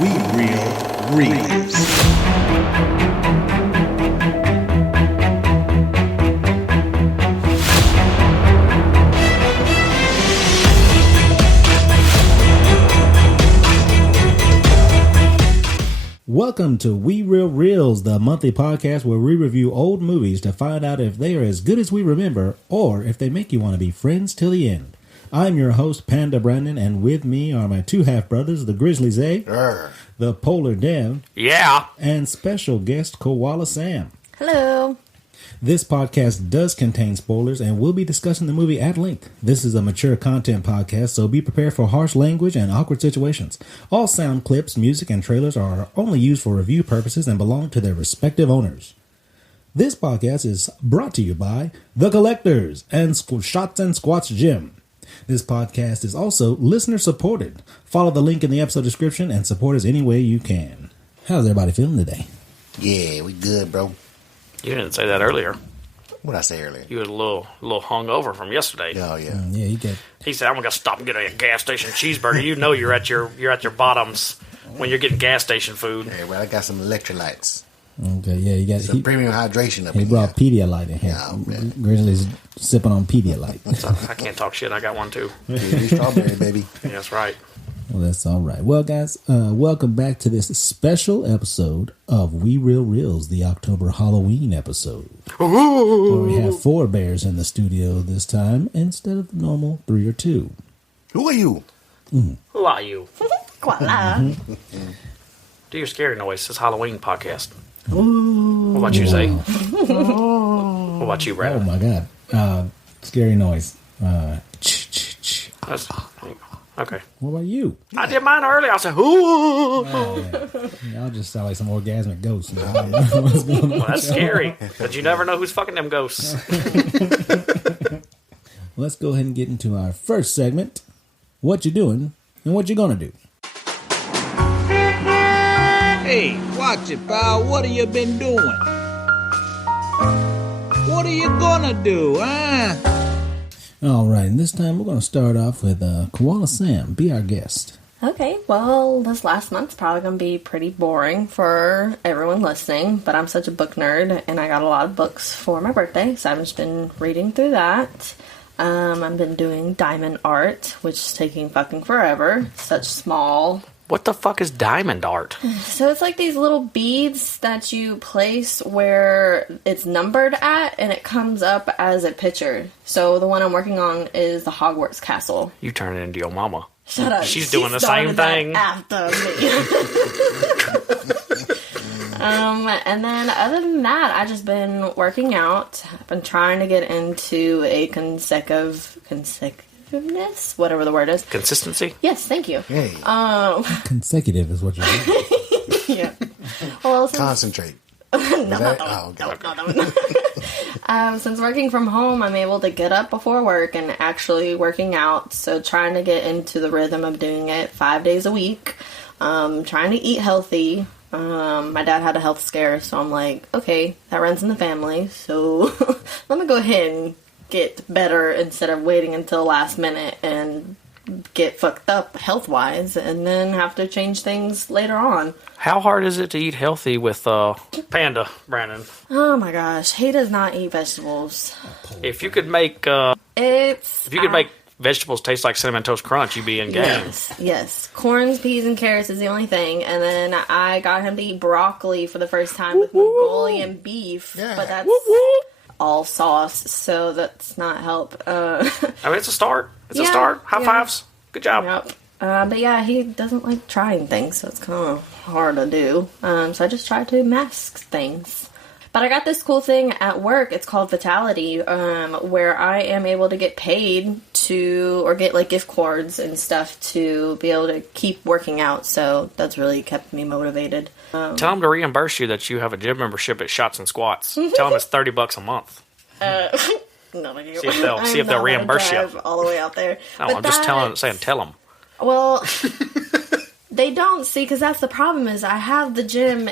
We Real Reels. Welcome to We Real Reels, the monthly podcast where we review old movies to find out if they are as good as we remember or if they make you want to be friends till the end. I'm your host, Panda Brandon, and with me are my two half-brothers, the Grizzly, the Polar Dev, and special guest, Koala Sam. Hello. This podcast does contain spoilers, and we'll be discussing the movie at length. This is a mature content podcast, so be prepared for harsh language and awkward situations. All sound clips, music, and trailers are only used for review purposes and belong to their respective owners. This podcast is brought to you by The Collectors and Shots and Squats Gym. This podcast is also listener-supported. Follow the link in the episode description and support us any way you can. How's everybody feeling today? Yeah, we good, bro. You didn't say that earlier. What did I say earlier? You were a little hungover from yesterday. Oh, yeah. Yeah, you get. He said, "I'm gonna stop and get a gas station cheeseburger." You know you're at your bottoms when you're getting gas station food. Hey, well, I got some electrolytes. Okay, yeah, you got Some premium hydration up He in brought here. Pedialyte in here. Yeah, man. Grizzly's sipping on Pedialyte. So I can't talk shit. I got one too. Baby strawberry, baby. Yeah, that's right. Well, that's all right. Well, guys, welcome back to this special episode of We Real Reels, the October Halloween episode. Where we have 4 bears in the studio this time instead of the normal 3 or 2. Who are you? Who are you? Koala. Do your scary noise. This Halloween podcast. What about you, Zay? What about you, Oh, Brad? my God. Scary noise. That's, okay. What about you? I did mine earlier. I said, "Ooh." Y'all just sound like some orgasmic ghosts. I don't know what's going on. Well, that's scary. Because you never know who's fucking them ghosts. Let's go ahead and get into our first segment. What you doing and what you gonna do. Hey, watch it, pal. What have you been doing? What are you gonna do, huh? All right, and this time we're going to start off with Koala Sam. Be our guest. Okay, well, this last month's probably going to be pretty boring for everyone listening, but I'm such a book nerd, and I got a lot of books for my birthday, so I've just been reading through that. I've been doing diamond art, which is taking fucking forever. Such small. What the fuck is diamond art? So it's like these little beads that you place where it's numbered at, and it comes up as a picture. So the one I'm working on is the Hogwarts Castle. You turn it into your mama. Shut up. She's She doing the same started that thing. after me. And then other than that, I've just been working out. I've been trying to get into a consecutiveness, whatever the word is. Consistency? Yes, thank you. Hey, Consecutive is what you're doing. Yeah. Well, since, concentrate. no, since working from home, I'm able to get up before work and actually working out. So trying to get into the rhythm of doing it 5 days a week. Trying to eat healthy. My dad had a health scare, so I'm like, okay, that runs in the family. So let me go ahead and get better instead of waiting until last minute and get fucked up health-wise and then have to change things later on. How hard is it to eat healthy with Panda, Brandon? Oh my gosh, he does not eat vegetables. If you could make make vegetables taste like Cinnamon Toast Crunch, you'd be in game. Yes. Corns, peas, and carrots is the only thing. And then I got him to eat broccoli for the first time with Mongolian beef. Yeah. But that's all sauce, so that's not help. I mean, it's a start. It's a Yeah, start. High yeah. fives. Good job. Yep. But yeah, he doesn't like trying things, so it's kind of hard to do. So I just try to mask things. But I got this cool thing at work. It's called Vitality, where I am able to get paid or get like gift cards and stuff to be able to keep working out. So that's really kept me motivated. Tell them to reimburse you that you have a gym membership at Shots and Squats. Tell them it's $30 a month. No, thank you. See if they'll reimburse you. All the way out there. No, But I'm just saying tell them. Well, They don't see, because that's the problem is I have the gym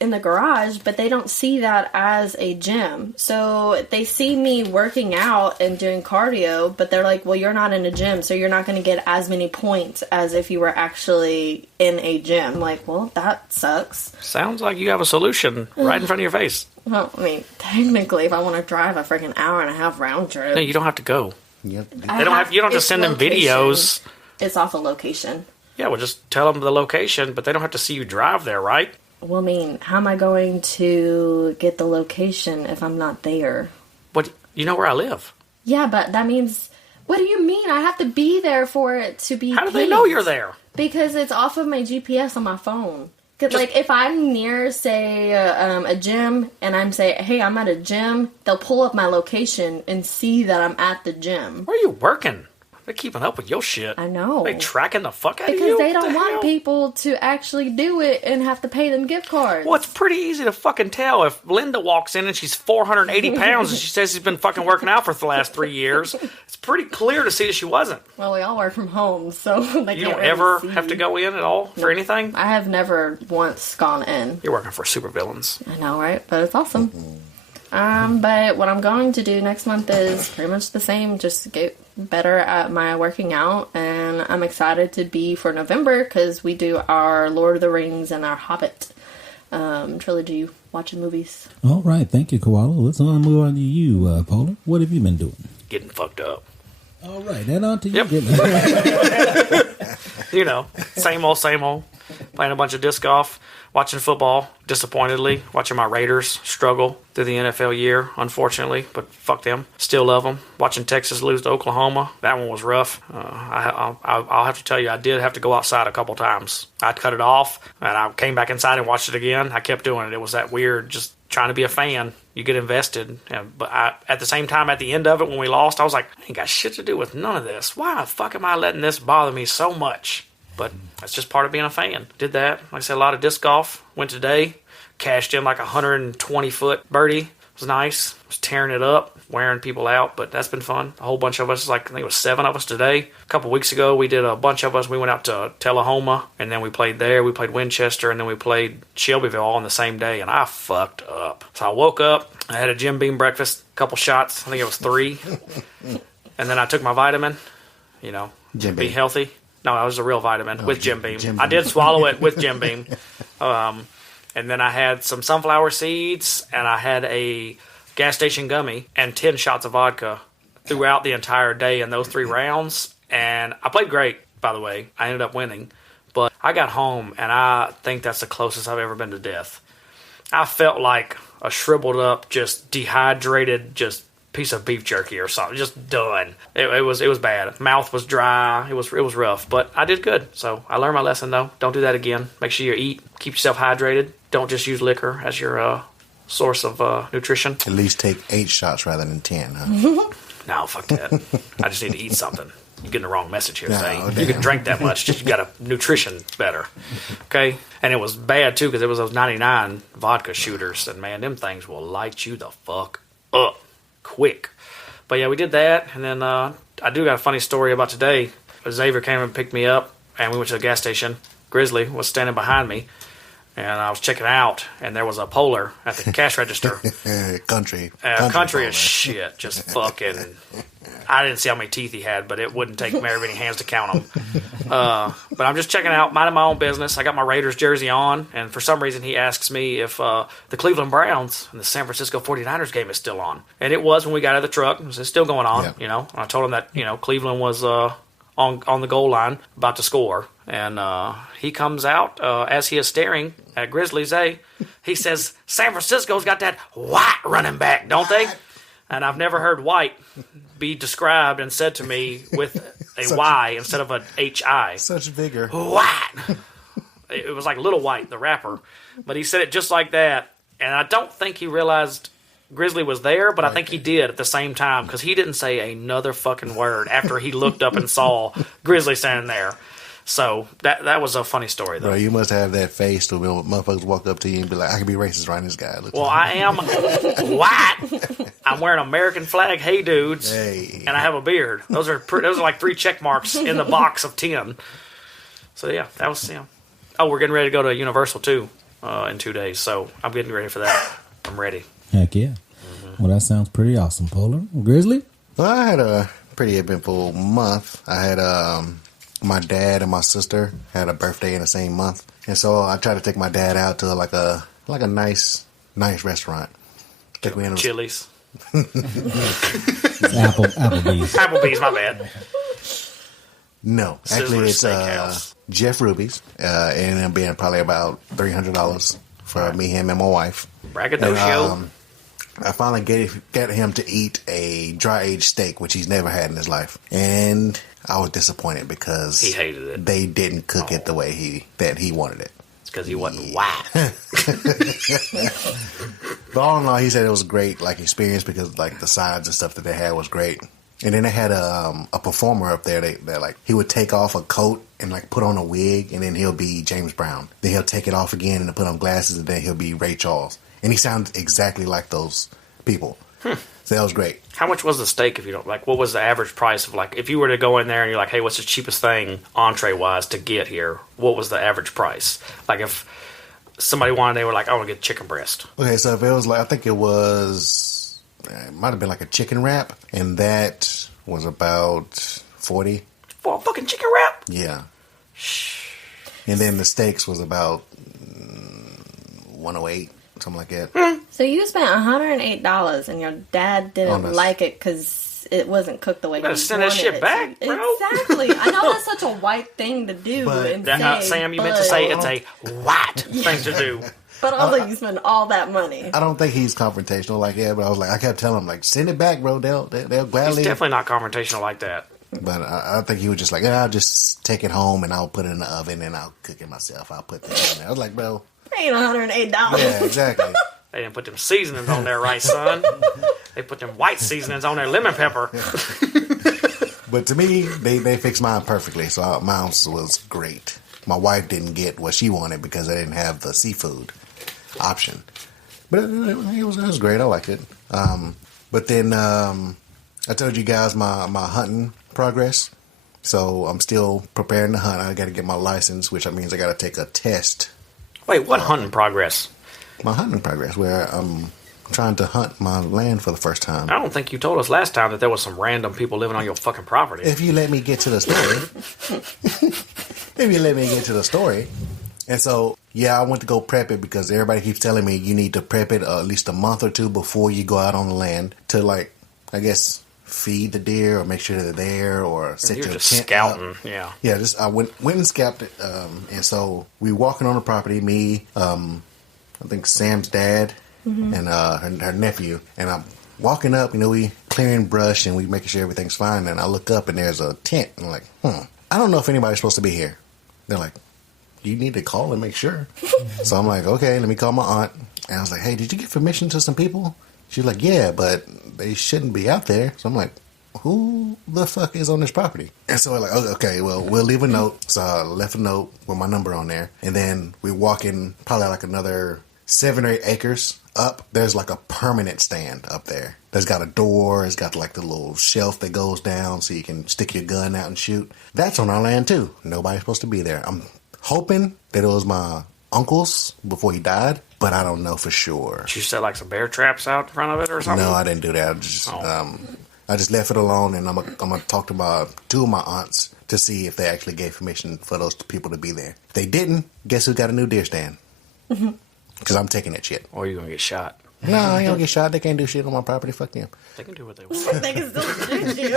in the garage, but they don't see that as a gym. So they see me working out and doing cardio, but they're like, well, you're not in a gym, so you're not going to get as many points as if you were actually in a gym. I'm like, well, that sucks. Sounds like you have a solution right in front of your face. Well, I mean, technically, if I want to drive a freaking hour and a half round trip. No, you don't have to go. Yep. You don't have to send them videos. It's off a location. Yeah, well, just tell them the location, but they don't have to see you drive there, right? Well, I mean, how am I going to get the location if I'm not there? What? You know where I live. Yeah, but that means... What do you mean? I have to be there for it to be How do they know you're there? Because it's off of my GPS on my phone. Because, like, if I'm near, say, a gym, and I'm saying, hey, I'm at a gym, they'll pull up my location and see that I'm at the gym. Where are you working? They're keeping up with your shit. I know. They tracking the fuck out of you? Because they don't What the want hell? people to actually do it and have to pay them gift cards. Well, it's pretty easy to fucking tell if Linda walks in and she's 480 pounds and she says she's been fucking working out for the last 3 years. It's pretty clear to see that she wasn't. Well, we all work from home, so they You can't don't really ever see. have to go in at all for anything? I have never once gone in. You're working for supervillains. I know, right? But it's awesome. But what I'm going to do next month is pretty much the same, just get better at my working out, and I'm excited to be for November because we do our Lord of the Rings and our Hobbit trilogy watching movies. All right, thank you, Koala. Let's move on to you, Polar. What have you been doing? Getting fucked up. All right, and on to you. Yep. Getting- You know, same old, same old. Playing a bunch of disc golf, watching football, disappointedly, watching my Raiders struggle through the NFL year, unfortunately, but fuck them. Still love them. Watching Texas lose to Oklahoma, that one was rough. I'll have to tell you, I did have to go outside a couple times. I cut it off, and I came back inside and watched it again. I kept doing it. It was that weird, just trying to be a fan. You get invested. But at the same time, at the end of it, when we lost, I was like, I ain't got shit to do with none of this. Why the fuck am I letting this bother me so much? But that's just part of being a fan. Did that. Like I said, a lot of disc golf. Went today. Cashed in like a 120-foot birdie. It was nice. Was tearing it up, wearing people out, but that's been fun. A whole bunch of us, like I think it was 7 of us today. A couple weeks ago, we did a bunch of us. We went out to Tullahoma, and then we played there. We played Winchester, and then we played Shelbyville all on the same day, and I fucked up. So I woke up. I had a Jim Beam breakfast, a couple shots. I think it was 3. And then I took my vitamin, you know, Jim be Beam. healthy. No, that was a real vitamin with Jim Beam. Jim I Beam. did swallow it with Jim Beam. And then I had some sunflower seeds, and I had a gas station gummy and 10 shots of vodka throughout the entire day in those 3 rounds. And I played great, by the way. I ended up winning. But I got home, and I think that's the closest I've ever been to death. I felt like a shriveled up, just dehydrated, just piece of beef jerky or something, just done. It was bad. Mouth was dry. It was rough, but I did good. So I learned my lesson though. Don't do that again. Make sure you eat. Keep yourself hydrated. Don't just use liquor as your source of nutrition. At least take 8 shots rather than 10, huh? No, fuck that. I just need to eat something. You're getting the wrong message here, No, saying damn. you can drink that much, just you got to nutrition better. Okay? And it was bad too because it was those 99 vodka shooters, and man, them things will light you the fuck up quick. But yeah, we did that, and then I do got a funny story about today. Xavier came and picked me up, and we went to the gas station. Grizzly was standing behind me, and I was checking out, and there was a Polar at the cash register. Country Country Polar. as shit, just fucking. I didn't see how many teeth he had, but it wouldn't take very many hands to count them. But I'm just checking out, minding my own business. I got my Raiders jersey on, and for some reason he asks me if the Cleveland Browns and the San Francisco 49ers game is still on. And it was when we got out of the truck. It's still going on, Yeah. you know. And I told him that, you know, Cleveland was on the goal line, about to score. And he comes out as he is staring at Grizzly Zay. He says, San Francisco's got that white running back, don't they? And I've never heard white be described and said to me with a Y instead of a H-I. Such vigor. White. It was like Little White, the rapper. But he said it just like that. And I don't think he realized Grizzly was there, but I think he did at the same time because he didn't say another fucking word after he looked up and saw Grizzly standing there. So that was a funny story, though. Bro, you must have that face to be when motherfuckers walk up to you and be like, I can be racist around this guy. Look Well, I am white. I'm wearing American flag, hey dudes, Hey. and I have a beard. Those are like 3 check marks in the box of 10. So yeah, that was Oh, we're getting ready to go to Universal too in 2 days, so I'm getting ready for that. I'm ready. Heck yeah. Well, that sounds pretty awesome, Polar. Grizzly? Well, I had a pretty eventful month. I had my dad and my sister had a birthday in the same month, and so I tried to take my dad out to like a nice restaurant. Took me in Chili's. Applebee's. Applebee's, my bad. No, actually, it's Steakhouse. Jeff Ruby's. It ended up being probably about $300 for me, him, and my wife. Braggadocio. I finally got him to eat a dry-aged steak, which he's never had in his life. And I was disappointed because He hated it. They didn't cook it the way he wanted it. It's because he wasn't white. But all in all, he said it was a great experience because the sides and stuff that they had was great. And then they had a performer up there that he would take off a coat and put on a wig, and then he'll be James Brown. Then he'll take it off again and put on glasses, and then he'll be Ray Charles. And he sounded exactly like those people. So that was great. How much was the steak, if you don't what was the average price of if you were to go in there and you're like, hey, what's the cheapest thing entree wise to get here? What was the average price? If somebody wanted, they were like, I want to get chicken breast. Okay, so if it was I think it might have been a chicken wrap, and that was about $40. For a fucking chicken wrap? Yeah. And then the steaks was about $108, something like that. So you spent $108 and your dad didn't like it because it wasn't cooked the way you wanted it. Send that shit back, bro. Exactly. I know that's such a white thing to do. But- Sam, you meant to say it's a white thing to do. But also you spend all that money. I don't think he's confrontational like that, but I kept telling him send it back, bro. They'll gladly. He's definitely not confrontational like that. But I think he was just I'll just take it home and I'll put it in the oven and I'll cook it myself. I'll put that in there. I was like, bro, Paying $108. yeah, exactly. They didn't put them seasonings on there right, son. They put them white seasonings on there, lemon pepper. But to me, they fixed mine perfectly, so mine was great. My wife didn't get what she wanted because they didn't have the seafood option. But it was great. I liked it. But then I told you guys my hunting progress. So I'm still preparing to hunt. I got to get my license, which means I got to take a test. Wait, what hunting progress? My hunting progress, where I'm trying to hunt my land for the first time. I don't think you told us last time that there was some random people living on your fucking property. If you let me get to the story. And so, yeah, I went to go prep it because everybody keeps telling me you need to prep it at least a month or two before you go out on the land to, I guess, feed the deer or make sure they're there or set You're your just tent scouting, up. yeah. Yeah, I went and scouted it. And so we walking on the property, me, I think Sam's dad and her nephew. And I'm walking up, we clearing brush and we making sure everything's fine. And I look up and there's a tent. And I'm like, I don't know if anybody's supposed to be here. They're like, you need to call and make sure. So I'm like, okay, let me call my aunt. And I was like, hey, did you give permission to some people? She's like, yeah, but they shouldn't be out there. So I'm like, who the fuck is on this property? And so we're like, okay, well, we'll leave a note. So I left a note with my number on there. And then we walk in probably another 7 or 8 acres up. There's a permanent stand up there. There's got a door. It's got the little shelf that goes down so you can stick your gun out and shoot. That's on our land too. Nobody's supposed to be there. I'm hoping that it was my uncle's before he died, but I don't know for sure. Did you set some bear traps out in front of it or something? No, I didn't do that. I just left it alone, and I'm gonna talk to 2 of my aunts to see if they actually gave permission for those people to be there. If they didn't, guess who got a new deer stand? Because I'm taking that shit. Or you're gonna get shot. No, I ain't gonna get shot. They can't do shit on my property. Fuck them. They can do what they want. They can still shoot you.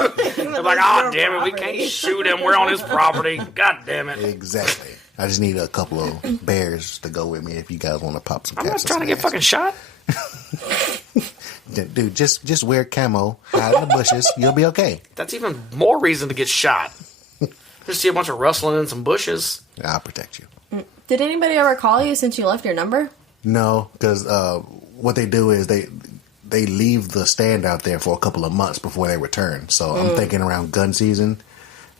They're like, oh, damn it, we can't shoot him. We're on his property. God damn it. Exactly. I just need a couple of bears to go with me if you guys want to pop some I'm not cats. trying to get fucking shot. Dude, just wear camo, hide in the bushes. You'll be okay. That's even more reason to get shot. Just see a bunch of rustling in some bushes. I'll protect you. Did anybody ever call you since you left your number? No, because what they do is they leave the stand out there for a couple of months before they return. So I'm thinking around gun season,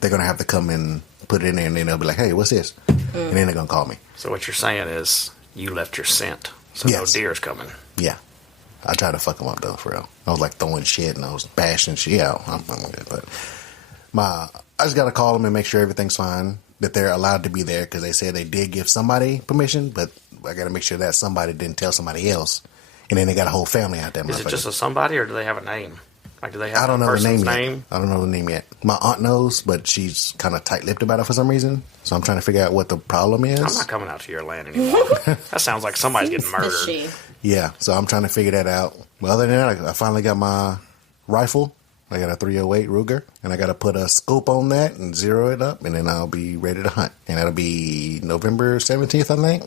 they're going to have to come and put it in there, and then they'll be like, hey, what's this? And then they're going to call me. So what you're saying is you left your scent, so Yes. no deer's coming. Yeah. I tried to fuck them up, though, for real. I was throwing shit, and I was bashing shit out. I'm good, but I just got to call them and make sure everything's fine. that they're allowed to be there because they said they did give somebody permission, but I got to make sure that somebody didn't tell somebody else. And then they got a whole family out there. Is it just a somebody, or do they have a name? Like, do they have I don't a know the person's name yet. I don't know the name yet. My aunt knows, but she's kind of tight-lipped about it for some reason. So I'm trying to figure out what the problem is. I'm not coming out to your land anymore. That sounds like somebody's getting murdered. Fishy. Yeah, so I'm trying to figure that out. Well, other than that, I finally got my rifle. I got a .308 Ruger, and I got to put a scope on that and zero it up, and then I'll be ready to hunt. And that'll be November 17th, I think.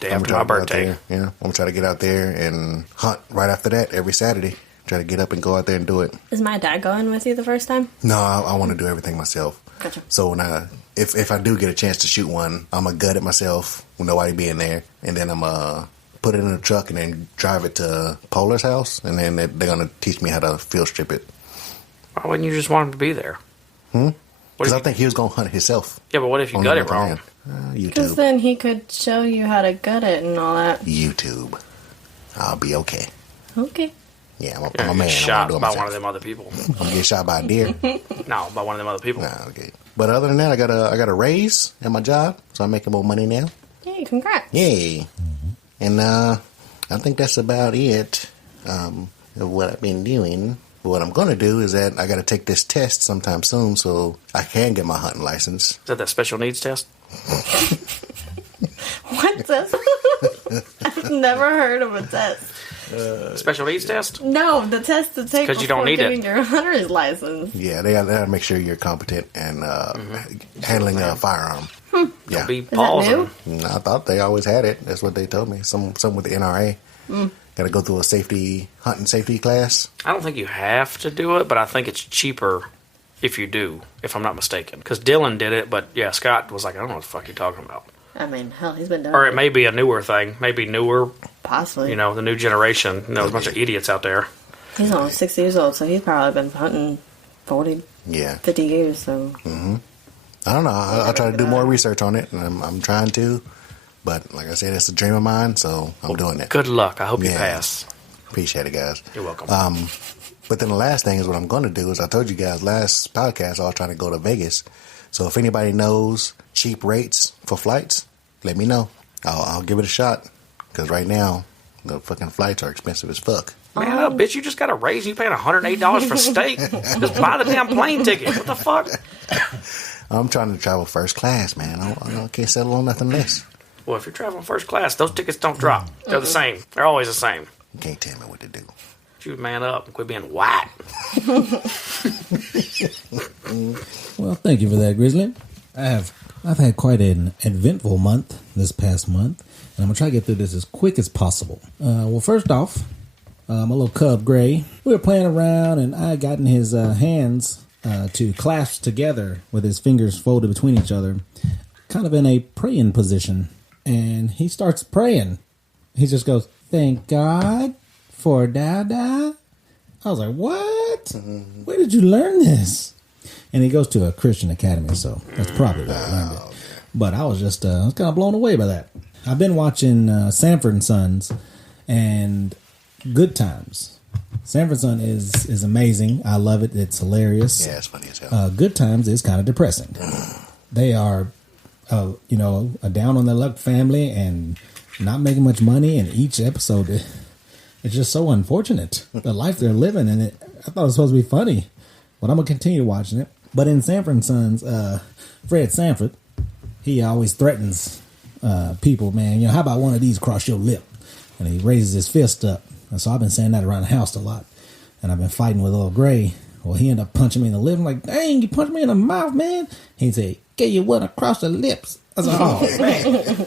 Day after my birthday. Yeah, I'm going to try to get out there and hunt right after that every Saturday. Try to get up and go out there and do it. Is my dad going with you the first time? No, I want to do everything myself. Gotcha. So when if I do get a chance to shoot one, I'm going to gut it myself with nobody being there. And then I'm going to put it in a truck and then drive it to Polar's house. And then they're going to teach me how to field strip it. Why wouldn't you just want him to be there? Because I think he was going to hunt it himself. Yeah, but what if you gut it wrong? Because YouTube. then he could show you how to gut it and all that. YouTube. I'll be okay. Okay. Yeah, I'm You're a gonna man. get shot by myself. one of them other people. I'm going to get shot by a deer. No, by one of them other people. Nah, okay. But other than that, I got a raise at my job, so I'm making more money now. Yay, congrats. Yay. And I think that's about it of what I've been doing. But what I'm going to do is that I got to take this test sometime soon so I can get my hunting license. Is that special needs test? What test? I've never heard of a test. Special needs test? No, the test to take 'Cause you don't before need getting it. your hunter's license. Yeah, they got to make sure you're competent and handling a firearm. Yeah. Be Is that pausing. new? I thought they always had it. That's what they told me. Some with the NRA. Got to go through a hunting safety class. I don't think you have to do it, but I think it's cheaper if you do, if I'm not mistaken. Because Dylan did it, but yeah, Scott was like, I don't know what the fuck you're talking about. I mean, hell, he's been doing Or it may be a newer thing. Maybe newer, possibly. the new generation. There's a bunch of idiots out there. He's almost 60 years old, so he's probably been hunting 40, Yeah. 50 years, so... I don't know. I'll try to do more research on it, and I'm trying to. But like I said, it's a dream of mine, so I'm doing it. Good luck. I hope you Yeah. pass. Appreciate it, guys. You're welcome. But then the last thing is what I'm going to do is I told you guys last podcast I was trying to go to Vegas. So if anybody knows cheap rates for flights, let me know. I'll give it a shot. Because right now, the fucking flights are expensive as fuck. Man, bitch, you just got a raise. You paying $108 for steak. Just buy the damn plane ticket. What the fuck? I'm trying to travel first class, man. I can't settle on nothing less. Well, if you're traveling first class, those tickets don't drop. They're the same. They're always the same. You can't tell me what to do. You man up and quit being white. Well, thank you for that, Grizzly. I've had quite an eventful month this past month, and I'm gonna try to get through this as quick as possible. Well, first off, my little cub Gray, we were playing around, and I had gotten his hands to clasp together with his fingers folded between each other, kind of in a praying position. And he starts praying. He just goes, "Thank God for Dada." I was like, "What? Where did you learn this?" And he goes to a Christian academy, so that's probably where I learned it. But I was just I was kind of blown away by that. I've been watching Sanford and Sons and Good Times. Sanford and Son is amazing. I love it. It's hilarious. Yeah, it's funny as hell. Good Times is kind of depressing. They are, a down on their luck family and not making much money. And each episode, it's just so unfortunate the life they're living. And I thought it was supposed to be funny, but I'm gonna continue watching it. But in Sanford and Sons, Fred Sanford, he always threatens people. Man, how about one of these across your lip? And he raises his fist up. And so I've been saying that around the house a lot. And I've been fighting with little Gray. Well, he ended up punching me in the lip. I'm like, dang, you punched me in the mouth, man. He'd say, "Get you one across the lips." I was like, oh, man.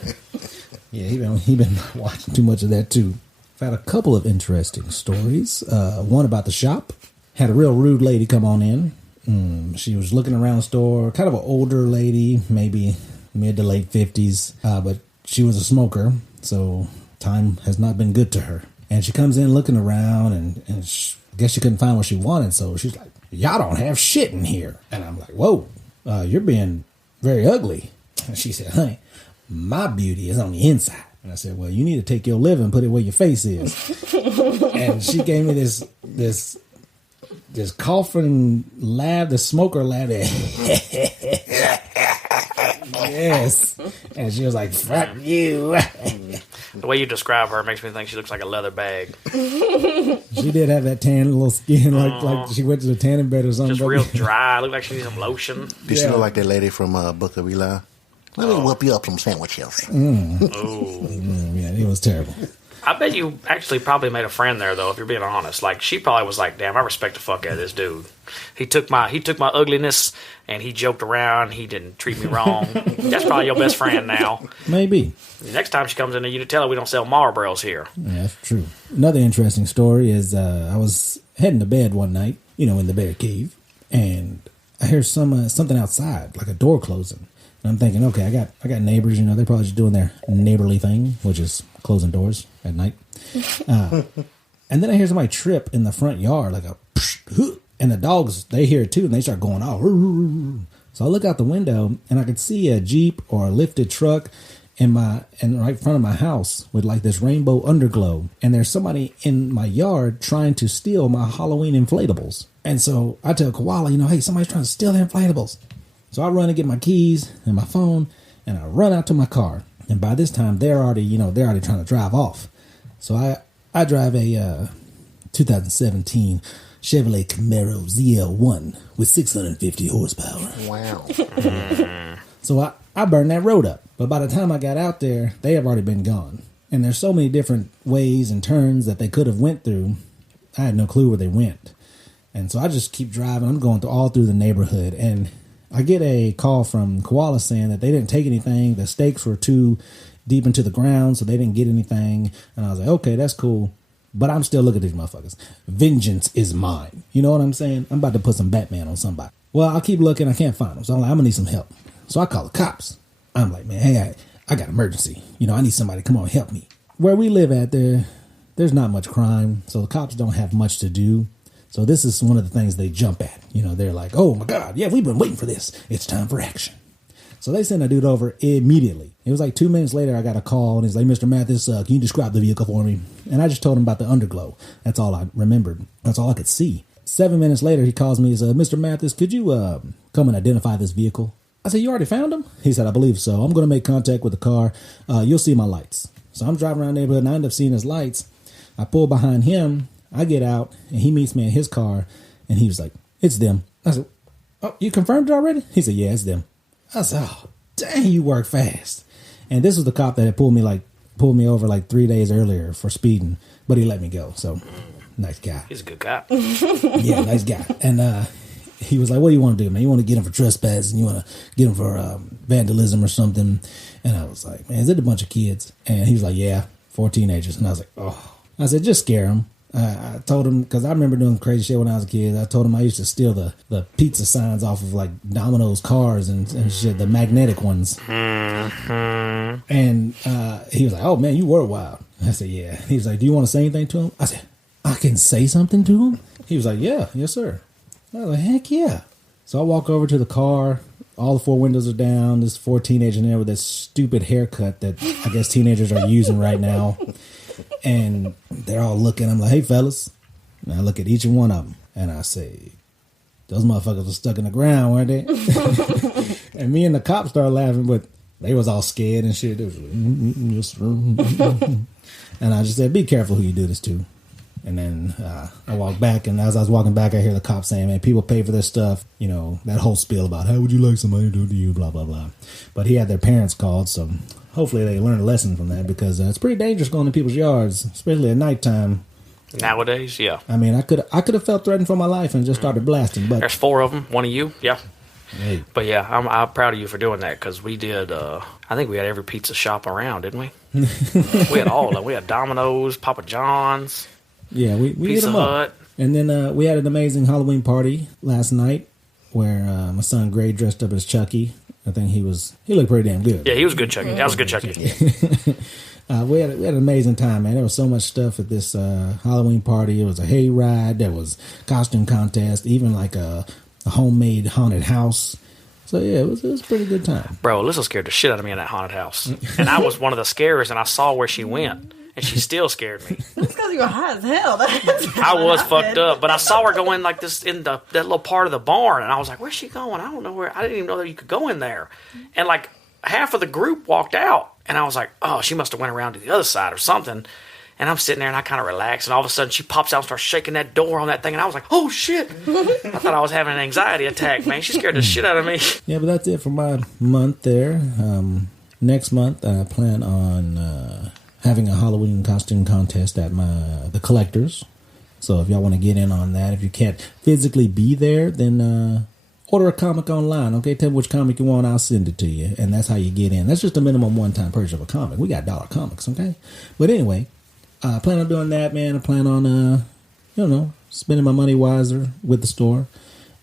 Yeah, he been watching too much of that, too. I've had a couple of interesting stories. One about the shop. Had a real rude lady come on in. She was looking around the store. Kind of an older lady, maybe mid to late 50s. But she was a smoker, so time has not been good to her. And she comes in looking around, and I guess she couldn't find what she wanted, so she's like, "Y'all don't have shit in here." And I'm like, "Whoa, you're being very ugly." And she said, "Honey, my beauty is on the inside." And I said, "Well, you need to take your liver and put it where your face is." And she gave me this coughing laugh, the smoker laugh. Yes. And she was like, fuck you. The way you describe her makes me think she looks like a leather bag. She did have that tan little skin, like she went to the tanning bed or something. Just real dry. Looked like she needs some lotion. Did she look like that lady from Book of Eli? Let me whip you up some sandwiches. Yeah, it was terrible. I bet you actually probably made a friend there, though, if you're being honest. Like, she probably was like, damn, I respect the fuck out of this dude. He took my ugliness, and he joked around. He didn't treat me wrong. That's probably your best friend now. Maybe. The next time she comes in, you to tell her we don't sell Marlboros here. Yeah, that's true. Another interesting story is I was heading to bed one night, in the bear cave, and I hear something outside, like a door closing. And I'm thinking, okay, I got neighbors, they're probably just doing their neighborly thing, which is closing doors at night. And then I hear somebody trip in the front yard, like a psh, and the dogs, they hear it too, and they start going off. So I look out the window, and I could see a Jeep or a lifted truck in right in front of my house with like this rainbow underglow. And there's somebody in my yard trying to steal my Halloween inflatables. And so I tell Koala, hey, somebody's trying to steal the inflatables. So I run and get my keys and my phone, and I run out to my car. And by this time, they're already trying to drive off. So I drive a 2017 Chevrolet Camaro ZL1 with 650 horsepower. Wow. So I burned that road up. But by the time I got out there, they have already been gone. And there's so many different ways and turns that they could have went through. I had no clue where they went. And so I just keep driving. I'm going all through the neighborhood, and I get a call from Koala saying that they didn't take anything. The stakes were too deep into the ground, so they didn't get anything. And I was like, okay, that's cool. But I'm still looking at these motherfuckers. Vengeance is mine. You know what I'm saying? I'm about to put some Batman on somebody. Well, I keep looking. I can't find them. So I'm like, I'm going to need some help. So I call the cops. I'm like, man, hey, I got an emergency. I need somebody to come on and help me. Where we live at, there's not much crime. So the cops don't have much to do. So this is one of the things they jump at. They're like, oh, my God, yeah, we've been waiting for this. It's time for action. So they sent a dude over immediately. It was like 2 minutes later, I got a call, and he's like, Mr. Mathis, can you describe the vehicle for me? And I just told him about the underglow. That's all I remembered. That's all I could see. 7 minutes later, he calls me and says, Mr. Mathis, could you come and identify this vehicle? I said, you already found him? He said, I believe so. I'm going to make contact with the car. You'll see my lights. So I'm driving around the neighborhood, and I end up seeing his lights. I pull behind him. I get out, and he meets me in his car, and he was like, it's them. I said, oh, you confirmed it already? He said, yeah, it's them. I said, oh, dang, you work fast. And this was the cop that had pulled me over like 3 days earlier for speeding, but he let me go. So, nice guy. He's a good cop. Yeah, nice guy. And he was like, what do you want to do, man? You want to get him for trespassing? You want to get him for vandalism or something? And I was like, man, is it a bunch of kids? And he was like, yeah, 4 teenagers. And I was like, oh. I said, just scare them. I told him, because I remember doing crazy shit when I was a kid. I told him I used to steal the pizza signs off of like Domino's cars and shit, the magnetic ones. And he was like, oh man, you were wild. I said, yeah. He was like, do you want to say anything to him? I said, I can say something to him? He was like, yeah, yes sir. I was like, heck yeah. So I walk over to the car. All the 4 windows are down. There's 4 teenagers in there with this stupid haircut that I guess teenagers are using right now. And they're all looking. I'm like, hey, fellas. And I look at each one of them. And I say, those motherfuckers were stuck in the ground, weren't they? And me and the cops started laughing, but they was all scared and shit. They was like, and I just said, be careful who you do this to. And then I walked back, and as I was walking back, I hear the cops saying, man, people pay for their stuff. That whole spiel about how would you like somebody to do to you, blah, blah, blah. But he had their parents called, so hopefully they learned a lesson from that, because it's pretty dangerous going to people's yards, especially at nighttime. Nowadays, yeah. I mean, I could have felt threatened for my life and just started blasting. But there's 4 of them. One of you, yeah. Hey. But yeah, I'm proud of you for doing that, because we did. I think we had every pizza shop around, didn't we? We had all of them. We had Domino's, Papa John's. Yeah, we hit them up. And then we had an amazing Halloween party last night where my son Gray dressed up as Chucky. I think he looked pretty damn good. Yeah, he was good, Chucky. That was a good Chucky. We had an amazing time, man. There was so much stuff at this Halloween party. It was a hayride. There was costume contest, even like a homemade haunted house. So yeah, it was a pretty good time. Bro, Alyssa scared the shit out of me in that haunted house. And I was one of the scarers, and I saw where she went. And she still scared me. That's because you were high as hell. I was fucked up, but I saw her going like this in that little part of the barn, and I was like, "Where's she going? I don't know where. I didn't even know that you could go in there." And like half of the group walked out. And I was like, oh, she must have went around to the other side or something. And I'm sitting there and I kind of relax. And all of a sudden she pops out and starts shaking that door on that thing. And I was like, oh, shit. I thought I was having an anxiety attack, man. She scared the shit out of me. Yeah, but that's it for my month there. Next month, I plan on having a Halloween costume contest at the Collectors. So if y'all want to get in on that, if you can't physically be there, then order a comic online. Okay, tell me which comic you want, I'll send it to you. And that's how you get in. That's just a minimum one-time purchase of a comic. We got dollar comics, okay? But anyway, I plan on doing that, man. I plan on, spending my money wiser with the store.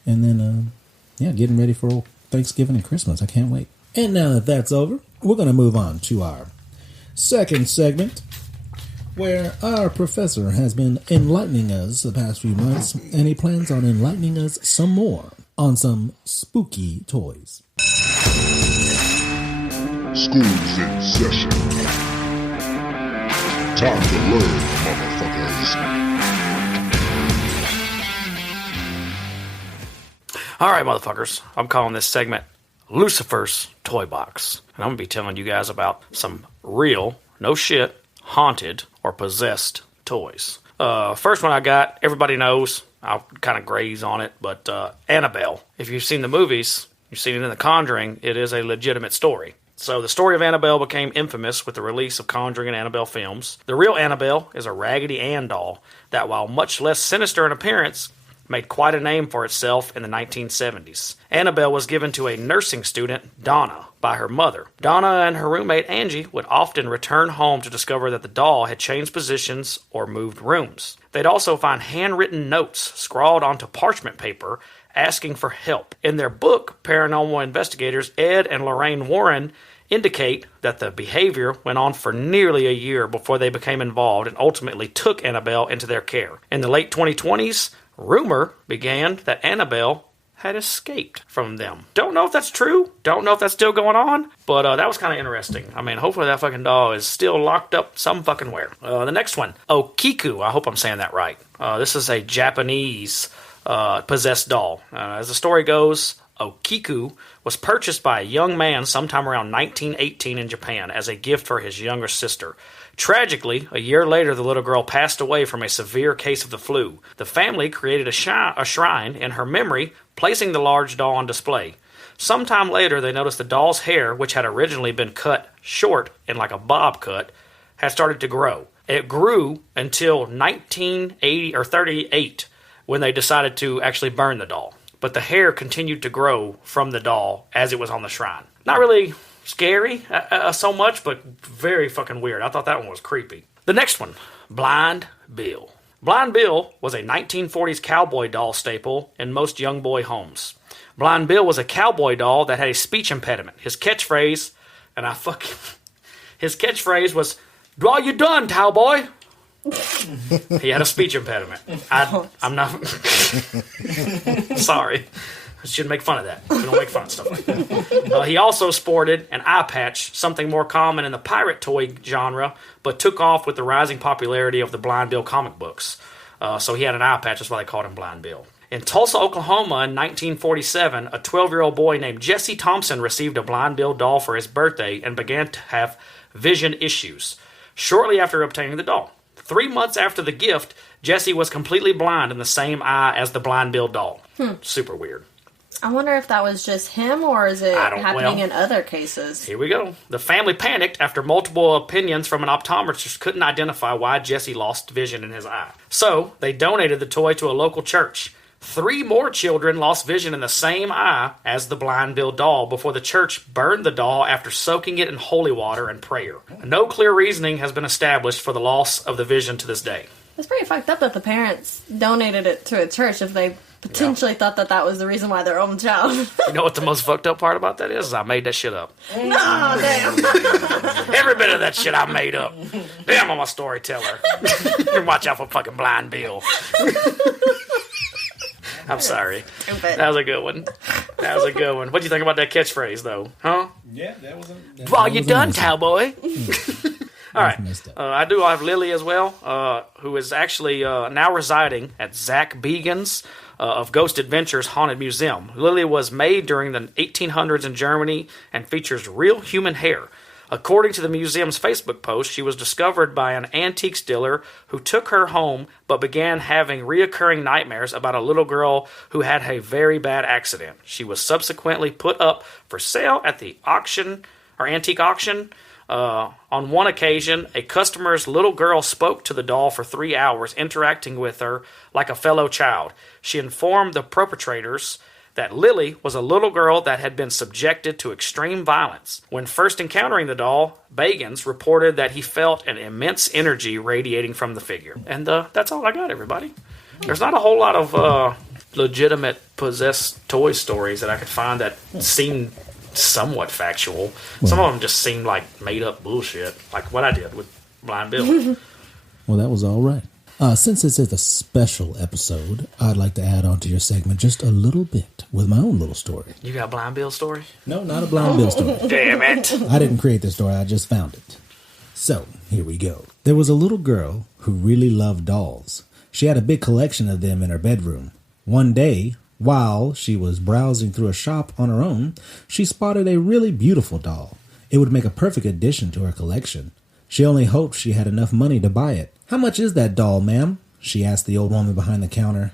And then, getting ready for Thanksgiving and Christmas. I can't wait. And now that that's over, we're going to move on to our second segment, where our professor has been enlightening us the past few months, and he plans on enlightening us some more on some spooky toys. School's in session. Time to learn, motherfuckers. All right, motherfuckers. I'm calling this segment Lucifer's Toy Box. And I'm going to be telling you guys about some real, no shit, haunted or possessed toys. First one I got, everybody knows. I'll kind of graze on it, but Annabelle. If you've seen the movies, you've seen it in The Conjuring, it is a legitimate story. So the story of Annabelle became infamous with the release of Conjuring and Annabelle films. The real Annabelle is a Raggedy Ann doll that, while much less sinister in appearance, made quite a name for itself in the 1970s. Annabelle was given to a nursing student, Donna, by her mother. Donna and her roommate, Angie, would often return home to discover that the doll had changed positions or moved rooms. They'd also find handwritten notes scrawled onto parchment paper asking for help. In their book, paranormal investigators Ed and Lorraine Warren indicate that the behavior went on for nearly a year before they became involved and ultimately took Annabelle into their care. In the late 2020s, rumor began that Annabelle had escaped from them. Don't know if that's true. Don't know if that's still going on. But that was kind of interesting. I mean, hopefully that fucking doll is still locked up some fucking where. The next one, Okiku. I hope I'm saying that right. This is a Japanese possessed doll. As the story goes, Okiku was purchased by a young man sometime around 1918 in Japan as a gift for his younger sister. Tragically, a year later, the little girl passed away from a severe case of the flu. The family created a shrine in her memory, placing the large doll on display. Sometime later, they noticed the doll's hair, which had originally been cut short in like a bob cut, had started to grow. It grew until 1980 or 38 when they decided to actually burn the doll. But the hair continued to grow from the doll as it was on the shrine. Not really scary so much, but very fucking weird. I thought that one was creepy. The next one, Blind Bill. Blind Bill was a 1940s cowboy doll staple in most young boy homes. Blind Bill was a cowboy doll that had a speech impediment. His catchphrase was, "Draw you done, cowboy." He had a speech impediment. I'm not... Sorry. I shouldn't make fun of that. We don't make fun of stuff like that. He also sported an eye patch, something more common in the pirate toy genre, but took off with the rising popularity of the Blind Bill comic books. So he had an eye patch, that's why they called him Blind Bill. In Tulsa, Oklahoma in 1947, a 12-year-old boy named Jesse Thompson received a Blind Bill doll for his birthday and began to have vision issues shortly after obtaining the doll. 3 months after the gift, Jesse was completely blind in the same eye as the Blind Bill doll. Super weird. I wonder if that was just him or is it happening in other cases? Here we go. The family panicked after multiple opinions from an optometrist couldn't identify why Jesse lost vision in his eye. So, they donated the toy to a local church. 3 more children lost vision in the same eye as the Blind Bill doll before the church burned the doll after soaking it in holy water and prayer. No clear reasoning has been established for the loss of the vision to this day. It's pretty fucked up that the parents donated it to a church if they potentially thought that was the reason why their own child. You know what the most fucked up part about that is? I made that shit up. No, damn. Every bit of that shit I made up. Damn, I'm a storyteller. Watch out for fucking Blind Bill. I'm sorry. Stupid. That was a good one. What'd you think about that catchphrase, though? Huh? Yeah, that was Well, you done, cowboy. All right. I have Lily as well, who is actually now residing at Zach Began's of Ghost Adventures Haunted Museum. Lily was made during the 1800s in Germany and features real human hair. According to the museum's Facebook post, she was discovered by an antiques dealer who took her home but began having reoccurring nightmares about a little girl who had a very bad accident. She was subsequently put up for sale at the auction or antique auction. On one occasion, a customer's little girl spoke to the doll for 3 hours, interacting with her like a fellow child. She informed the perpetrators that Lily was a little girl that had been subjected to extreme violence. When first encountering the doll, Bagans reported that he felt an immense energy radiating from the figure. And that's all I got, everybody. There's not a whole lot of legitimate possessed toy stories that I could find that seem somewhat factual. Some of them just seem like made-up bullshit, like what I did with Blind Bill. Well, that was all right. Since this is a special episode, I'd like to add on to your segment just a little bit with my own little story. You got a Blind Bill story? No, not a Blind Bill story. Damn it. I didn't create this story, I just found it. So, here we go. There was a little girl who really loved dolls. She had a big collection of them in her bedroom. One day, while she was browsing through a shop on her own, she spotted a really beautiful doll. It would make a perfect addition to her collection. She only hoped she had enough money to buy it. "How much is that doll, ma'am?" she asked the old woman behind the counter.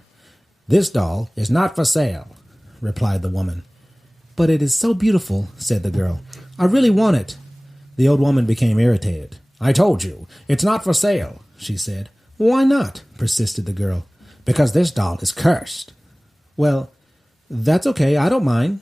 "This doll is not for sale," replied the woman. "But it is so beautiful," said the girl. "I really want it." The old woman became irritated. "I told you, it's not for sale," she said. "Why not?" persisted the girl. "Because this doll is cursed." "Well, that's okay, I don't mind.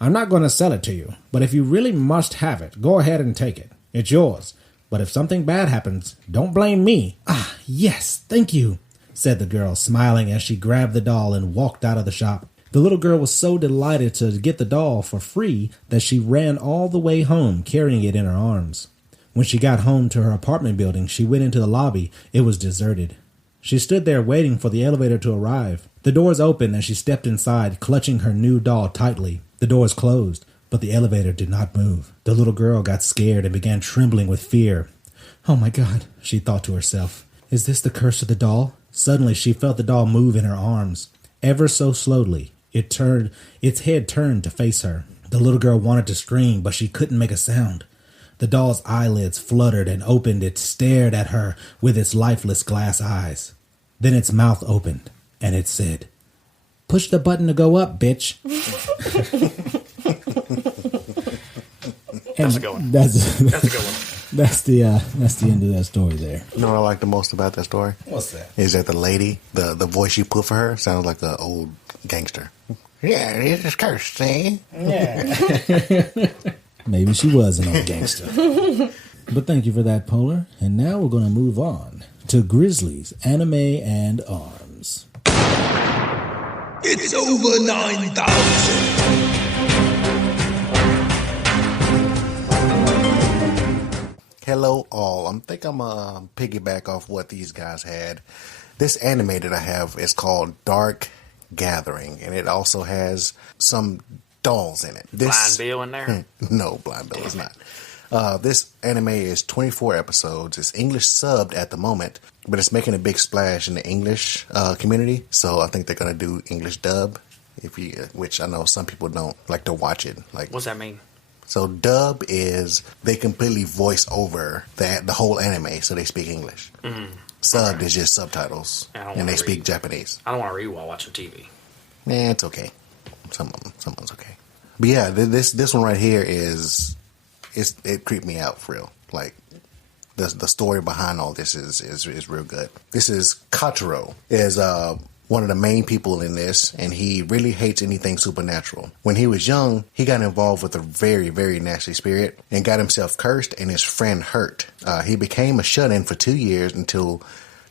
I'm not going to sell it to you, but if you really must have it, go ahead and take it. It's yours. But if something bad happens, don't blame me." "Ah, yes, thank you," said the girl, smiling as she grabbed the doll and walked out of the shop. The little girl was so delighted to get the doll for free that she ran all the way home, carrying it in her arms. When she got home to her apartment building, she went into the lobby. It was deserted. She stood there waiting for the elevator to arrive. The doors opened and she stepped inside, clutching her new doll tightly. The doors closed, but the elevator did not move. The little girl got scared and began trembling with fear. "Oh my God," she thought to herself. "Is this the curse of the doll?" Suddenly she felt the doll move in her arms. Ever so slowly, its head turned to face her. The little girl wanted to scream, but she couldn't make a sound. The doll's eyelids fluttered and opened. It stared at her with its lifeless glass eyes. Then its mouth opened, and it said, "Push the button to go up, bitch." That's a good one. That's a good one. That's the end of that story there. You know what I like the most about that story? What's that? Is that the lady, the voice you put for her sounds like an old gangster. "Yeah, it is cursed, see?" Yeah. Maybe she was an old gangster. But thank you for that, Polar. And now we're going to move on to Grizzly's Anime and Arms. It's over 9,000. Hello, all. I think I'm piggyback off what these guys had. This anime that I have is called Dark Gathering, and it also has some dolls in it. Blind Bill in there? No, Blind Bill is not. This anime is 24 episodes. It's English subbed at the moment, but it's making a big splash in the English community. So I think they're gonna do English dub, which I know some people don't like to watch it. Like, what's that mean? So dub is they completely voice over the whole anime, so they speak English. Subbed is just subtitles, and they speak Japanese. I don't want to read while watching TV. Nah, it's okay. Someone's okay. But yeah, this one right here it creeped me out for real. Like the story behind all this is real good. This is Kachiro is one of the main people in this, and he really hates anything supernatural. When he was young, he got involved with a very, very nasty spirit and got himself cursed and his friend hurt. He became a shut-in for 2 years until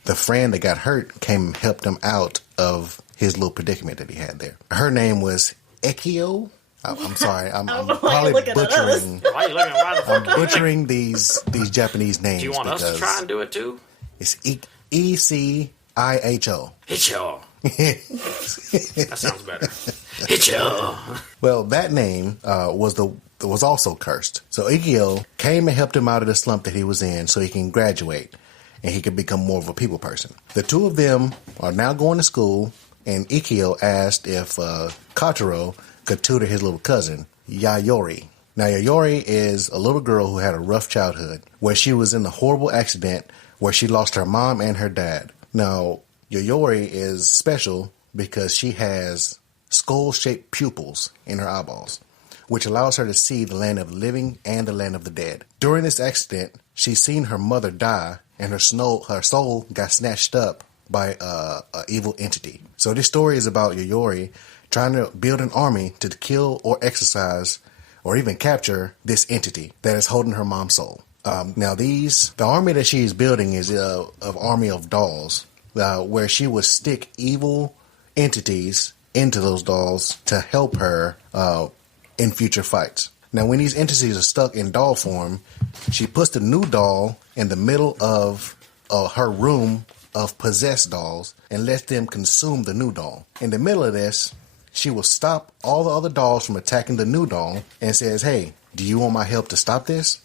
the friend that got hurt came and helped him out of his little predicament that he had there. Her name was Ekio. I'm sorry, I'm probably butchering. Why are you looking around the I'm butchering these Japanese names. Do you want us to try and do it too? It's ECIHO. Hicho. That sounds better. Hicho. Well, that name was also cursed. So Ikio came and helped him out of the slump that he was in so he can graduate and he could become more of a people person. The two of them are now going to school, and Ikio asked if Kotaro could tutor his little cousin, Yayori. Now, Yayori is a little girl who had a rough childhood, where she was in a horrible accident where she lost her mom and her dad. Now, Yayori is special because she has skull-shaped pupils in her eyeballs, which allows her to see the land of the living and the land of the dead. During this accident, she's seen her mother die, and her soul got snatched up by a evil entity. So this story is about Yayori trying to build an army to kill or exorcise or even capture this entity that is holding her mom's soul. Now, the army that she is building is an army of dolls, where she would stick evil entities into those dolls to help her in future fights. Now, when these entities are stuck in doll form, she puts the new doll in the middle of her room of possessed dolls and lets them consume the new doll. In the middle of this, she will stop all the other dolls from attacking the new doll and says, "Hey, do you want my help to stop this?"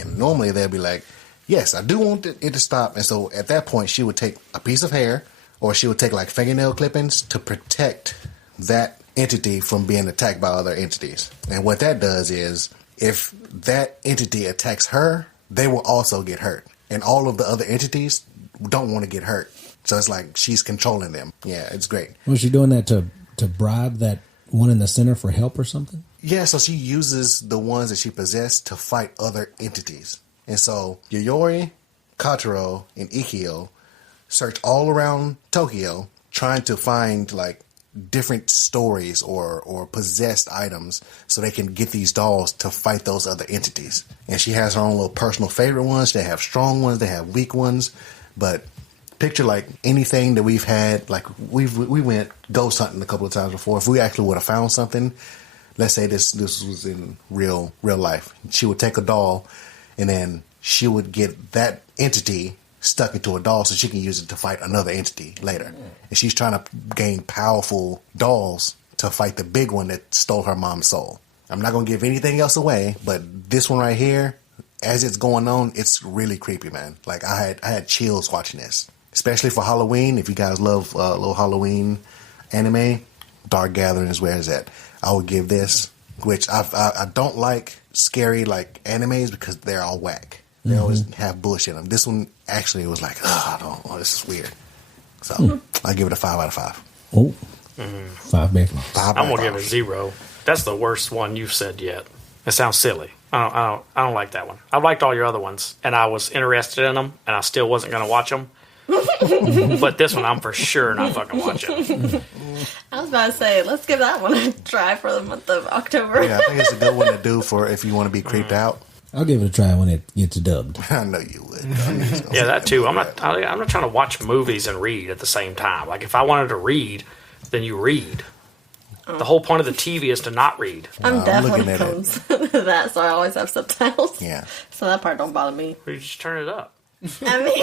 And normally they'll be like, "Yes, I do want it to stop." And so at that point, she would take a piece of hair, or she would take like fingernail clippings to protect that entity from being attacked by other entities. And what that does is, if that entity attacks her, they will also get hurt. And all of the other entities don't want to get hurt. So it's like she's controlling them. Yeah, it's great. Was she doing that to bribe that one in the center for help or something? Yeah, so she uses the ones that she possessed to fight other entities. And so Yayori, Kotaro, and Ikio search all around Tokyo trying to find like different stories or possessed items so they can get these dolls to fight those other entities. And she has her own little personal favorite ones. They have strong ones, they have weak ones. But picture like anything that we've had, like we went ghost hunting a couple of times before. If we actually would have found something, let's say this was in real life, she would take a doll and then she would get that entity stuck into a doll so she can use it to fight another entity later. And she's trying to gain powerful dolls to fight the big one that stole her mom's soul. I'm not going to give anything else away, but this one right here, as it's going on, it's really creepy, man. Like I had chills watching this, especially for Halloween. If you guys love little Halloween anime, Dark Gathering is where it's at. I would give this, which I don't like scary like animes because they're all whack. They always have bullshit in them. This one actually was like, this is weird. So I give it a 5 out of 5. Oh, 5 big ones. I'm gonna give it 0. That's the worst one you've said yet. It sounds silly. I don't like that one. I liked all your other ones, and I was interested in them, and I still wasn't gonna watch them. But this one, I'm for sure not fucking watching. I was about to say, let's give that one a try for the month of October. Yeah, I think it's a good one to do for if you want to be creeped out. I'll give it a try when it gets dubbed. I know you would. Yeah, that too. I'm not trying to watch movies and read at the same time. Like if I wanted to read, then you read. The whole point of the TV is to not read. I'm definitely comes that, so I always have subtitles. Yeah. So that part don't bother me. Or you just turn it up. I mean,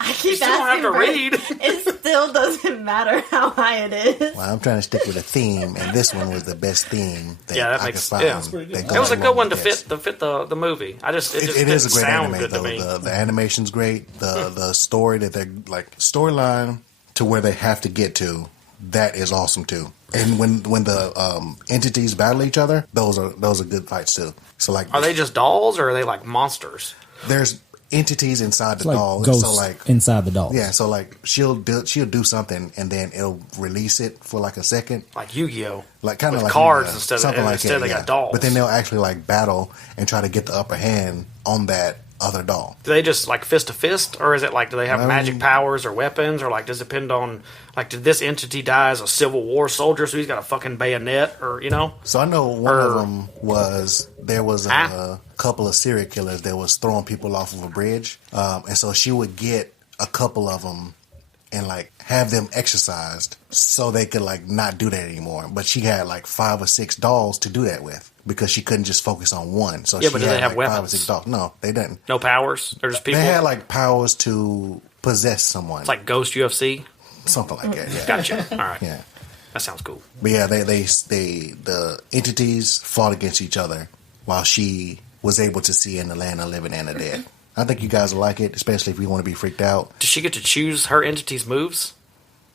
I keep You still don't have to read. It still doesn't matter how high it is. Well, I'm trying to stick with a theme, and this one was the best theme that that I makes could find. yeah. That It was a good one to goes fit the movie. It just It didn't is a great sound anime, good to though. me. The animation's great. The story that they're like storyline to where they have to get to, that is awesome too. And when the entities battle each other, those are good fights too. So like, Are they just dolls or are they like monsters? there's entities inside the Like doll. ghosts So like, inside the doll. yeah, so like she'll do something and then it'll release it for like a second. Like Yu-Gi-Oh! Like kind of With like cards instead of- something like instead that, they yeah. got dolls. But then they'll actually like battle and try to get the upper hand on that other doll. Do they just like fist to fist, or is it like do they have magic powers or weapons, or like does it depend on like did this entity die as a Civil War soldier, so he's got a fucking bayonet, or you know? So I know one of them was there was a couple of serial killers that was throwing people off of a bridge, and so she would get a couple of them and like have them exercised so they could like not do that anymore. But she had like 5 or 6 dolls to do that with because she couldn't just focus on one. So Yeah, she but do had they have like 5 or weapons? 6 dolls. No, they didn't. No powers. They're just people. They had like powers to possess someone, It's like Ghost UFC. something like that. Yeah. Gotcha. All right. Yeah. That sounds cool. But yeah, the entities fought against each other while she was able to see in the land of the living and the dead. I think you guys will like it, especially if you want to be freaked out. Does she get to choose her entity's moves?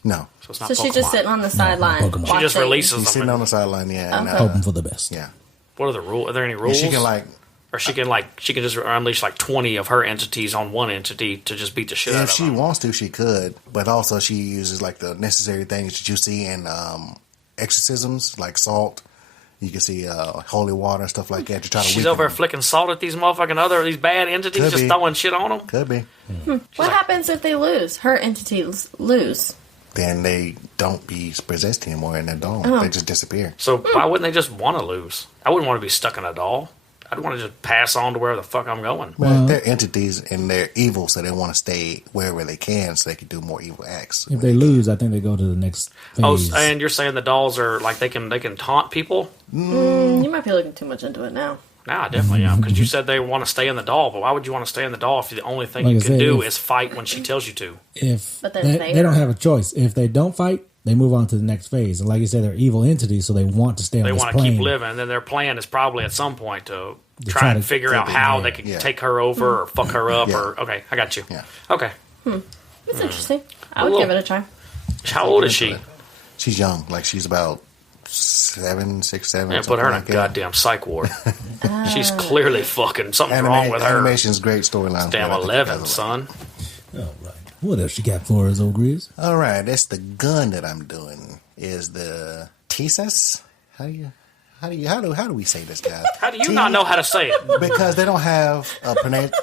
No. So it's not So Pokemon. she's just sitting on the sideline. Pokemon. She just watching. releases She's them. sitting on the sideline, yeah. And, Hoping for the best. yeah. What are the rules? Are there any And rules? she can, like, or she can just unleash like 20 of her entities on one entity to just beat the shit out if of she them. wants to, she could. But also, she uses, like, the necessary things that you see in exorcisms, like salt. You can see holy water, stuff like that, to try to She's weaken over there them. flicking salt at these these bad entities, Could just be. throwing shit on them. Could be. What happens if they lose? Her entities lose. Then they don't be possessed anymore, and they don't. Oh. They just disappear. So why wouldn't they just want to lose? I wouldn't want to be stuck in a doll. I'd want to just pass on to where the fuck I'm going. Well, they're entities and they're evil, so they want to stay wherever they can so they can do more evil acts. If they lose, I think they go to the next phase. Oh, and you're saying the dolls are like they can taunt people? You might be looking too much into it now. Nah, I definitely am, because you said they want to stay in the doll, but why would you want to stay in the doll if the only thing Like you I can said, do if- is fight when she tells you to? If But then they don't have a choice. If they don't fight, they move on to the next phase. And like you said, they're evil entities, so they want to stay on They this want to plane. keep living, and then their plan is probably at some point to try try to and figure out how they can Yeah. take her over or fuck her up. Yeah. Or okay, I got you. Yeah. Okay, It's interesting. I would Well, give it a try. how old is she? She's young. Like, she's about 7, 6, 7. Yeah, put something her in a like that. goddamn psych ward. She's clearly fucking something's wrong with her. Animation's great storyline. Damn, but I think 11, that's a son. All right. What else you got for us, old Grizz? lot. All right, that's the gun that I'm doing. Is the Tisas? How do we say this, guys? How do you not know how to say it? Because they don't have a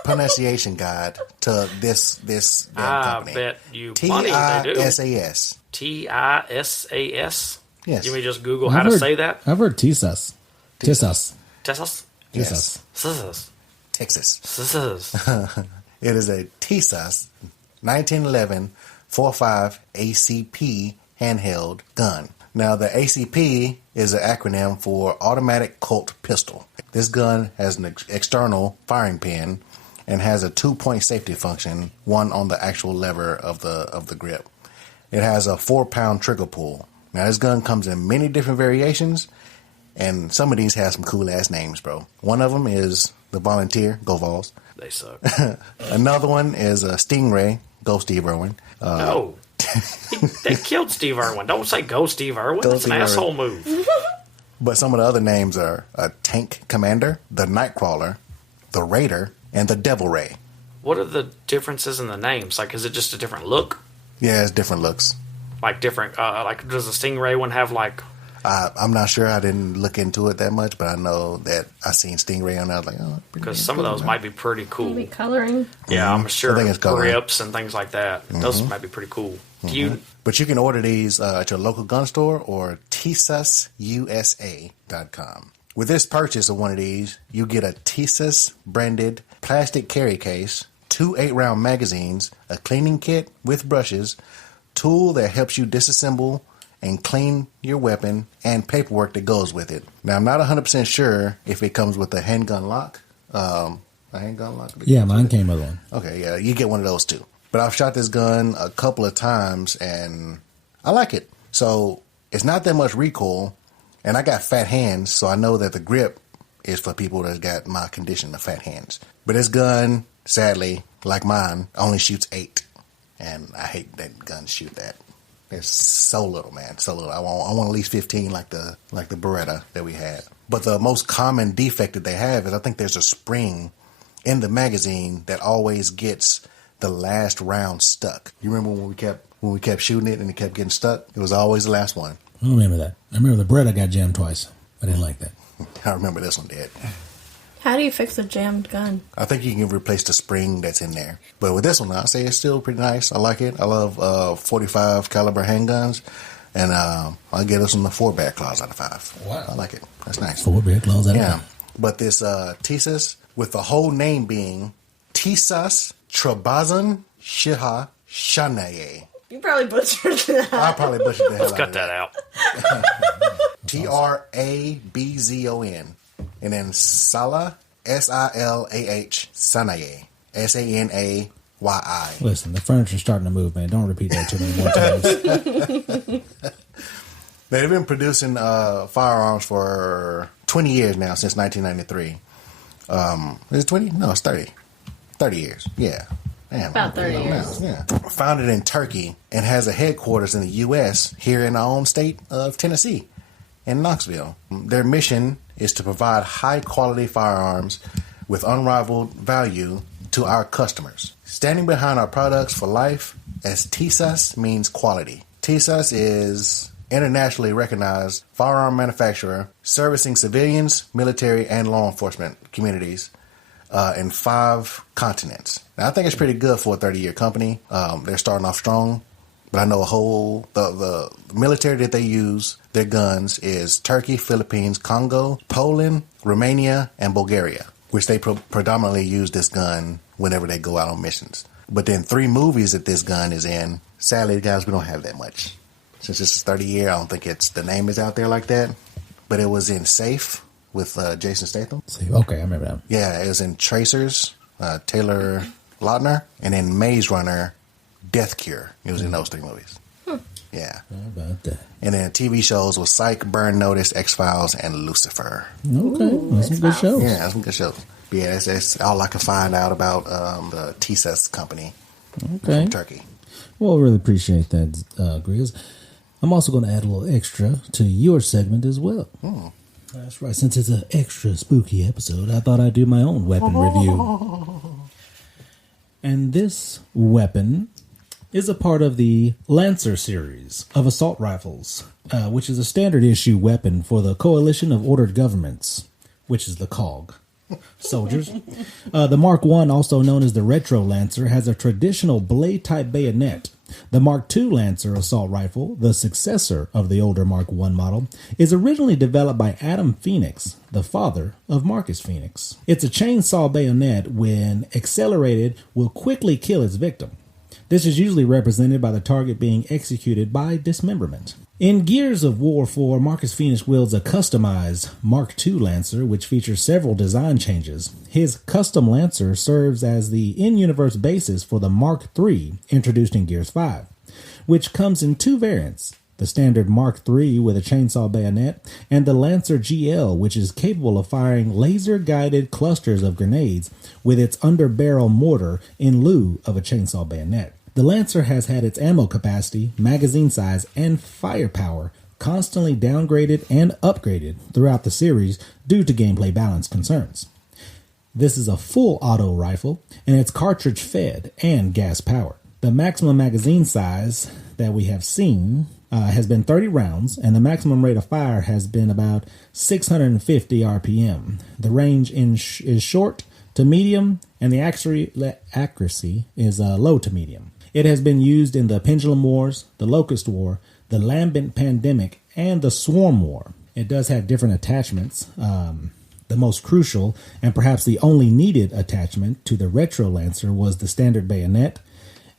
pronunciation guide to this damn I company. bet you money they do. Tisas. Tisas? Yes. You may just Google how to say that? I've heard Tisas. Tisas. Tessus? Yes. Tessus. Texas. Tessus. It is a Tisas 1911 45 ACP handheld gun. Now, the ACP is an acronym for Automatic Colt Pistol. This gun has an external firing pin and has a 2-point safety function, one on the actual lever of the grip. It has a 4-pound trigger pull. Now, this gun comes in many different variations, and some of these have some cool-ass names, bro. One of them is the Volunteer, go Vols. They suck. Another one is a Stingray, go Steve Irwin. No. They killed Steve Irwin. Don't say go Steve Irwin. Go That's an Steve Irwin. asshole move. But some of the other names are a Tank Commander, the Nightcrawler, the Raider, and the Devil Ray. What are the differences in the names? Like, is it just a different look? Yeah, it's different looks. Like different, like does the Stingray one have like? I'm not sure. I didn't look into it that much, but I know that I seen Stingray on there. I was like, oh, Because some of those might be pretty cool. Maybe coloring. Yeah, I'm sure I think it's coloring. grips and things like that. Those might be pretty cool. Do you? But you can order these at your local gun store or TSUSusa.com. With this purchase of one of these, you get a TSUS branded plastic carry case, 2 8-round magazines, a cleaning kit with brushes, tool that helps you disassemble and clean your weapon, and paperwork that goes with it. Now, I'm not 100% sure if it comes with a handgun lock. A handgun lock? Yeah, mine came with one. Okay, yeah, you get one of those too. But I've shot this gun a couple of times, and I like it. So it's not that much recoil, and I got fat hands, so I know that the grip is for people that's got my condition of fat hands. But this gun, sadly, like mine, only shoots 8, and I hate that guns shoot that. It's so little, man, so little. I want at least 15, like the Beretta that we had. But the most common defect that they have is I think there's a spring in the magazine that always gets the last round stuck. You remember when we kept shooting it and it kept getting stuck? It was always the last one. I don't remember that. I remember the bread I got jammed twice. I didn't like that. I remember this one did. How do you fix a jammed gun? I think you can replace the spring that's in there. But with this one, I say it's still pretty nice. I like it. I love 45 caliber handguns. And I'll give this one the 4-bear claws out of 5. Wow. I like it. That's nice. 4-bear claws out of Yeah. 5. But this Tisas, with the whole name being Tisas Trabazan Shiha Shanaye. You probably butchered that. I probably butchered the hell Let's out cut of that out. Trabzon. And then Salah, Silah, Sanaye. Sanayi. Listen, the furniture's starting to move, man. Don't repeat that too many more times. They've been producing firearms for 20 years now, since 1993. Is it 20? No, it's 30. 30 years, yeah. Damn, About 30 years. Yeah. Founded in Turkey and has a headquarters in the U.S. here in our own state of Tennessee, in Knoxville. Their mission is to provide high-quality firearms with unrivaled value to our customers. Standing behind our products for life, as TSUS means quality. TSUS is internationally recognized firearm manufacturer servicing civilians, military, and law enforcement communities in 5 continents. Now, I think it's pretty good for a 30-year company. They're starting off strong, but I know the military that they use, their guns, is Turkey, Philippines, Congo, Poland, Romania, and Bulgaria, which they predominantly use this gun whenever they go out on missions. But then 3 movies that this gun is in, sadly, guys, we don't have that much. Since this is 30-year, I don't think the name is out there like that. But it was in Safe with Jason Statham. Okay, I remember that. Yeah, it was in Tracers, Taylor Lautner, and in Maze Runner, Death Cure. It was in those 3 movies. Yeah. How about that? And then TV shows was Psych, Burn Notice, X-Files, and Lucifer. Okay, that's some good shows. Yeah, that's some good shows. But yeah, that's all I can find out about the TSUS company from Turkey. Well, really appreciate that, Grizz. I'm also going to add a little extra to your segment as well. That's right. Since it's an extra spooky episode, I thought I'd do my own weapon review. And this weapon is a part of the Lancer series of assault rifles, which is a standard issue weapon for the Coalition of Ordered Governments, which is the COG. Soldiers. The Mark I, also known as the Retro Lancer, has a traditional blade-type bayonet. The Mark II Lancer assault rifle, the successor of the older Mark I model, is originally developed by Adam Phoenix, the father of Marcus Phoenix. It's a chainsaw bayonet when accelerated will quickly kill its victim. This is usually represented by the target being executed by dismemberment. In Gears of War 4, Marcus Phoenix wields a customized Mark II Lancer, which features several design changes. His custom Lancer serves as the in-universe basis for the Mark III introduced in Gears 5, which comes in 2 variants, the standard Mark III with a chainsaw bayonet, and the Lancer GL, which is capable of firing laser-guided clusters of grenades with its underbarrel mortar in lieu of a chainsaw bayonet. The Lancer has had its ammo capacity, magazine size, and firepower constantly downgraded and upgraded throughout the series due to gameplay balance concerns. This is a full auto rifle, and it's cartridge fed and gas powered. The maximum magazine size that we have seen has been 30 rounds, and the maximum rate of fire has been about 650 RPM. The range is short to medium, and the accuracy is low to medium. It has been used in the Pendulum Wars, the Locust War, the Lambent Pandemic, and the Swarm War. It does have different attachments. The most crucial, and perhaps the only needed attachment to the Retro Lancer was the standard bayonet,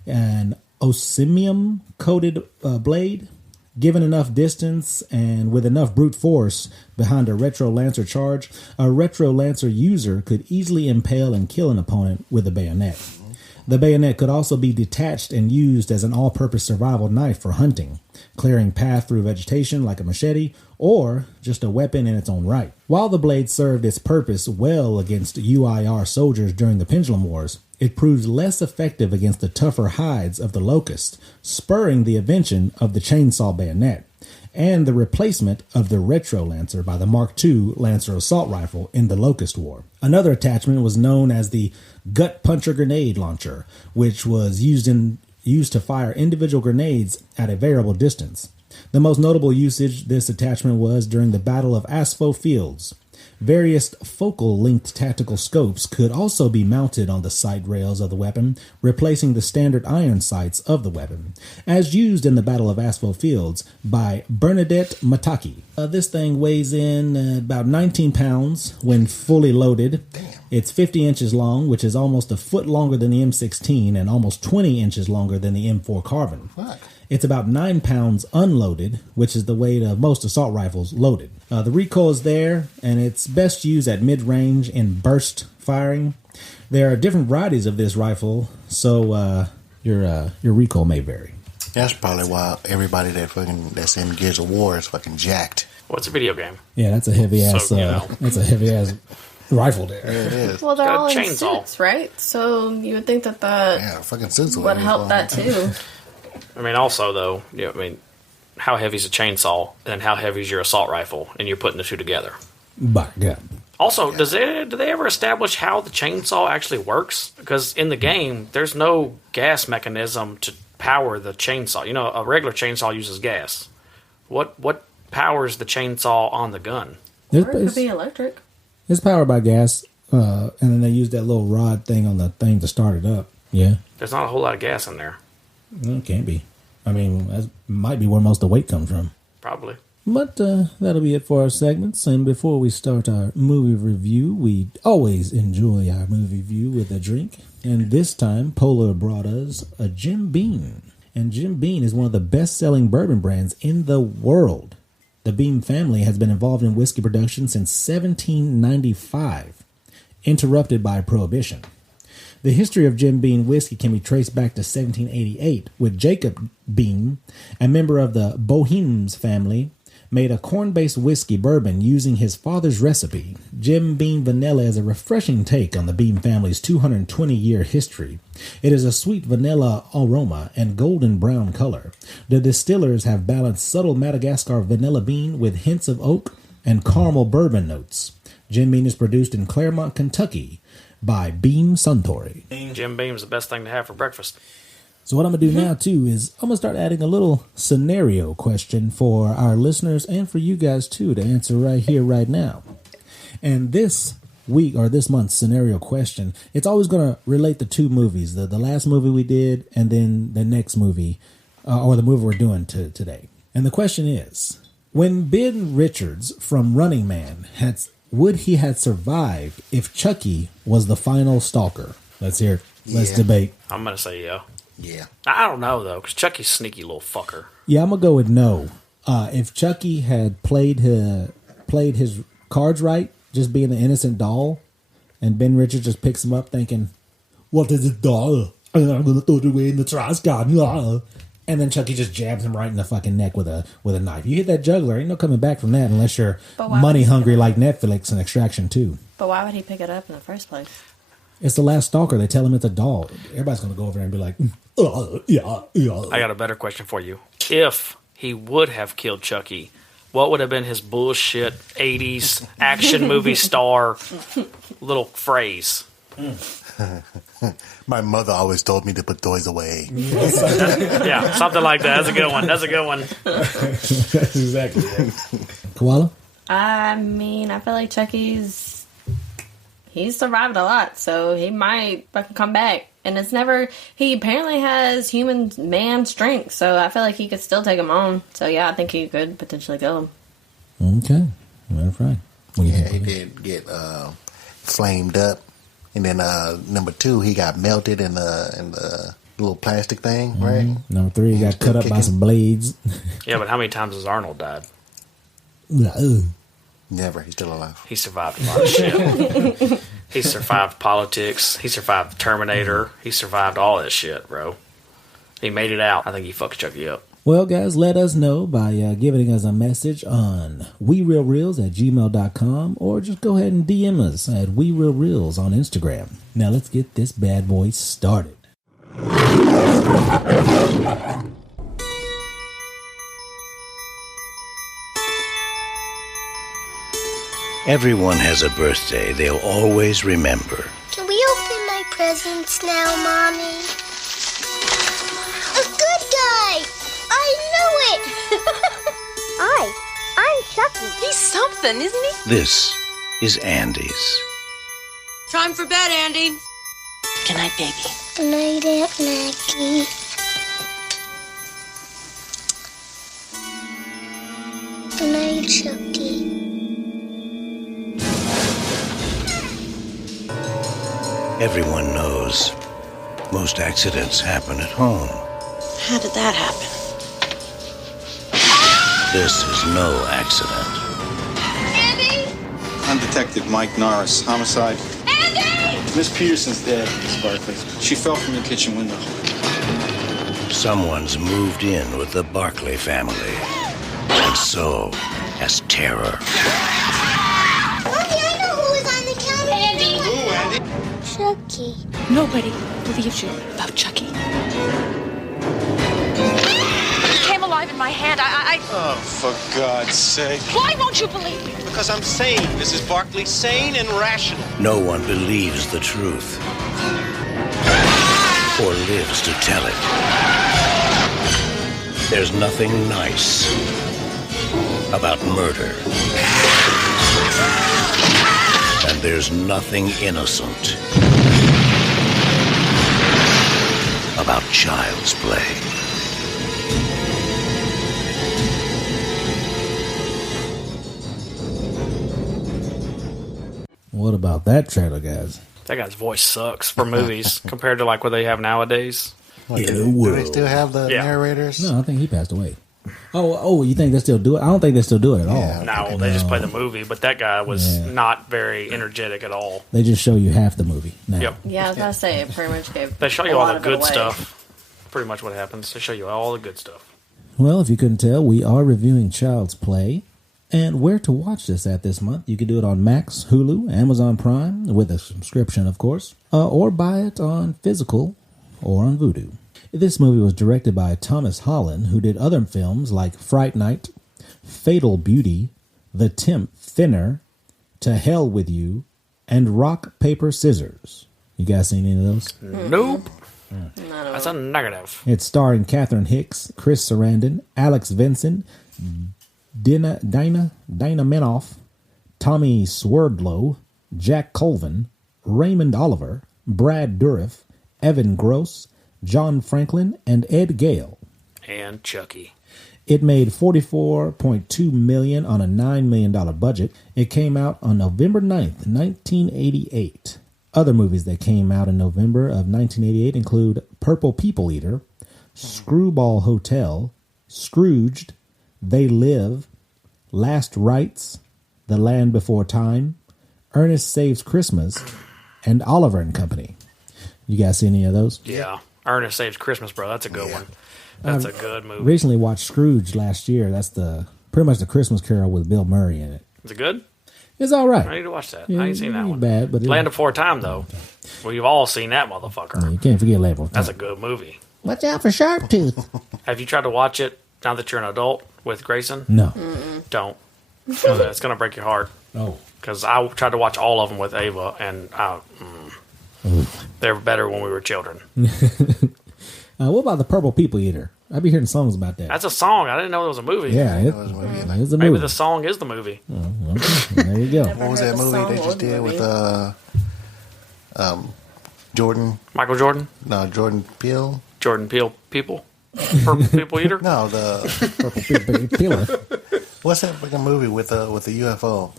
an osmium-coated blade. Given enough distance and with enough brute force behind a Retro Lancer charge, a Retro Lancer user could easily impale and kill an opponent with a bayonet. The bayonet could also be detached and used as an all-purpose survival knife for hunting, clearing path through vegetation like a machete, or just a weapon in its own right. While the blade served its purpose well against UIR soldiers during the Pendulum Wars, it proved less effective against the tougher hides of the Locust, spurring the invention of the chainsaw bayonet, and the replacement of the Retro Lancer by the Mark II Lancer assault rifle in the Locust War. Another attachment was known as the Gut Puncher Grenade Launcher, which was used to fire individual grenades at a variable distance. The most notable usage this attachment was during the Battle of Aspho Fields. Various focal-length tactical scopes could also be mounted on the sight rails of the weapon, replacing the standard iron sights of the weapon, as used in the Battle of Aspho Fields by Bernadette Mataki. This thing weighs in about 19 pounds when fully loaded. It's 50 inches long, which is almost a foot longer than the M16 and almost 20 inches longer than the M4 Carbon. It's about 9 pounds unloaded, which is the weight of most assault rifles loaded. The recoil is there, and it's best used at mid-range in burst firing. There are different varieties of this rifle, so your recoil may vary. That's probably why everybody that's in Gears of War is fucking jacked. Well, it's a video game. Yeah, that's a heavy ass. So, That's a heavy ass rifle there. Yeah, it is. Well, they're Got a all in chainsaw. suits, right? So you would think that Yeah, fucking suits would help that too. I mean, also though, how heavy is a chainsaw, and how heavy is your assault rifle, and you're putting the two together. But yeah. Also, do they ever establish how the chainsaw actually works? Because in the game, there's no gas mechanism to power the chainsaw. You know, a regular chainsaw uses gas. What powers the chainsaw on the gun? Or it could be electric. It's powered by gas, and then they use that little rod thing on the thing to start it up. Yeah. There's not a whole lot of gas in there. Well, it can't be. I mean, that might be where most of the weight comes from. Probably. But that'll be it for our segments. And before we start our movie review, we always enjoy our movie review with a drink. And this time, Polar brought us a Jim Beam. And Jim Beam is one of the best-selling bourbon brands in the world. The Beam family has been involved in whiskey production since 1795, interrupted by Prohibition. The history of Jim Beam whiskey can be traced back to 1788, with Jacob Beam, a member of the Bohem's family, made a corn-based whiskey bourbon using his father's recipe. Jim Beam Vanilla is a refreshing take on the Beam family's 220-year history. It is a sweet vanilla aroma and golden brown color. The distillers have balanced subtle Madagascar vanilla bean with hints of oak and caramel bourbon notes. Jim Beam is produced in Claremont, Kentucky by Beam Suntory. Jim Beam's the best thing to have for breakfast. So what I'm going to do now, too, is I'm going to start adding a little scenario question for our listeners and for you guys, too, to answer right here, right now. And this week, or this month's scenario question, it's always going to relate to two movies, the last movie we did and then the next movie, or the movie we're doing today. And the question is, when Ben Richards from Running Man would he have survived if Chucky was the final stalker? Let's hear it. Let's debate. I'm going to say yeah. Yeah. I don't know, though, because Chucky's a sneaky little fucker. Yeah, I'm going to go with no. If Chucky had played his cards right, just being an innocent doll, and Ben Richards just picks him up thinking, what is a doll? I'm going to throw it away in the trash can. And then Chucky just jabs him right in the fucking neck with a knife. You hit that juggler, ain't no coming back from that unless you're money hungry like Netflix and Extraction 2. But why would he pick it up in the first place? It's the last stalker. They tell him it's a doll. Everybody's going to go over there and be like, yeah. I got a better question for you. If he would have killed Chucky, what would have been his bullshit 80s action movie star little phrase? My mother always told me to put toys away. Yeah, something like that. That's a good one. That's exactly it. Koala? I mean, I feel like Chucky's... He's survived a lot, so he might fucking come back. And it's never... He apparently has human man strength, so I feel like he could still take him on. So yeah, I think he could potentially kill him. Okay. That's right. Yeah, he did get flamed up. And then number 2, he got melted in the little plastic thing, right? Number 3, he got cut up by some blades. Yeah, but how many times has Arnold died? Never. He's still alive. He survived a lot of shit. He survived politics. He survived Terminator. He survived all that shit, bro. He made it out. I think he fucked Chucky up. Well, guys, let us know by giving us a message on werealreels@gmail.com or just go ahead and DM us at werealreels on Instagram. Now let's get this bad boy started. Everyone has a birthday they'll always remember. Can we open my presents now, Mommy? A good guy! I knew it! I'm Chucky. He's something, isn't he? This is Andy's. Time for bed, Andy. Good night, baby. Good night, Aunt Maggie. Good night, Chucky. Everyone knows most accidents happen at home. How did that happen? This is no accident. Andy! I'm Detective Mike Norris, homicide. Andy! Miss Peterson's dead, Miss Barkley. She fell from the kitchen window. Someone's moved in with the Barkley family. And so has terror. Mommy, I know who was on the counter Chucky. Nobody believes you about Chucky. He came alive in my hand. Oh, for God's sake. Why won't you believe me? Because I'm sane, Mrs. Barkley. Sane and rational. No one believes the truth or lives to tell it. There's nothing nice about murder. And there's nothing innocent about child's play. What about that trailer, guys? That guy's voice sucks for movies compared to like what they have nowadays. Do they still have the narrators? No, I think he passed away. Oh, you think they still do it? I don't think they still do it at all. No, they just play the movie, but that guy was not very energetic at all. They just show you half the movie now. Yep. Yeah, I was gonna say it pretty much gave. They show a you all lot the of it good away. stuff. Pretty much what happens. They show you all the good stuff. Well, if you couldn't tell, we are reviewing Child's Play. And where to watch this at this month, you can do it on Max, Hulu, Amazon Prime, with a subscription, of course, or buy it on physical or on Vudu. This movie was directed by Thomas Holland, who did other films like Fright Night, Fatal Beauty, The Temp Thinner, To Hell With You, and Rock, Paper, Scissors. You guys seen any of those? Nope. That's a negative. It's starring Catherine Hicks, Chris Sarandon, Alex Vincent, Dinah Menoff, Tommy Swerdlow, Jack Colvin, Raymond Oliver, Brad Dourif, Evan Gross, John Franklin, and Ed Gale. And Chucky. It made $44.2 million on a $9 million budget. It came out on November 9th, 1988. Other movies that came out in November of 1988 include Purple People Eater, Screwball Hotel, Scrooged, They Live, Last Rites, The Land Before Time, Ernest Saves Christmas, and Oliver and Company. You guys see any of those? Yeah. Ernest Saves Christmas, bro. That's a good one. That's a good movie. Recently watched Scrooge last year. That's pretty much the Christmas Carol with Bill Murray in it. Is it good? It's all right. I need to watch that. Yeah, I ain't seen that one. Bad, but Land Before Time, though. We've all seen that motherfucker. You can't forget Land Before Time. That's a good movie. Watch out for Sharp Tooth. Have you tried to watch it now that you're an adult with Grayson? No. Don't. It's going to break your heart. Oh. Because I tried to watch all of them with Ava, and they were better when we were children. What about the Purple People Eater? I be hearing songs about that. That's a song. I didn't know it was a movie. Yeah, it's a movie. Maybe the song is the movie. Oh, well, there you go. What was that movie they just did with Jordan? Michael Jordan? No, Jordan Peele. Jordan Peele people? Purple People Eater? No, the Purple People Peeler. What's that fucking movie with the UFO?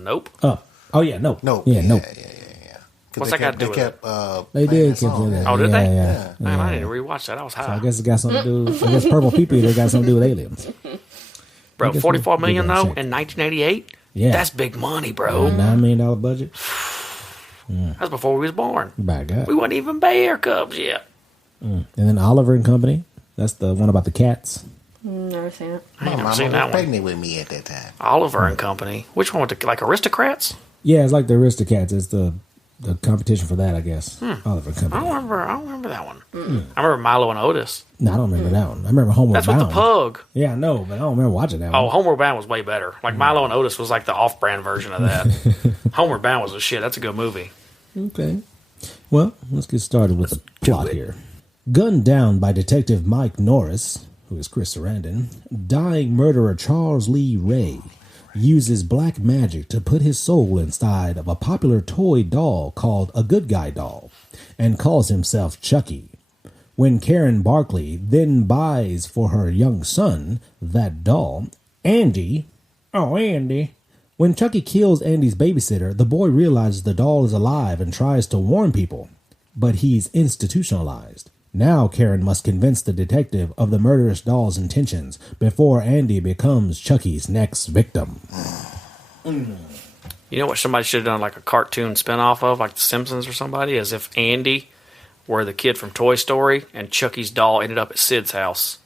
Nope. Oh yeah, Nope. Nope. Yeah, Nope. What's that got to do with it? They did keep doing that. Oh, did they? Yeah. Man, I need to rewatch that. I was high. So I guess it got something to do. I guess Purple People Eater got something to do with aliens. Bro, $44 million though in 1988. Yeah, that's big money, bro. $9 million budget. That's before we was born. By God, we wasn't even Bear Cubs yet. And then Oliver and Company. That's the one about the cats. Never seen it. I ain't My never seen mama that was one. pregnant with me at that time. Oliver and Company. Which one with the like Aristocrats? Yeah, it's like the Aristocats. It's the competition for that, I guess. Oliver and Company. I don't remember that one. I remember Milo and Otis. No, I don't remember that one. I remember Homeward That's Bound. with the pug. Yeah, I know, but I don't remember watching that one. Oh, Homeward Bound was way better. Like Milo and Otis was like the off-brand version of that. Homeward Bound was a shit. That's a good movie. Okay. Well, let's get started with the plot here. Gunned down by Detective Mike Norris, who is Chris Sarandon, dying murderer Charles Lee Ray uses black magic to put his soul inside of a popular toy doll called a Good Guy doll and calls himself Chucky. When Karen Barkley then buys for her young son that doll, Andy... Oh, Andy... When Chucky kills Andy's babysitter, the boy realizes the doll is alive and tries to warn people, but he's institutionalized. Now Karen must convince the detective of the murderous doll's intentions before Andy becomes Chucky's next victim. You know what somebody should have done like a cartoon spinoff of, like The Simpsons or somebody, as if Andy were the kid from Toy Story and Chucky's doll ended up at Sid's house.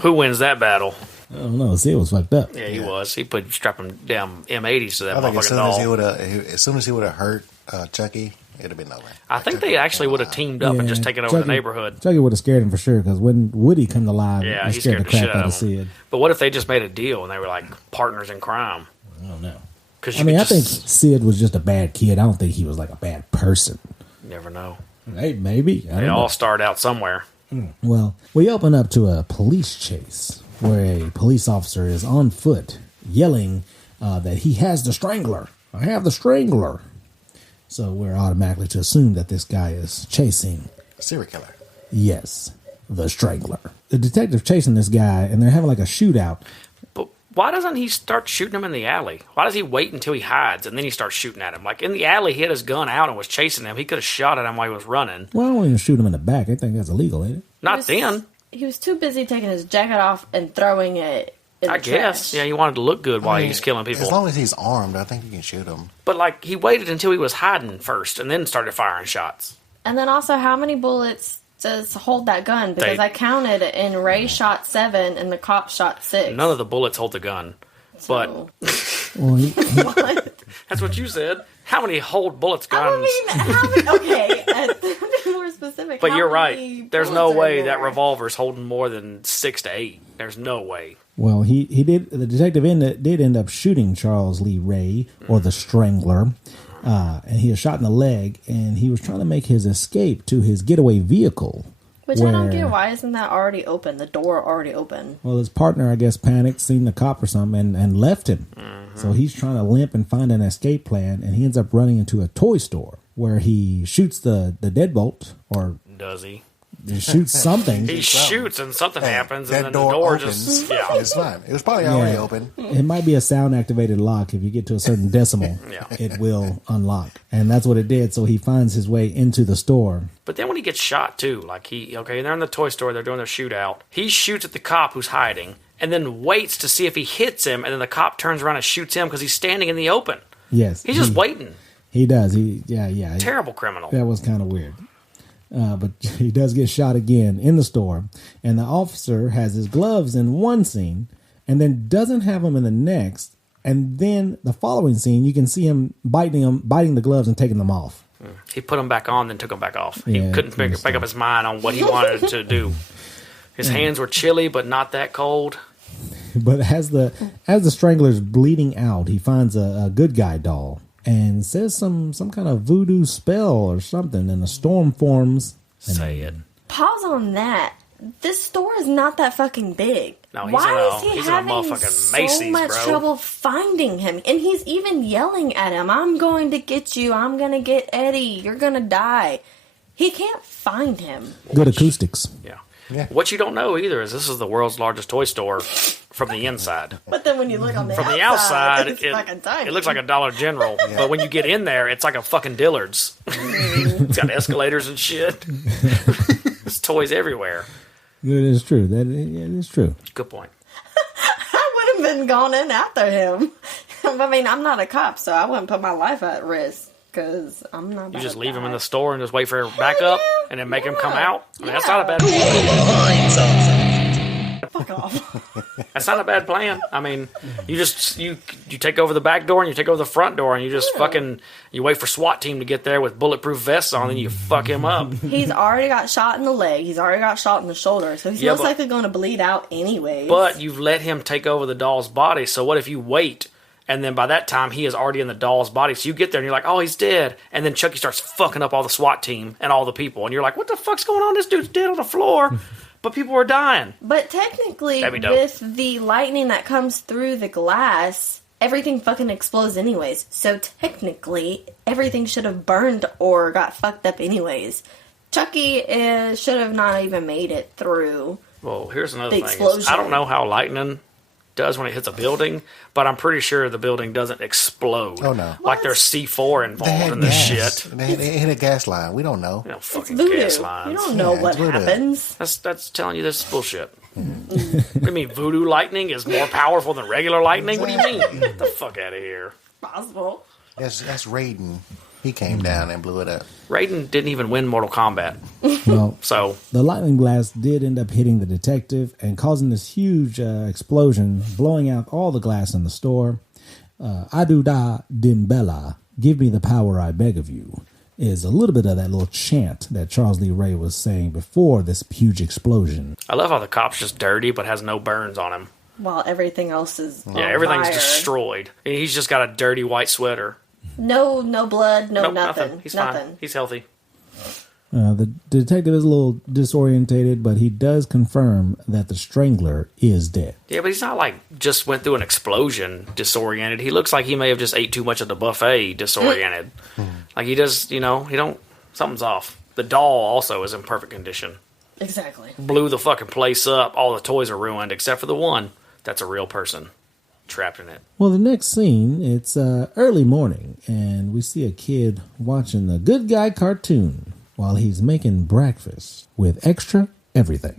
Who wins that battle? I don't know. Sid was fucked up. Yeah, he was. He put strapping down M80s to that I think motherfucking doll. as soon as he would have hurt Chucky, it'd have been over. I think they actually would have teamed up and just taken over the neighborhood. Chucky would have scared him for sure, because when Woody come to life, Yeah, he he scared the crap out of him. Sid. But what if they just made a deal and they were like partners in crime? I don't know. Because I mean, I think Sid was just a bad kid. I don't think he was like a bad person. You never know. Hey, maybe. They all start out somewhere. Well, we open up to a police chase where a police officer is on foot yelling that he has the strangler. I have the strangler. So we're automatically to assume that this guy is chasing a serial killer. Yes, the strangler. The detective chasing this guy, and they're having like a shootout. But why doesn't he start shooting him in the alley? Why does he wait until he hides and then he starts shooting at him? Like in the alley, he had his gun out and was chasing him. He could have shot at him while he was running. Well, I don't even shoot him in the back. I think that's illegal, ain't it? Not then. He was too busy taking his jacket off and throwing it in I the guess. trash. Yeah, he wanted to look good while he was killing people. As long as he's armed, I think you can shoot him. But like he waited until he was hiding first and then started firing shots. And then also, how many bullets does hold that gun? Because I counted, and Ray shot 7 and the cop shot 6. None of the bullets hold the gun. But Well, that's what you said. How many hold bullets guns? How many? Okay, be more specific. But How you're many right. There's no bullets are way in that there? revolver's holding more than 6 to 8. There's no way. Well, he did. The detective did end up shooting Charles Lee Ray, or the Strangler, and he was shot in the leg, and he was trying to make his escape to his getaway vehicle. Which I don't get. Why isn't that already open? The door already open. Well, his partner, I guess, panicked, seen the cop or something, and left him. So he's trying to limp and find an escape plan, and he ends up running into a toy store where he shoots the deadbolt, or does he? He shoots something. He shoots and something happens, that and then the door door opens. just It's fine. It was probably already open. It might be a sound activated lock. If you get to a certain decimal, it will unlock. And that's what it did. So he finds his way into the store. But then when he gets shot too, like they're in the toy store, they're doing their shootout. He shoots at the cop who's hiding, and then waits to see if he hits him, and then the cop turns around and shoots him because he's standing in the open. Yes. He's just waiting. He does. Terrible criminal. That was kind of weird. But he does get shot again in the store, and the officer has his gloves in one scene and then doesn't have them in the next, and then the following scene you can see him biting the gloves and taking them off. He put them back on, then took them back off. Yeah, He couldn't make up his mind on what he wanted to do. His hands were chilly, but not that cold. But as the Strangler's bleeding out, he finds a good guy doll and says some kind of voodoo spell or something, and a storm forms. Say it. Pause on that. This store is not that fucking big. No, Why is he he's in a having motherfucking so Macy's, much bro. trouble finding him? And he's even yelling at him, "I'm going to get you. I'm going to get Eddie. You're going to die." He can't find him. Good acoustics. Yeah. What you don't know either is this is the world's largest toy store from the inside. But then when you look on the From outside, the outside, it's fucking tiny. it looks like a Dollar General. But when you get in there, it's like a fucking Dillard's. It's got escalators and shit. There's toys everywhere. It is true. That is true. Good point. I would have been gone in after him. I mean, I'm not a cop, so I wouldn't put my life at risk. Because I'm not. You just leave him in the store and just wait for him back up and then make him come out. I mean, that's not a bad plan. Fuck off. That's not a bad plan. I mean, you take over the back door and you take over the front door and you just you wait for SWAT team to get there with bulletproof vests on and you fuck him up. He's already got shot in the leg. He's already got shot in the shoulder. So he's most likely going to bleed out anyways. But you've let him take over the doll's body. So what if you wait? And then by that time, he is already in the doll's body. So you get there and you're like, oh, he's dead. And then Chucky starts fucking up all the SWAT team and all the people. And you're like, what the fuck's going on? This dude's dead on the floor. But people are dying. But technically, with the lightning that comes through the glass, everything fucking explodes anyways. So technically, everything should have burned or got fucked up anyways. Chucky should have not even made it through. Well, here's another the thing. Explosion. I don't know how lightning does when it hits a building, but I'm pretty sure the building doesn't explode. Oh, no. Like there's C4 involved in the shit. They hit a gas line. We don't know. Fucking voodoo. gas lines. You don't know what happens. That's telling you this is bullshit. What do you mean voodoo lightning is more powerful than regular lightning? What do you mean? Get the fuck out of here. Possible. That's Raiden. He came down and blew it up. Raiden didn't even win Mortal Kombat. Well, so the lightning blast did end up hitting the detective and causing this huge explosion, blowing out all the glass in the store. Aduda Dimbella give me the power, I beg of you, is a little bit of that little chant that Charles Lee Ray was saying before this huge explosion. I love how the cop's just dirty but has no burns on him. While everything else is on everything's fire. destroyed. He's just got a dirty white sweater. No blood, Nope, nothing. He's nothing. fine. He's healthy. The detective is a little disorientated, but he does confirm that the strangler is dead. Yeah, but he's not like just went through an explosion disoriented. He looks like he may have just ate too much of the buffet disoriented. Like he does, something's off. The doll also is in perfect condition. Exactly. Blew the fucking place up. All the toys are ruined except for the one that's a real person trapped in it. Well, the next scene, it's early morning, and we see a kid watching the Good Guy cartoon while he's making breakfast with extra everything.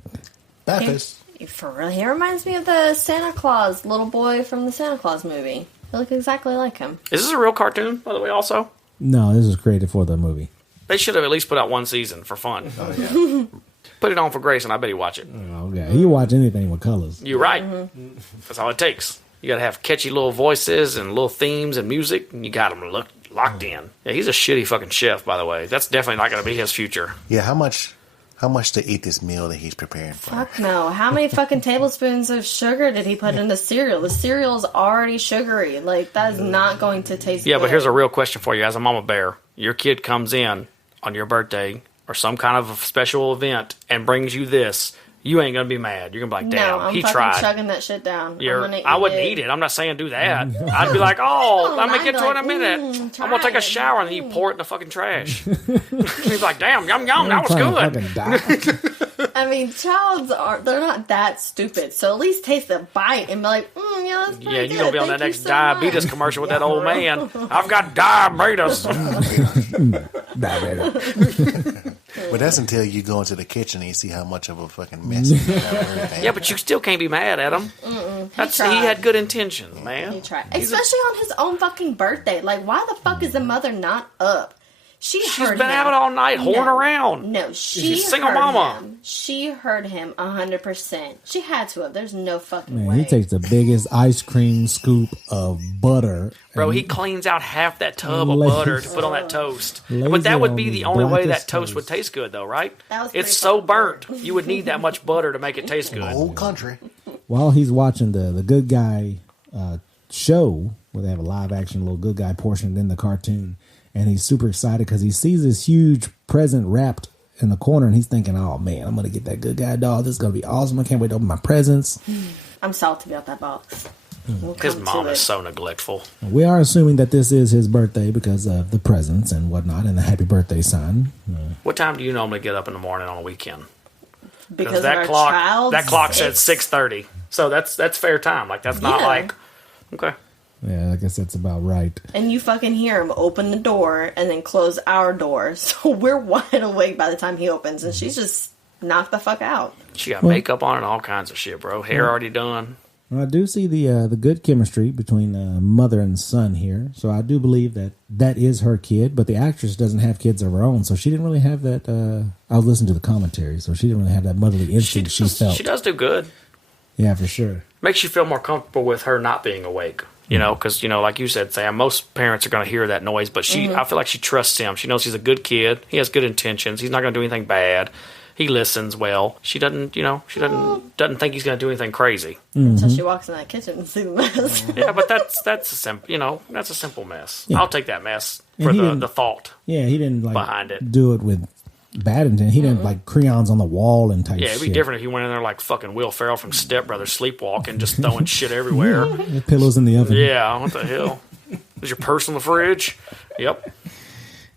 Breakfast. For real, he reminds me of the Santa Claus little boy from the Santa Claus movie. They look exactly like him. Is this a real cartoon, by the way, also? No, this was created for the movie. They should have at least put out one season for fun. Oh, yeah. Put it on for Grace, and I bet he'd watch it. Oh, okay. You watch anything with colors. You're right. That's all it takes. You gotta have catchy little voices and little themes and music, and you got them locked in. Yeah, he's a shitty fucking chef, by the way. That's definitely not gonna be his future. Yeah, how much to eat this meal that he's preparing for? Fuck no. How many fucking tablespoons of sugar did he put in the cereal? The cereal's already sugary. Like, that is not going to taste good. Yeah, but here's a real question for you. As a mama bear, your kid comes in on your birthday or some kind of a special event and brings you this. You ain't gonna be mad. You're gonna be like, damn, I'm he fucking tried. chugging that shit down. I wouldn't eat it. I'm not saying do that. I'd be like, let me get to it in a minute. I'm gonna take a shower and then you pour it in the fucking trash. He's like, damn, yum, that was good. I mean, they're not that stupid. So at least taste the bite and be like, yeah, that's pretty good. You're gonna be on that Thank next you so diabetes much. commercial with that old man. I've got diabetes. But that's until you go into the kitchen and you see how much of a fucking mess you have. Yeah, but you still can't be mad at him. He had good intentions, man. He tried. Especially on his own fucking birthday. Like, why the fuck is the mother not up? She's been out all night, whoring around. No, She's she single heard mama. him. She heard him 100%. She had to have. There's no fucking Man, way. he takes the biggest ice cream scoop of butter. Bro, he cleans out half that tub of butter to put on that toast. But that would be the only way that toast would taste good, though, right? It's so burnt. You would need that much butter to make it taste good. Whole country. While he's watching the Good Guy show, where they have a live action little Good Guy portion in the cartoon, and he's super excited because he sees this huge present wrapped in the corner, and he's thinking, oh man, I'm going to get that Good Guy doll. This is going to be awesome. I can't wait to open my presents. I'm salty about that box. His mom is so neglectful. We are assuming that this is his birthday because of the presents and whatnot and the happy birthday sign. What time do you normally get up in the morning on a weekend? Because that clock said 6:30. So that's fair time. Like, that's not like, okay. Yeah, I guess that's about right. And you fucking hear him open the door and then close our door. So we're wide awake by the time he opens, and she's just knocked the fuck out. She got makeup on and all kinds of shit, bro. Hair already done. Well, I do see the good chemistry between mother and son here. So I do believe that is her kid, but the actress doesn't have kids of her own, so she didn't really have that. I was listening to the commentary, so she didn't really have that motherly instinct she felt. She does do good. Yeah, for sure. Makes you feel more comfortable with her not being awake. You know, because, like you said, Sam, most parents are going to hear that noise, but I feel like she trusts him. She knows he's a good kid. He has good intentions. He's not going to do anything bad. He listens well. She doesn't, doesn't think he's going to do anything crazy. Until she walks in that kitchen and sees the mess. Yeah, but that's a simple, that's a simple mess. Yeah. I'll take that mess for the thought. Yeah, he didn't behind it. Do it with bad intent. He didn't like crayons on the wall and type. Yeah, it'd be shit. different if he went in there like fucking Will Ferrell from Step Brothers sleepwalking, just throwing shit everywhere. Pillows in the oven. Yeah, what the hell? Is your purse in the fridge? Yep.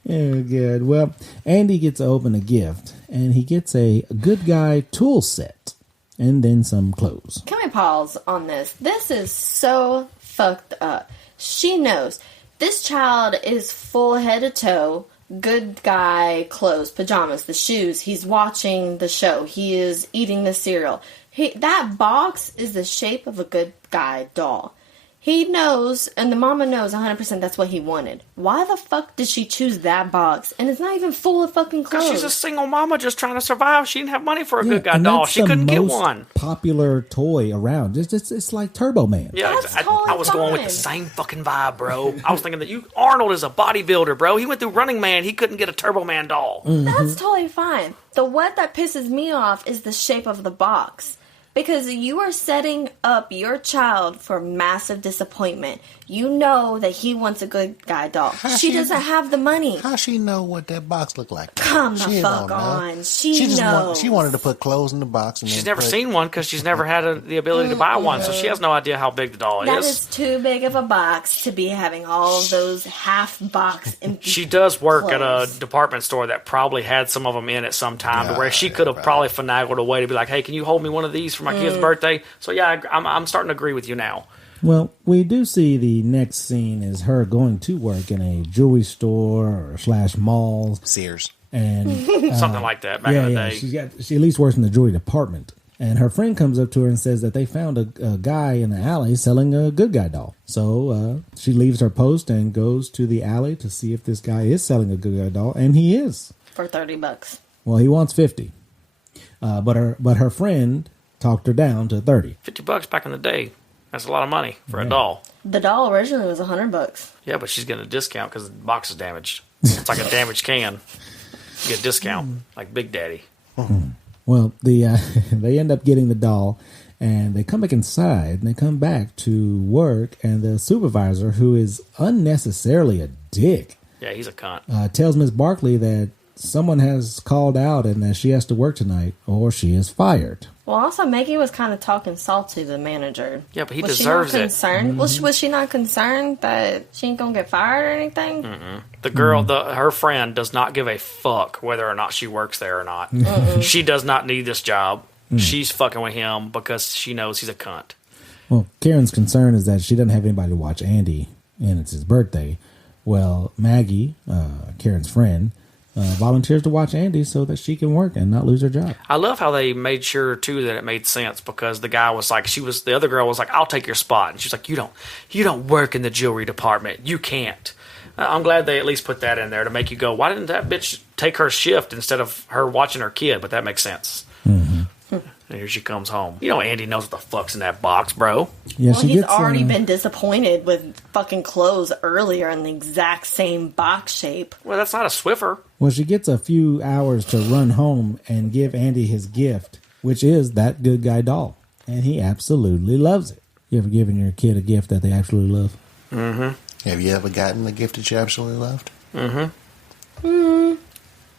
Yeah, good. Well, Andy gets to open a gift, and he gets a Good Guy tool set, and then some clothes. Can we pause on this? This is so fucked up. She knows this child is full head to toe Good Guy clothes, pajamas, the shoes. He's watching the show. He is eating the cereal. That box is the shape of a Good Guy doll. He knows, and the mama knows 100% that's what he wanted. Why the fuck did she choose that box? And it's not even full of fucking clothes. Because she's a single mama just trying to survive. She didn't have money for a good guy doll. She couldn't get one. Popular toy around. It's like Turbo Man. Yeah, I was going with the same fucking vibe, bro. I was thinking that Arnold is a bodybuilder, bro. He went through Running Man. He couldn't get a Turbo Man doll. Mm-hmm. That's totally fine. The what that pisses me off is the shape of the box. Because you are setting up your child for massive disappointment. You know that he wants a good guy doll. She doesn't have the money. How she know what that box look like? Come the fuck on. She knows. She wanted to put clothes in the box. And she's never seen one because she's never had the ability to buy one. So she has no idea how big the doll is. That is too big of a box to be having all of those half-box empty She does work clothes. at a department store that probably had some of them in at some time to where she could have probably finagled a way to be like, hey, can you hold me one of these for my kid's birthday? So yeah, I'm starting to agree with you now. Well, we do see the next scene is her going to work in a jewelry store or / mall. Sears. And something like that back in the day. She at least works in the jewelry department. And her friend comes up to her and says that they found a guy in the alley selling a good guy doll. So she leaves her post and goes to the alley to see if this guy is selling a good guy doll, and he is. For $30. Well, he wants 50. But her friend talked her down to 30. $50 back in the day. That's a lot of money for a doll. The doll originally was $100. Yeah, but she's getting a discount because the box is damaged. It's like a damaged can. You get a discount, like Big Daddy. Well, they end up getting the doll, and they come back inside, and they come back to work, and the supervisor, who is unnecessarily a dick, yeah, he's a cunt, tells Miss Barkley that someone has called out and that she has to work tonight, or she is fired. Well, also, Maggie was kind of talking salt to the manager. Yeah, but he was deserves she not it. Concerned? Was she not concerned that she ain't gonna get fired or anything? The girl, her friend, does not give a fuck whether or not she works there or not. She does not need this job. She's fucking with him because she knows he's a cunt. Well, Karen's concern is that she doesn't have anybody to watch Andy, and it's his birthday. Well, Maggie, Karen's friend, volunteers to watch Andy so that she can work and not lose her job. I love how they made sure too that it made sense because the guy was like, the other girl was like, I'll take your spot, and she's like, you don't work in the jewelry department, you can't. I'm glad they at least put that in there to make you go, why didn't that bitch take her shift instead of her watching her kid? But that makes sense. And here she comes home. You know Andy knows what the fuck's in that box, bro. Yeah, well, he's already been disappointed with fucking clothes earlier in the exact same box shape. Well, that's not a Swiffer. Well, she gets a few hours to run home and give Andy his gift, which is that good guy doll. And he absolutely loves it. You ever given your kid a gift that they absolutely love? Have you ever gotten a gift that you absolutely loved?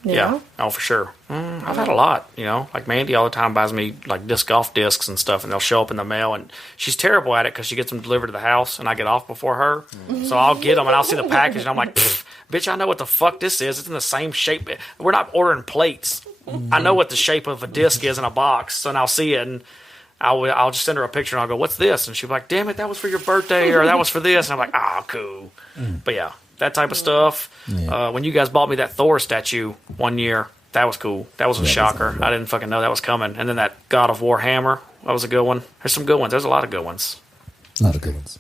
Yeah. Oh, for sure. I've had a lot, Like Mandy all the time buys me like disc golf discs and stuff, and they'll show up in the mail, and she's terrible at it because she gets them delivered to the house, and I get off before her. So I'll get them, and I'll see the package, and I'm like, bitch, I know what the fuck this is. It's in the same shape. We're not ordering plates. I know what the shape of a disc is in a box, and I'll see it, and I'll just send her a picture, and I'll go, what's this? And she'll be like, damn it, that was for your birthday, or that was for this. And I'm like, cool. But yeah. That type of stuff. Yeah. When you guys bought me that Thor statue one year, that was cool. That was a shocker. I didn't fucking know that was coming. And then that God of War hammer, that was a good one. There's some good ones. There's a lot of good ones. A lot of good ones.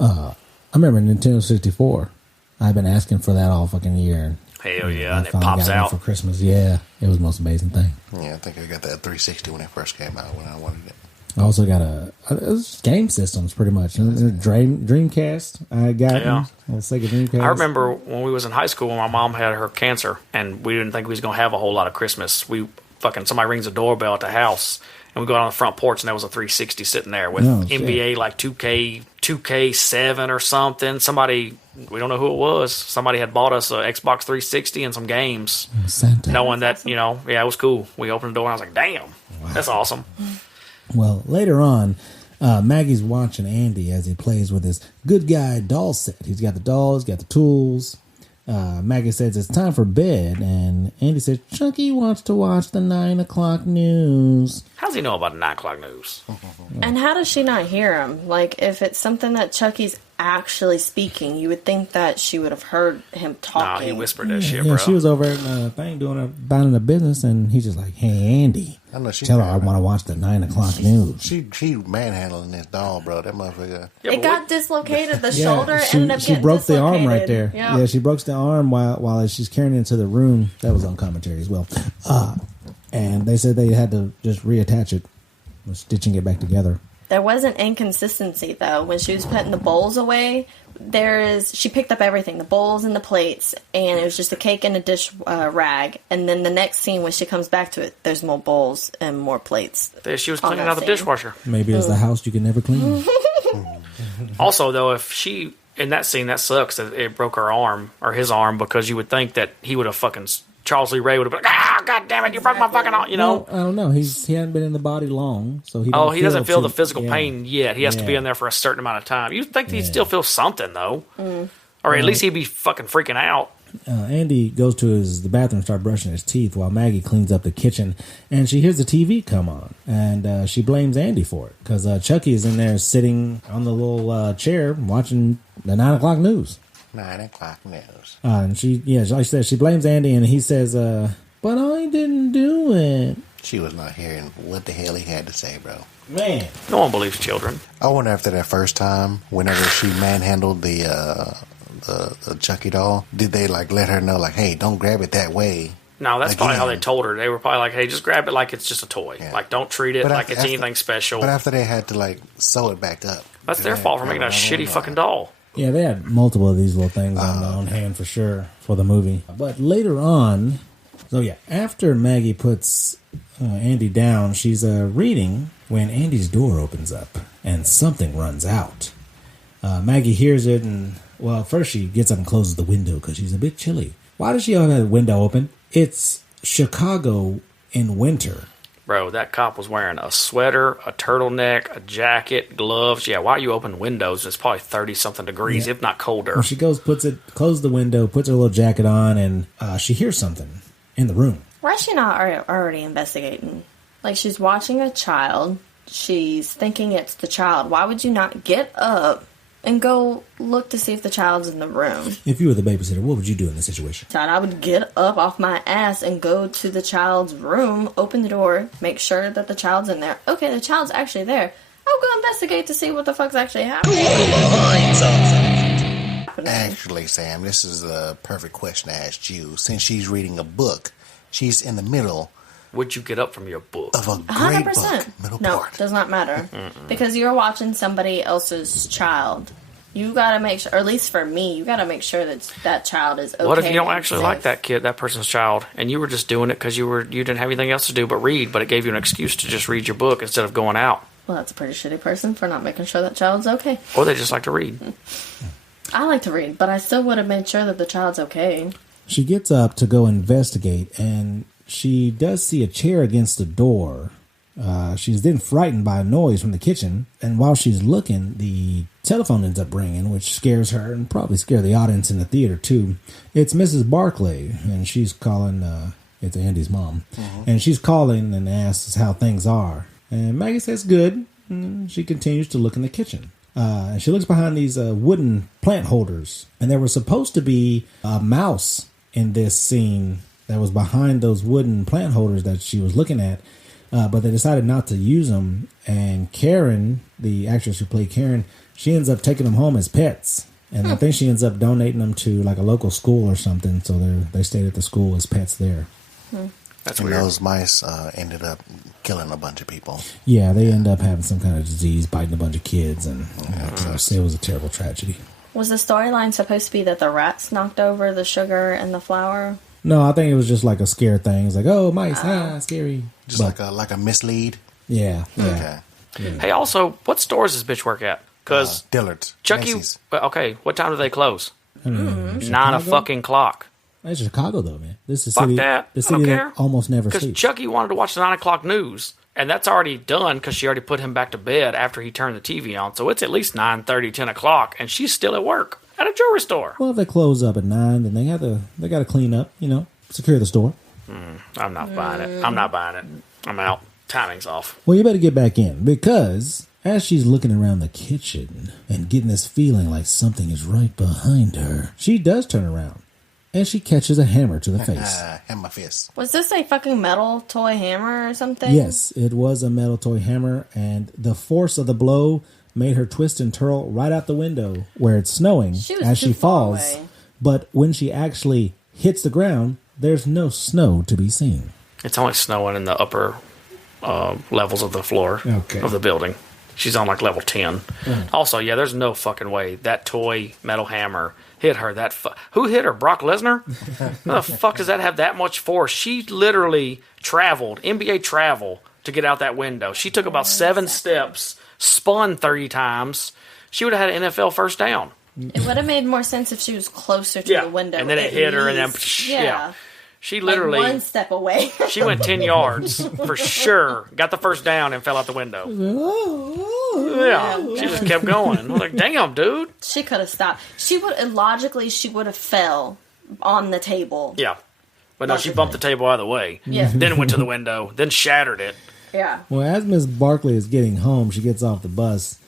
I remember Nintendo 64. I've been asking for that all fucking year. Hell yeah, and it pops out for Christmas. Yeah, it was the most amazing thing. Yeah, I think I got that 360 when it first came out when I wanted it. I also got game systems, pretty much. Dreamcast, I got one. Sega Dreamcast. I remember when we was in high school when my mom had her cancer, and we didn't think we was going to have a whole lot of Christmas. Somebody rings the doorbell at the house, and we go out on the front porch, and there was a 360 sitting there with NBA like 2K7 or something. Somebody, we don't know who it was. Somebody had bought us an Xbox 360 and some games. Santa. Knowing that, it was cool. We opened the door, and I was like, damn, that's awesome. Well, later on, Maggie's watching Andy as he plays with his good guy doll set. He's got the dolls, got the tools. Maggie says it's time for bed, and Andy says Chucky wants to watch the 9 o'clock news. How does he know about the 9 o'clock news? And how does she not hear him? Like, if it's something that Chucky's actually speaking. You would think that she would have heard him talking. Nah, he whispered that shit, Yeah, bro. she was over at the thing minding a business, and he's just like, "Hey, Andy, I know she tell her I want to watch the 9 o'clock news." She manhandling this doll, bro. That motherfucker. Yeah, It got dislocated. The shoulder she, ended up she getting broke the dislocated. arm right there. Yep. Yeah, she broke the arm while she's carrying it into the room. That was on commentary as well. And they said they had to just reattach it, stitching it back together. There was an inconsistency though when she was putting the bowls away. She picked up everything, the bowls and the plates, and it was just a cake and a dish rag. And then the next scene when she comes back to it, there's more bowls and more plates. She was cleaning out the dishwasher. Maybe it's the house you can never clean. Also, though, if she in that scene, that sucks that it broke her arm or his arm, because you would think that he would have fucking Charles Lee Ray would have been like, God damn it, you broke my fucking arm, you know. Well, I don't know. He hadn't been in the body long, so he doesn't feel the physical pain yet. He has to be Yeah. in there for a certain amount of time. You'd think he'd still feel something though, or at least he'd be fucking freaking out. Andy goes to the bathroom and start brushing his teeth while Maggie cleans up the kitchen, and she hears the TV come on, and she blames Andy for it because Chucky is in there sitting on the little chair watching the 9 o'clock news. 9 o'clock news. And like I said, she blames Andy, and he says, "But I didn't do it." She was not hearing what the hell he had to say, bro. Man, no one believes children. I wonder after that first time, whenever she manhandled the Chucky doll, did they like let her know like, hey, don't grab it that way? No, that's Again. probably how they told her. They were probably like, hey, just grab it like it's just a toy. Yeah. Like, don't treat it like it's anything special. But after they had to like sew it back up. That's their fault for making a shitty fucking doll. yeah, they had multiple of these little things on hand for sure for the movie. But later on, after Maggie puts Andy down, she's reading when Andy's door opens up and something runs out. Maggie hears it, and first she gets up and closes the window because she's a bit chilly. Why does she have that window open? It's Chicago in winter. Bro, that cop was wearing a sweater, a turtleneck, a jacket, gloves. Yeah, why you open windows? It's probably 30-something degrees, if not colder. Well, she closes the window, puts her little jacket on, and she hears something in the room. Why is she not already investigating? Like, she's watching a child. She's thinking it's the child. Why would you not get up and go look to see if the child's in the room? If you were the babysitter, what would you do in this situation? I would get up off my ass and go to the child's room, open the door, make sure that the child's in there. Okay, the child's actually there. I'll go investigate to see what the fuck's actually happening. Actually, Sam, this is a perfect question to ask you. Since she's reading a book, she's in the middle. Would you get up from your book? Of a great 100%. book. Middle No, part. does not matter. Because you're watching somebody else's child. You gotta make sure, or at least for me, you gotta make sure that that child is okay. What if you don't and actually safe. like that kid, that person's child, and you were just doing it because you didn't have anything else to do but read, but it gave you an excuse to just read your book instead of going out? Well, that's a pretty shitty person for not making sure that child's okay. Or they just like to read. I like to read, but I still would have made sure that the child's okay. She gets up to go investigate, and she does see a chair against the door. She's then frightened by a noise from the kitchen, and while she's looking, the telephone ends up ringing, which scares her and probably scare the audience in the theater too. It's Mrs. Barclay, and she's calling. It's Andy's mom, and she's calling and asks how things are. And Maggie says good. And she continues to look in the kitchen. And she looks behind these wooden plant holders, and there was supposed to be a mouse in this scene that was behind those wooden plant holders that she was looking at. But they decided not to use them, and Karen, the actress who played Karen, she ends up taking them home as pets, and I think she ends up donating them to like a local school or something, so they stayed at the school as pets there. That's and weird. those mice ended up killing a bunch of people. Yeah, they end up having some kind of disease, biting a bunch of kids, and it was a terrible tragedy. Was the storyline supposed to be that the rats knocked over the sugar and the flour? No, I think it was just like a scare thing. It's like, oh, mice, scary. Just like a mislead. Yeah. Okay. Hey, also, what stores does bitch work at? Because Dillard's. Chucky. Macy's. Okay, what time do they close? 9 Chicago? o'clock. It's Chicago, though, man. This is Fuck city, that. the I city don't that care. almost never Because sleeps. Chucky wanted to watch the 9 o'clock news, and that's already done because she already put him back to bed after he turned the TV on. So it's at least 9:30, 10 o'clock, and she's still at work at a jewelry store. Well, if they close up at 9, then they got to clean up, secure the store. I'm not buying it. I'm not buying it. I'm out. Timing's off. Well, you better get back in because As she's looking around the kitchen and getting this feeling like something is right behind her, she does turn around and she catches a hammer to the face. Hammer fist. Was this a fucking metal toy hammer or something? Yes, it was a metal toy hammer, and the force of the blow made her twist and twirl right out the window where it's snowing as she falls. But when she actually hits the ground, there's no snow to be seen. It's only snowing in the upper levels of the floor of the building. She's on like level 10. Also, yeah, there's no fucking way that toy metal hammer hit her. Who hit her? Brock Lesnar? How the fuck does that have that much force? She literally traveled, NBA travel, to get out that window. She took about 7 steps, spun 30 times. She would have had an NFL first down. It would have made more sense if she was closer to the window. And then it hit her, and then she literally like 1 step away. She went 10 yards for sure. Got the first down and fell out the window. She just kept going. I was like, damn, dude. She could have stopped. She would have fell on the table. Yeah. But no, she bumped the table out of the way. Yeah. Then went to the window. Then shattered it. Yeah. Well, as Miss Barkley is getting home, she gets off the bus.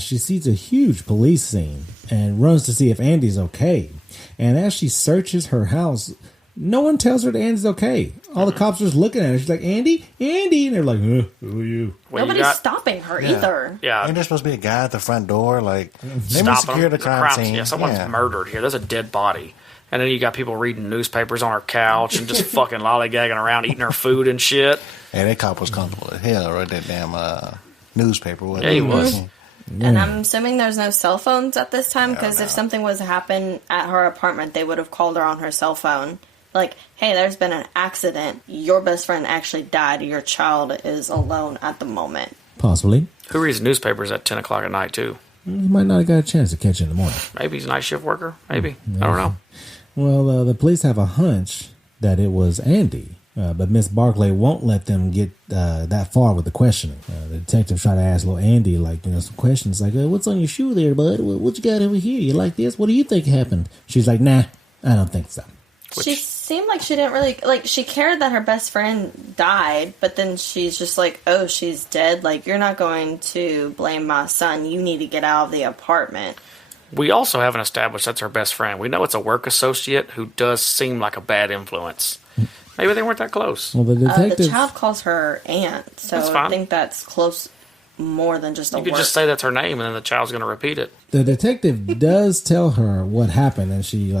She sees a huge police scene and runs to see if Andy's okay. And as she searches her house, no one tells her that Andy's okay. All the cops are just looking at her. She's like, Andy? Andy? And they're like, who are you? Nobody's stopping her either. Yeah. Ain't there supposed to be a guy at the front door? Like, they must secure the crime scene. Yeah, someone's murdered here. There's a dead body. And then you got people reading newspapers on her couch and just fucking lollygagging around, eating her food and shit. Yeah, that cop was comfortable as hell, right? That damn newspaper. Yeah, he was. And I'm assuming there's no cell phones at this time, because if something was to happen at her apartment, they would have called her on her cell phone. Like, hey, there's been an accident. Your best friend actually died. Your child is alone at the moment. Possibly. Who reads newspapers at 10 o'clock at night, too? He might not have got a chance to catch it in the morning. Maybe he's a night shift worker. Maybe. I don't know. Well, the police have a hunch that it was Andy. But Miss Barkley won't let them get that far with the questioning. The detective tried to ask little Andy, like, some questions like, what's on your shoe there, bud? What you got over here? You like this? What do you think happened? She's like, nah, I don't think so. She seemed like she didn't really, she cared that her best friend died, but then she's just like, oh, she's dead. Like, you're not going to blame my son. You need to get out of the apartment. We also haven't established that's her best friend. We know it's a work associate who does seem like a bad influence. Maybe they weren't that close. Well, the child calls her aunt, so I think that's close more than just a You could just say that's her name, and then the child's going to repeat it. The detective does tell her what happened, and she,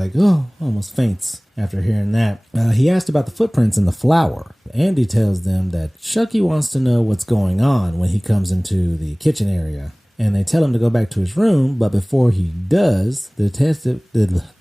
almost faints after hearing that. He asked about the footprints in the flour. Andy tells them that Chucky wants to know what's going on when he comes into the kitchen area. And they tell him to go back to his room, but before he does, the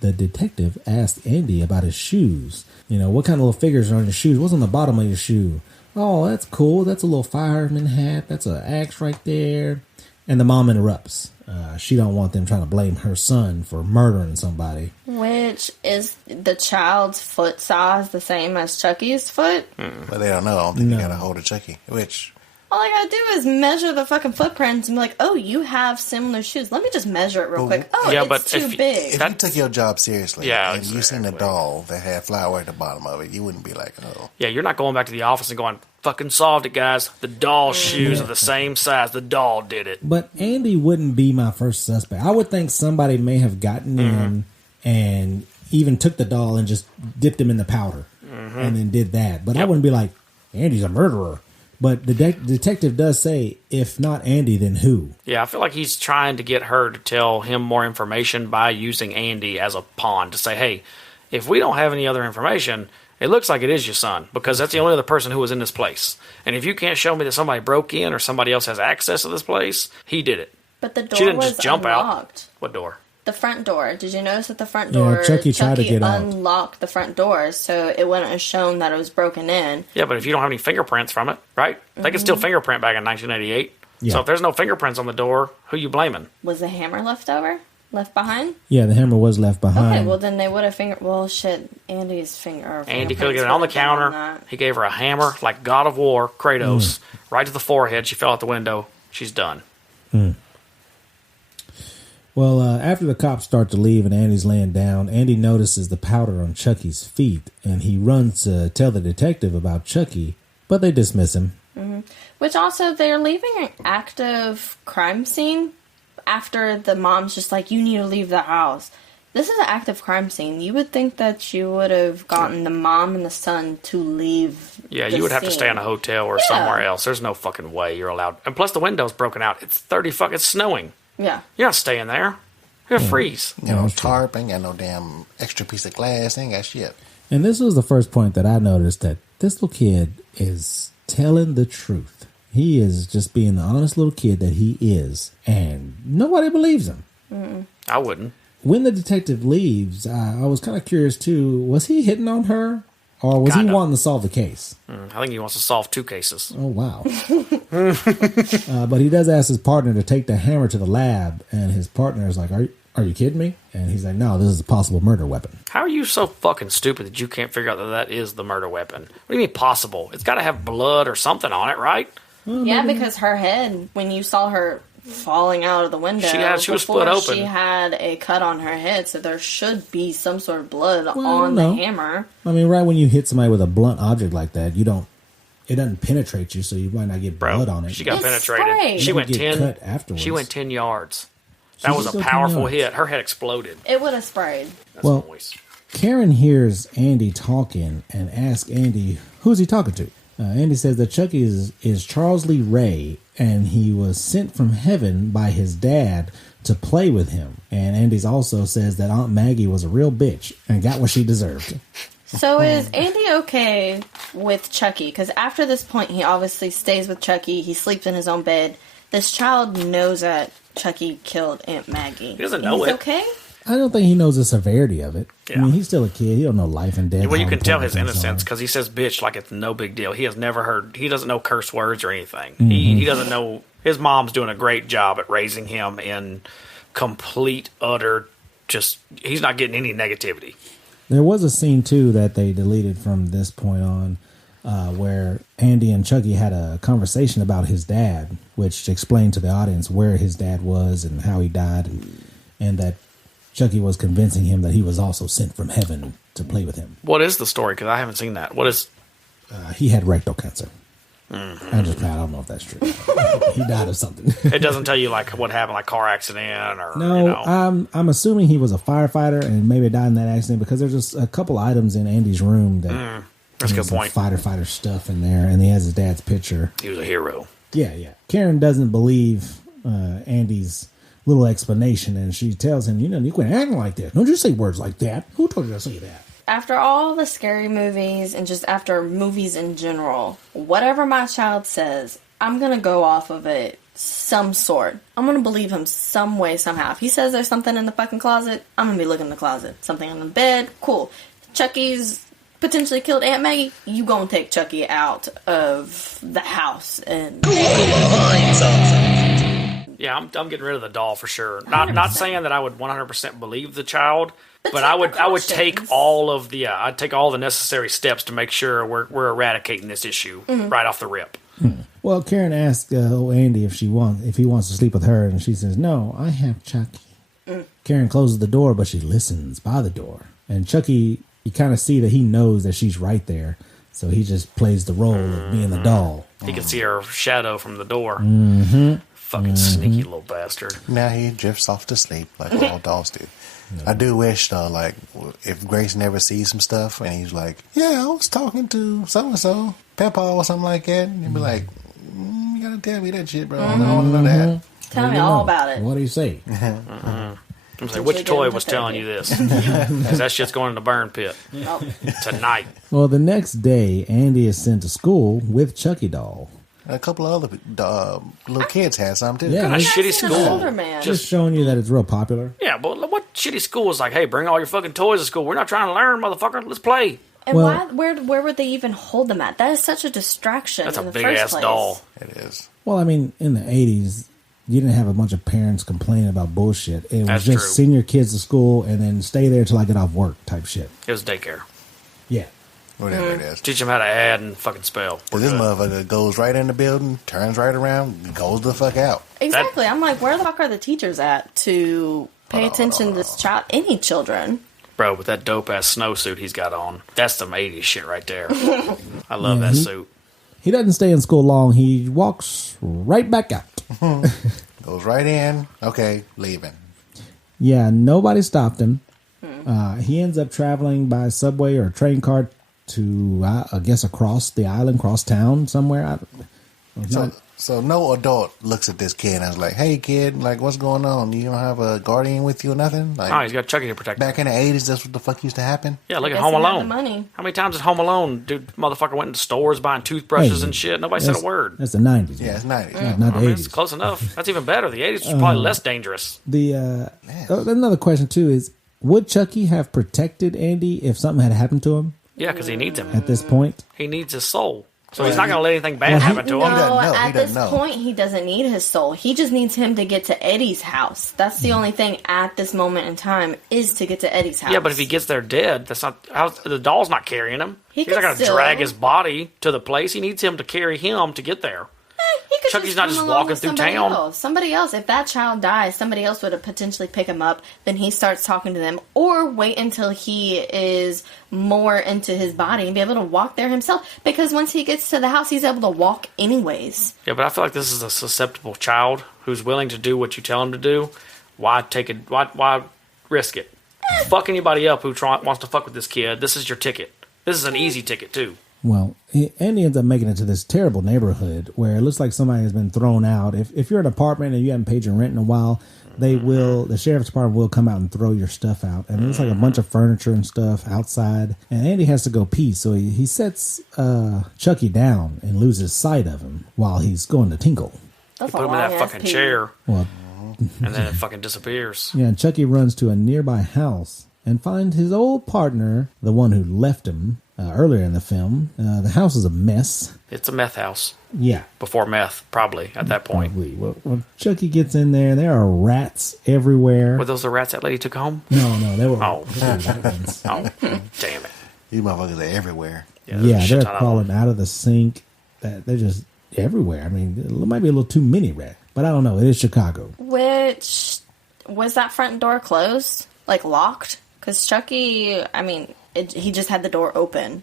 detective asks Andy about his shoes. What kind of little figures are on your shoes? What's on the bottom of your shoe? Oh, that's cool. That's a little fireman hat. That's an axe right there. And the mom interrupts. She don't want them trying to blame her son for murdering somebody. Which is the child's foot size the same as Chucky's foot? But they don't know. I don't think they got a hold of Chucky. Which... all I gotta do is measure the fucking footprints and be like, oh, you have similar shoes. Let me just measure it real quick. Oh, yeah, it's too big. If you took your job seriously and you seen a doll that had flour at the bottom of it, you wouldn't be like, oh. Yeah, you're not going back to the office and going, fucking solved it, guys. The doll shoes are the same size. The doll did it. But Andy wouldn't be my first suspect. I would think somebody may have gotten in and even took the doll and just dipped him in the powder and then did that. But I wouldn't be like, Andy's a murderer. But the detective does say, if not Andy, then who? Yeah, I feel like he's trying to get her to tell him more information by using Andy as a pawn to say, hey, if we don't have any other information, it looks like it is your son, because that's the only other person who was in this place. And if you can't show me that somebody broke in or somebody else has access to this place, he did it. But the door she didn't was just jump unlocked. Out. What door? The front door. Did you notice that the front door? Yeah, Chucky tried to get out. Unlocked the front door, so it wouldn't have shown that it was broken in. Yeah, but if you don't have any fingerprints from it, right? They can still fingerprint back in 1988. Yeah. So if there's no fingerprints on the door, who you blaming? Was the hammer left behind? Yeah, the hammer was left behind. Okay, well then they would have well, shit, Andy's finger. Andy could have got it on the counter. He gave her a hammer like God of War, Kratos, right to the forehead. She fell out the window. She's done. Well, after the cops start to leave and Andy's laying down, Andy notices the powder on Chucky's feet, and he runs to tell the detective about Chucky, but they dismiss him. Which also, they're leaving an active crime scene after the mom's just like, you need to leave the house. This is an active crime scene. You would think that you would have gotten the mom and the son to leave. Yeah, you would have to stay in a hotel or somewhere else. There's no fucking way you're allowed. And plus, the window's broken out. It's it's snowing. Yeah. You're not staying there. You're gonna freeze. You know, tarp, ain't got no damn extra piece of glass, ain't got shit. And this was the first point that I noticed that this little kid is telling the truth. He is just being the honest little kid that he is. And nobody believes him. I wouldn't. When the detective leaves, I was kind of curious too. Was he hitting on her? Or was he wanting to solve the case? I think he wants to solve 2 cases. Oh, wow. But he does ask his partner to take the hammer to the lab. And his partner is like, are you kidding me? And he's like, no, this is a possible murder weapon. How are you so fucking stupid that you can't figure out that is the murder weapon? What do you mean possible? It's got to have blood or something on it, right? Yeah, because her head, when you saw her falling out of the window, she was split open. She had a cut on her head, so there should be some sort of blood on the hammer. I mean, right when you hit somebody with a blunt object like that, it doesn't penetrate you, so you might not get blood on it. She got penetrated. She went 10 yards. That was a powerful hit. Her head exploded. It would have sprayed. Well, Karen hears Andy talking and asks Andy, who's he talking to? Andy says that Chucky is Charles Lee Ray, and he was sent from heaven by his dad to play with him. And Andy also says that Aunt Maggie was a real bitch and got what she deserved. So is Andy okay with Chucky? Because after this point, he obviously stays with Chucky. He sleeps in his own bed. This child knows that Chucky killed Aunt Maggie. He doesn't know it. Okay? I don't think he knows the severity of it. Yeah. I mean, he's still a kid. He don't know life and death. Well, you can tell his innocence because he says bitch like it's no big deal. He has never heard, he doesn't know curse words or anything. Mm-hmm. He doesn't know, his mom's doing a great job at raising him in complete, utter, he's not getting any negativity. There was a scene, too, that they deleted from this point on where Andy and Chucky had a conversation about his dad, which explained to the audience where his dad was and how he died, and that Chucky was convincing him that he was also sent from heaven to play with him. What is the story? Because I haven't seen that. What is... he had rectal cancer. Mm-hmm. I don't know if that's true. He died of something. It doesn't tell you like what happened, like car accident or... No, I'm assuming he was a firefighter and maybe died in that accident because there's just a couple items in Andy's room that... That's a good point. Fighter stuff in there, and he has his dad's picture. He was a hero. Yeah. Karen doesn't believe Andy's little explanation, and she tells him, you quit acting like that. Don't you say words like that. Who told you to say that? After all the scary movies and just after movies in general, whatever my child says, I'm going to go off of it some sort. I'm going to believe him some way, somehow. If he says there's something in the fucking closet, I'm going to be looking in the closet. Something in the bed, cool. Chucky's potentially killed Aunt Maggie, you gonna take Chucky out of the house and... Yeah, I'm getting rid of the doll for sure. Not saying that I would 100% believe the child, but I would take all of the I'd take all the necessary steps to make sure we're eradicating this issue right off the rip. Well, Karen asked Andy if he wants to sleep with her, and she says, "No, I have Chucky." Karen closes the door, but she listens by the door, and Chucky, you kind of see that he knows that she's right there, so he just plays the role of being the doll. He can see her shadow from the door. Mm-hmm. Fucking sneaky little bastard. Now he drifts off to sleep like all dolls do. I do wish, though, like, if Grace never sees some stuff and he's like, yeah, I was talking to so-and-so, Peppa or something like that, and he'd be like, you gotta tell me that shit, bro. I don't want to know that. Tell me all about it. What do you say? I'm saying, which toy was telling you this? Because that shit's going in the burn pit tonight. Well, the next day, Andy is sent to school with Chucky doll. A couple of other little kids had some, too. Yeah, a shitty school. Just showing you that it's real popular. Yeah, but what shitty school is like, hey, bring all your fucking toys to school. We're not trying to learn, motherfucker. Let's play. And where would they even hold them at? That is such a distraction. That's in a the first place. doll. It is. Well, I mean, in the 80s, you didn't have a bunch of parents complaining about bullshit. It was That's just true. send your kids to school and then stay there till I get off work type shit. It was daycare. Yeah. Whatever it is. Teach them how to add and fucking spell. Well, this motherfucker goes right in the building, turns right around, goes the fuck out. Exactly. I'm like, where the fuck are the teachers at to pay attention to this child? Any children? Bro, with that dope-ass snowsuit he's got on, that's some 80s shit right there. I love that suit. he doesn't stay in school long. He walks right back out. Goes right in. Okay, leaving. Yeah, nobody stopped him. He ends up traveling by subway or train car to, I guess, across the island, across town somewhere. So no adult looks at this kid and is like, "Hey, kid, like, what's going on? You don't have a guardian with you or nothing?" Like, oh, he's got Chucky to protect him. Back in the 80s, that's what the fuck used to happen. Yeah, look at Home Alone. Money. How many times did Home Alone, dude, motherfucker went into stores buying toothbrushes and shit? Nobody said a word. That's the 90s. Yeah, it's 90s. Not the 80s. It's close enough. That's even better. The 80s was probably less dangerous. Another question, too, is would Chucky have protected Andy if something had happened to him? Yeah, because he needs him. At this point? He needs his soul. So he's not going to let anything bad happen to him. No, at this point, he doesn't need his soul. He just needs him to get to Eddie's house. That's the only thing at this moment in time is to get to Eddie's house. Yeah, but if he gets there dead, that's not the doll's not carrying him. He's not going to drag his body to the place. He needs him to carry him to get there. Chucky's not just walking through town. Somebody else, if that child dies, somebody else would have potentially pick him up. Then he starts talking to them, or wait until he is more into his body and be able to walk there himself. Because once he gets to the house, he's able to walk anyways. Yeah, but I feel like this is a susceptible child who's willing to do what you tell him to do. Why take it? Why risk it? Fuck anybody up who wants to fuck with this kid. This is your ticket. This is an easy ticket too. Well, Andy ends up making it to this terrible neighborhood where it looks like somebody has been thrown out. If you're in an apartment and you haven't paid your rent in a while, the sheriff's department will come out and throw your stuff out. And it's like a bunch of furniture and stuff outside. And Andy has to go pee, so he sets Chucky down and loses sight of him while he's going to tinkle. Put him in that fucking chair. Well, and then it fucking disappears. Yeah, and Chucky runs to a nearby house and finds his old partner, the one who left him earlier in the film. The house is a mess. It's a meth house. Yeah. Before meth, probably, at that point. Probably. Well, Chucky gets in there. There are rats everywhere. Were those the rats that lady took home? No, they were. Oh, damn it. These motherfuckers are everywhere. Yeah, they're crawling out of the sink. They're just everywhere. I mean, it might be a little too many rats, but I don't know. It is Chicago. Which, was that front door closed? Like, locked? Because Chucky, I mean, he just had the door open.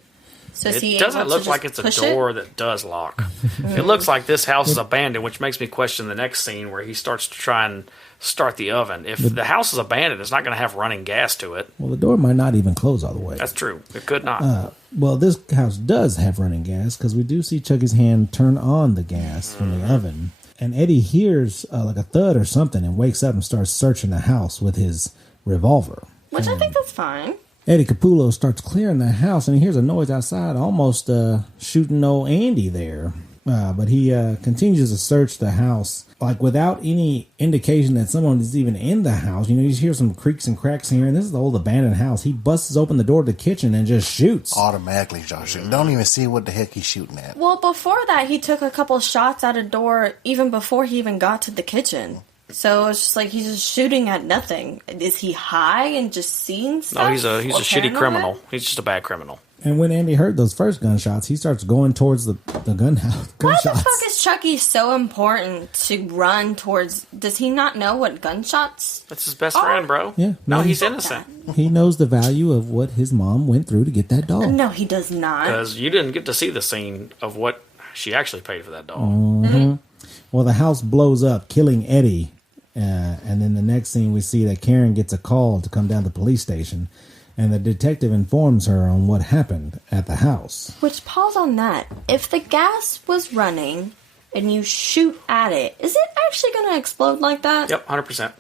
So it doesn't look like it's a door that does lock. It looks like this house is abandoned, which makes me question the next scene where he starts to try and start the oven. If the house is abandoned, it's not going to have running gas to it. Well, the door might not even close all the way. That's true. It could not. Well, this house does have running gas because we do see Chucky's hand turn on the gas from the oven. And Eddie hears like a thud or something and wakes up and starts searching the house with his revolver. Which I think that's fine. Eddie Capullo starts clearing the house, and he hears a noise outside, almost shooting old Andy there. But he continues to search the house, like without any indication that someone is even in the house. You know, you just hear some creaks and cracks here, and this is the old abandoned house. He busts open the door to the kitchen and just shoots. Automatically, Josh. Don't even see what the heck he's shooting at. Well, before that, he took a couple shots at a door even before he even got to the kitchen. So it's just like he's just shooting at nothing. Is he high and just seeing stuff? No, he's a shitty criminal. He's just a bad criminal. And when Andy heard those first gunshots, he starts going towards the gunhouse. Why the fuck is Chucky so important to run towards? Does he not know what gunshots? That's his best friend, bro. Yeah. No, he's innocent. He knows the value of what his mom went through to get that doll. No, he does not. Because you didn't get to see the scene of what she actually paid for that doll. Mm-hmm. Well, the house blows up, killing Eddie. And then the next scene, we see that Karen gets a call to come down to the police station, and the detective informs her on what happened at the house. Which, pause on that. If the gas was running and you shoot at it, is it actually going to explode like that? Yep, 100%.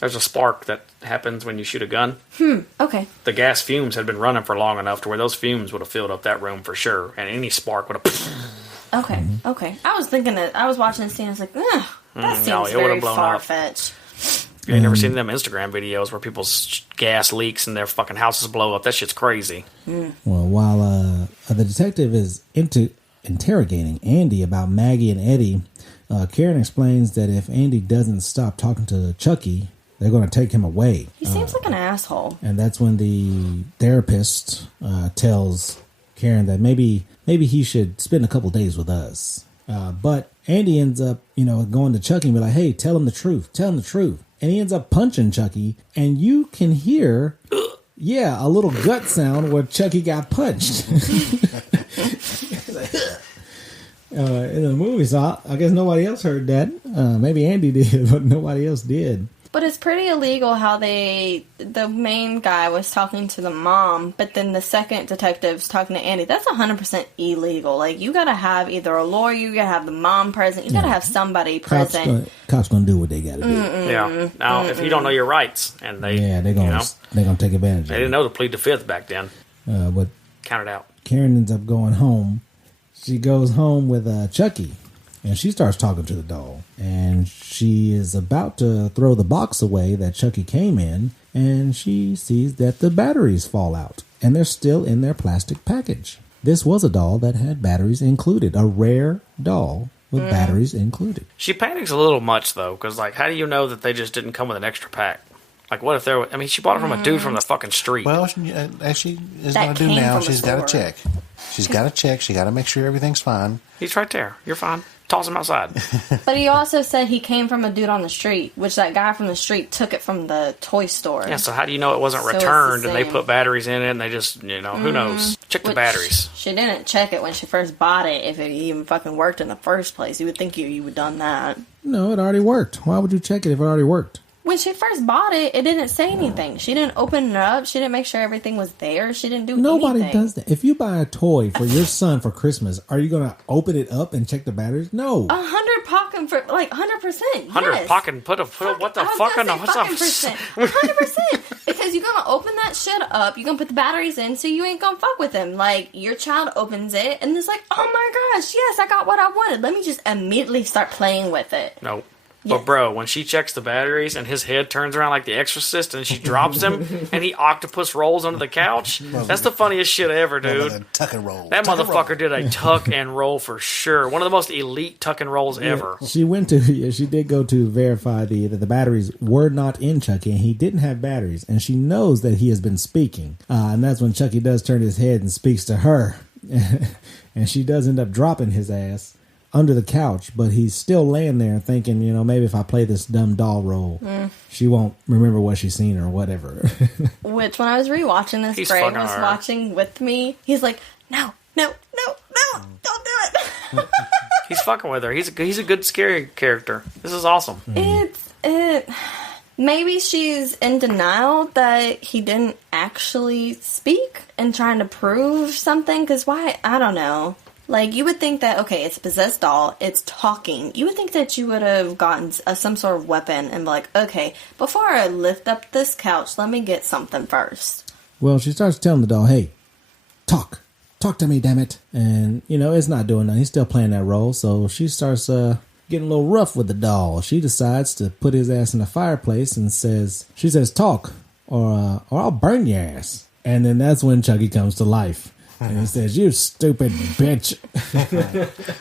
There's a spark that happens when you shoot a gun. Okay. The gas fumes had been running for long enough to where those fumes would have filled up that room for sure, and any spark would have... Okay, okay. I was thinking that, I was watching the scene, I was like, ugh, that seems very far-fetched. You ain't never seen them Instagram videos where people's gas leaks and their fucking houses blow up. That shit's crazy. Well, while the detective is interrogating Andy about Maggie and Eddie, Karen explains that if Andy doesn't stop talking to Chucky, they're going to take him away. He seems like an asshole. And that's when the therapist tells Karen that maybe he should spend a couple days with us. But Andy ends up, going to Chucky and be like, hey, tell him the truth. Tell him the truth. And he ends up punching Chucky. And you can hear, a little gut sound where Chucky got punched. in the movie. So I guess nobody else heard that. Maybe Andy did, but nobody else did. But it's pretty illegal how the main guy was talking to the mom, but then the second detective's talking to Andy. That's 100% illegal. Like, you gotta have either a lawyer, you gotta have the mom present, you gotta have somebody present. Cops gonna do what they gotta do. Yeah. Now, if you don't know your rights, and they're gonna take advantage. They didn't know to plead the fifth back then. But count it out. Karen ends up going home. She goes home with Chucky. And she starts talking to the doll. And she is about to throw the box away that Chucky came in. And she sees that the batteries fall out. And they're still in their plastic package. This was a doll that had batteries included. A rare doll with batteries included. She panics a little much, though. Because, like, how do you know that they just didn't come with an extra pack? Like, what if there were... I mean, she bought it from a dude from the fucking street. Well, as she is going to do now, she's got to check. She's got to check. She got to make sure everything's fine. He's right there. You're fine. Toss him outside. But he also said he came from a dude on the street, which that guy from the street took it from the toy store. Yeah, so how do you know it wasn't returned and they put batteries in it and they just, who knows? Check the batteries. She didn't check it when she first bought it, if it even fucking worked in the first place. You would think you would have done that. No, it already worked. Why would you check it if it already worked? When she first bought it, it didn't say anything. She didn't open it up. She didn't make sure everything was there. She didn't do anything. Nobody does that. If you buy a toy for your son for Christmas, are you going to open it up and check the batteries? No. 100 pocket for 100%. 100 pocket. Put what the fuck on the percent? 100%. Because you're gonna open that shit up. You're gonna put the batteries in, so you ain't gonna fuck with them. Like, your child opens it and it's like, oh my gosh, yes, I got what I wanted. Let me just immediately start playing with it. Nope. But bro, when she checks the batteries and his head turns around like the Exorcist and she drops him and he octopus rolls under the couch, that's the funniest shit ever, dude. Tuck and roll. That motherfucker did a tuck and roll for sure. One of the most elite tuck and rolls ever. She did go to verify that the batteries were not in Chucky and he didn't have batteries. And she knows that he has been speaking. And that's when Chucky does turn his head and speaks to her. And she does end up dropping his ass under the couch, but he's still laying there thinking, maybe if I play this dumb doll role, she won't remember what she's seen or whatever. Which, when I was rewatching this, Greg was watching with me. He's like, no, don't do it. He's fucking with her. He's a good scary character. This is awesome. Maybe she's in denial that he didn't actually speak and trying to prove something, because why? I don't know. Like, you would think that, okay, it's a possessed doll, it's talking. You would think that you would have gotten some sort of weapon and be like, okay, before I lift up this couch, let me get something first. Well, she starts telling the doll, hey, talk to me, damn it. And, it's not doing that. He's still playing that role, so she starts getting a little rough with the doll. She decides to put his ass in the fireplace and she says, talk, or I'll burn your ass. And then that's when Chucky comes to life. And he says, you stupid bitch.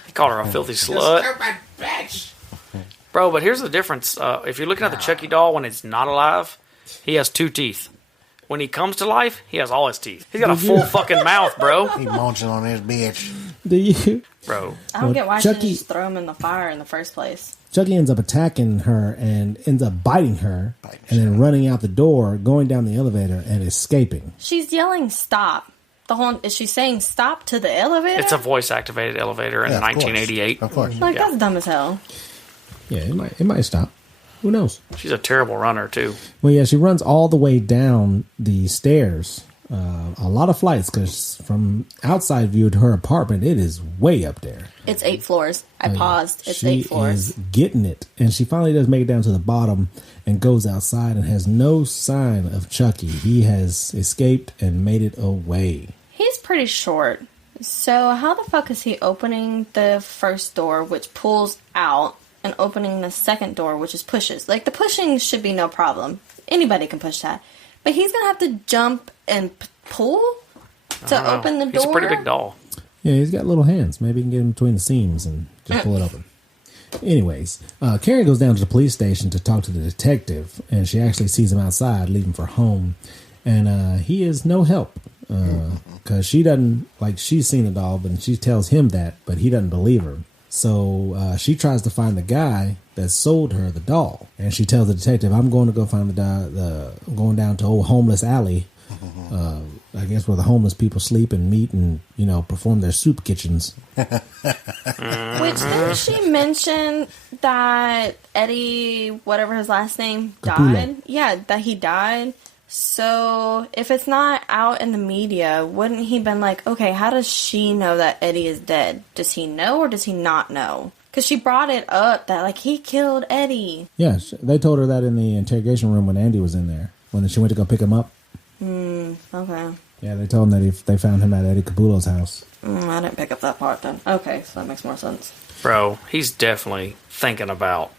He called her a filthy slut. Stupid bitch. Bro, but here's the difference. If you're looking at the Chucky doll when it's not alive, he has 2 teeth. When he comes to life, he has all his teeth. He's got a full fucking mouth, bro. He munching on his bitch. Do you? Bro. I don't get why she didn't just throw him in the fire in the first place. Chucky ends up attacking her and ends up biting her and then running out the door, going down the elevator and escaping. She's yelling, stop. Is she saying stop to the elevator? It's a voice-activated elevator in 1988. Of course. Like, that's dumb as hell. Yeah, it might stop. Who knows? She's a terrible runner, too. Well, yeah, she runs all the way down the stairs. A lot of flights, because from outside view to her apartment, it is way up there. It's 8 floors. I paused. It's she 8 floors. She is getting it. And she finally does make it down to the bottom and goes outside and has no sign of Chucky. He has escaped and made it away. He's pretty short. So how the fuck is he opening the first door, which pulls out, and opening the second door, which is pushes? Like, the pushing should be no problem. Anybody can push that. But he's going to have to jump and pull to open the door? He's a pretty big doll. Yeah, he's got little hands. Maybe he can get him between the seams and just pull it open. Anyways, Karen goes down to the police station to talk to the detective, and she actually sees him outside, leaving for home. And he is no help. Because she doesn't, she's seen the doll, but she tells him that, but he doesn't believe her. So she tries to find the guy that sold her the doll. And she tells the detective, I'm going to go find I'm going down to old homeless alley I guess where the homeless people sleep and meet and, perform their soup kitchens. Which, didn't she mention that Eddie, whatever his last name, Capullo. died? Yeah, that he died. So, if it's not out in the media, wouldn't he been like, okay, how does she know that Eddie is dead? Does he know or does he not know? Because she brought it up that, like, he killed Eddie. Yeah, they told her that in the interrogation room when Andy was in there. When she went to go pick him up. Okay. Yeah, they told him that they found him at Eddie Capullo's house. I didn't pick up that part then. Okay, so that makes more sense. Bro, he's definitely thinking about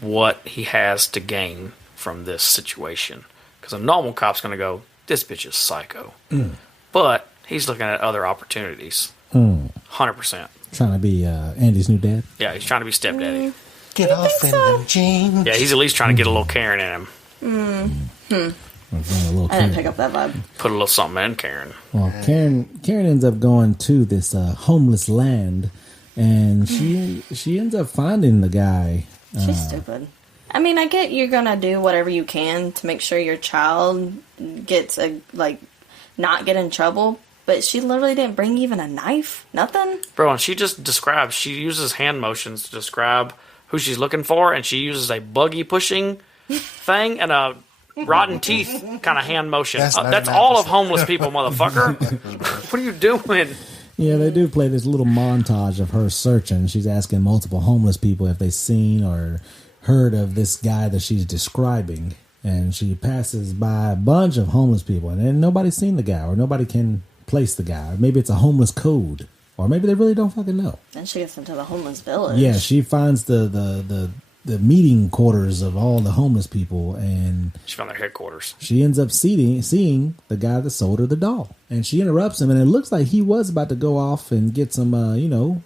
what he has to gain from this situation. Because a normal cop's going to go, this bitch is psycho. But he's looking at other opportunities. 100%. Trying to be Andy's new dad. Yeah, he's trying to be stepdaddy. Get off in them jeans. Yeah, he's at least trying to get a little Karen in him. I didn't pick up that vibe. Put a little something in Karen. Well, Karen ends up going to this homeless land, and she ends up finding the guy. She's stupid. I mean, I get you're gonna do whatever you can to make sure your child gets not get in trouble, but she literally didn't bring even a knife, nothing. Bro, and she just describes, she uses hand motions to describe who she's looking for, and she uses a buggy pushing thing and a rotten teeth kind of hand motion. That's all of homeless people, motherfucker. What are you doing? Yeah, they do play this little montage of her searching. She's asking multiple homeless people if they've seen or heard of this guy that she's describing. And she passes by a bunch of homeless people, and then nobody's seen the guy, or nobody can place the guy. Or maybe it's a homeless code, or maybe they really don't fucking know. Then she gets into the homeless village. Yeah, she finds the meeting quarters of all the homeless people, and She found their headquarters. she ends up seeing the guy that sold her the doll. And she interrupts him, and it looks like he was about to go off and get some,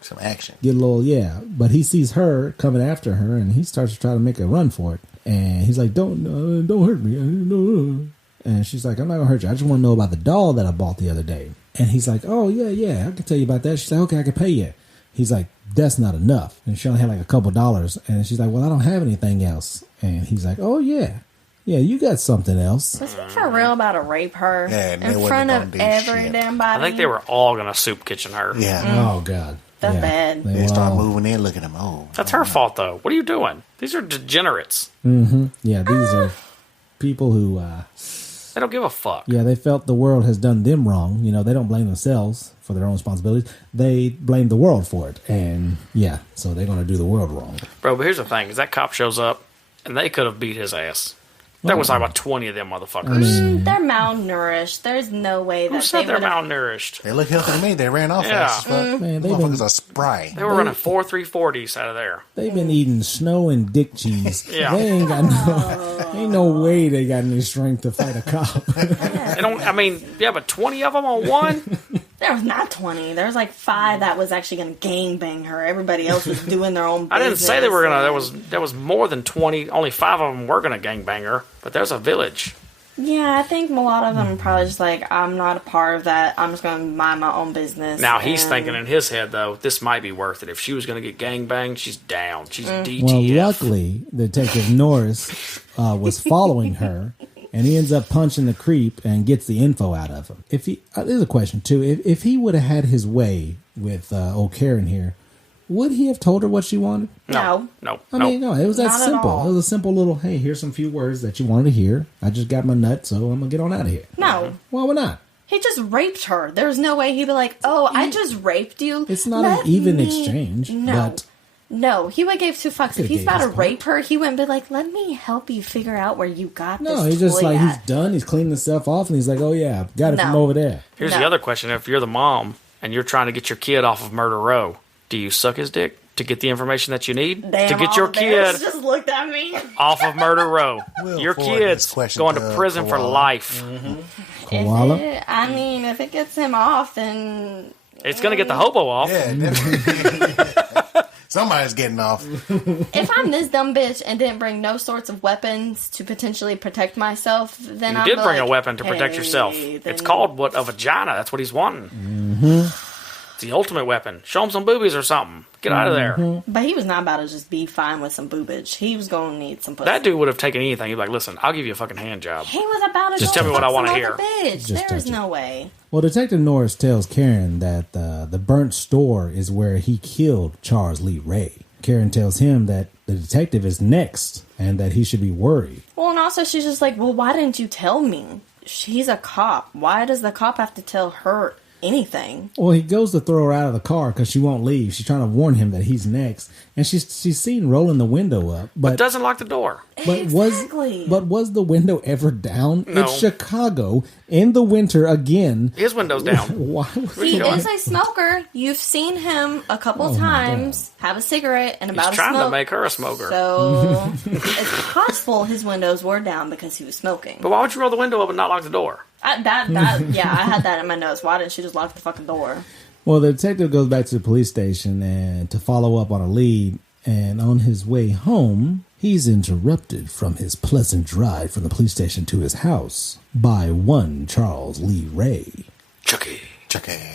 some action. Get a little, but he sees her coming after her, and he starts to try to make a run for it. And he's like, don't hurt me. And she's like, I'm not going to hurt you. I just want to know about the doll that I bought the other day. And he's like, oh, yeah, I can tell you about that. She's like, okay, I can pay you. He's like, that's not enough. And she only had like a couple dollars. And she's like, well, I don't have anything else. And he's like, oh, yeah, you got something else. Was he for real about to rape her in front of every damn body? I think they were all going to soup kitchen her. Yeah. Oh, God. That's bad. They start moving in, look at them. Oh, that's her fault, though. What are you doing? These are degenerates. Mm-hmm. Yeah, these are people who... they don't give a fuck. Yeah, they felt the world has done them wrong. They don't blame themselves for their own responsibilities. They blame the world for it. And, so they're going to do the world wrong. Bro, but here's the thing. Is that cop shows up, and they could have beat his ass. There was like about 20 of them motherfuckers. They're malnourished. There's no way that Who said they're malnourished? They look healthy to me. They ran off fast as fuck. Man, motherfuckers are spry. They were running 4 340s out of there. They've been eating snow and dick cheese. Yeah. They ain't got ain't no way they got any strength to fight a cop. They don't, but 20 of them on one? There was not 20. There was like 5 that was actually going to gangbang her. Everybody else was doing their own business. I didn't say they were going to. There was more than 20. Only 5 of them were going to gangbang her. But there's a village. Yeah, I think a lot of them are probably just like, I'm not a part of that. I'm just going to mind my own business. Now, he's thinking in his head, though, this might be worth it. If she was going to get gangbanged, she's down. She's DTF. Well, luckily, Detective Norris was following her, and he ends up punching the creep and gets the info out of him. If he, there's a question, too. If he would have had his way with old Karen here, would he have told her what she wanted? No. I mean, no, it was that Not at simple. all. It was a simple little, hey, here's some few words that you wanted to hear. I just got my nut, so I'm going to get on out of here. No. Well, why not? He just raped her. There's no way he'd be like, oh, I just raped you. It's not an even exchange. No. But No, he would give 2 fucks. If he's gave about to his rape her, he wouldn't be like, let me help you figure out where you got this no, he's just toy like, at. he's done. He's cleaned himself off, and he's like, oh, yeah, got it from over there. Here's the other question. If you're the mom and you're trying to get your kid off of Murder Row, do you suck his dick to get the information that you need Damn, to get your all the bears kid just looked at me. off of Murder Row? Your forward kid's this question going to to prison for Koala. life. Koala? I mean, if it gets him off, then... It's going to get the hobo off. Yeah, definitely. Somebody's getting off. If I'm this dumb bitch and didn't bring no sorts of weapons to potentially protect myself, then You I'm did bring like, a weapon to protect hey, yourself. then- It's called a vagina. That's what he's wanting. Mm-hmm. the ultimate weapon. Show him some boobies or something. Get out of there. But he was not about to just be fine with some boobage. He was going to need some pussy. That dude would have taken anything. He'd be like, listen, I'll give you a fucking hand job. He was about to just go tell me what I want to hear. Bitch. There's no way. Well, Detective Norris tells Karen that the burnt store is where he killed Charles Lee Ray. Karen tells him that the detective is next and that he should be worried. Well, and also she's just like, well, why didn't you tell me? She's a cop. Why does the cop have to tell her anything? Well, he goes to throw her out of the car because she won't leave. She's trying to warn him that he's next, and she's seen rolling the window up, but doesn't lock the door. But exactly. was the window ever down? No. It's Chicago in the winter again. His window's down. Why? He is a smoker. You've seen him a couple times have a cigarette and about He's to trying smoke. to make her a smoker. So it's possible his windows were down because he was smoking. But why would you roll the window up and not lock the door? I had that in my notes. Why didn't she just lock the fucking door? Well, the detective goes back to the police station and to follow up on a lead, and on his way home, he's interrupted from his pleasant drive from the police station to his house by one Charles Lee Ray. Chucky.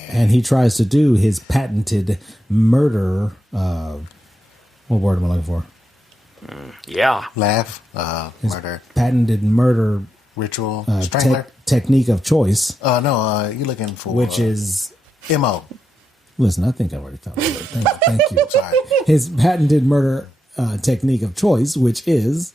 And he tries to do his patented murder, what word am I looking for? Murder. Patented murder ritual. Strangler. Technique of choice. No, you're looking for... Which is... M.O. Listen, I think I've already thought of it. Thank you. Sorry. His patented murder technique of choice, which is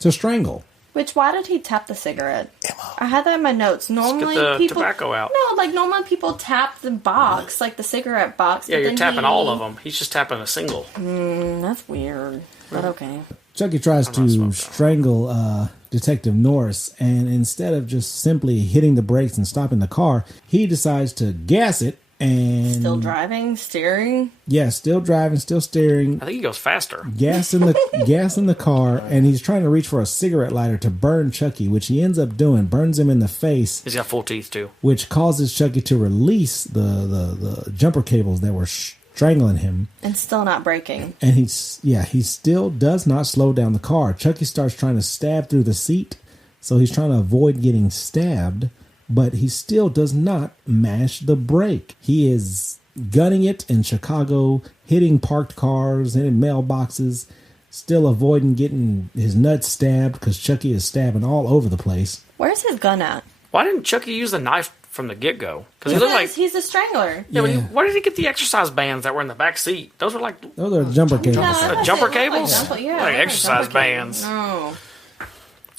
to strangle. Why did he tap the cigarette? I had that in my notes. Normally, get the people tobacco out. No, like normally people tap the box, like the cigarette box. Yeah, but you're then tapping all of them. He's just tapping a single. That's weird, but okay. Chucky tries to strangle Detective Norris, and instead of just simply hitting the brakes and stopping the car, he decides to gas it and... Still driving, steering? Yeah, still driving, still steering. I think he goes faster. Gas in the car, and he's trying to reach for a cigarette lighter to burn Chucky, which he ends up doing, burns him in the face. He's got full teeth, too. Which causes Chucky to release the jumper cables that were strangling him. And still not braking. And he still does not slow down the car. Chucky starts trying to stab through the seat, so he's trying to avoid getting stabbed, but he still does not mash the brake. He is gunning it in Chicago, hitting parked cars, hitting mailboxes, still avoiding getting his nuts stabbed because Chucky is stabbing all over the place. Where's his gun at? Why didn't Chucky use the knife from the get-go? Because he looked like... He's a strangler. Yeah, but why did he get the exercise bands that were in the back seat? Those were Those are jumper cables. No, jumper cables? Like Exercise bands. No.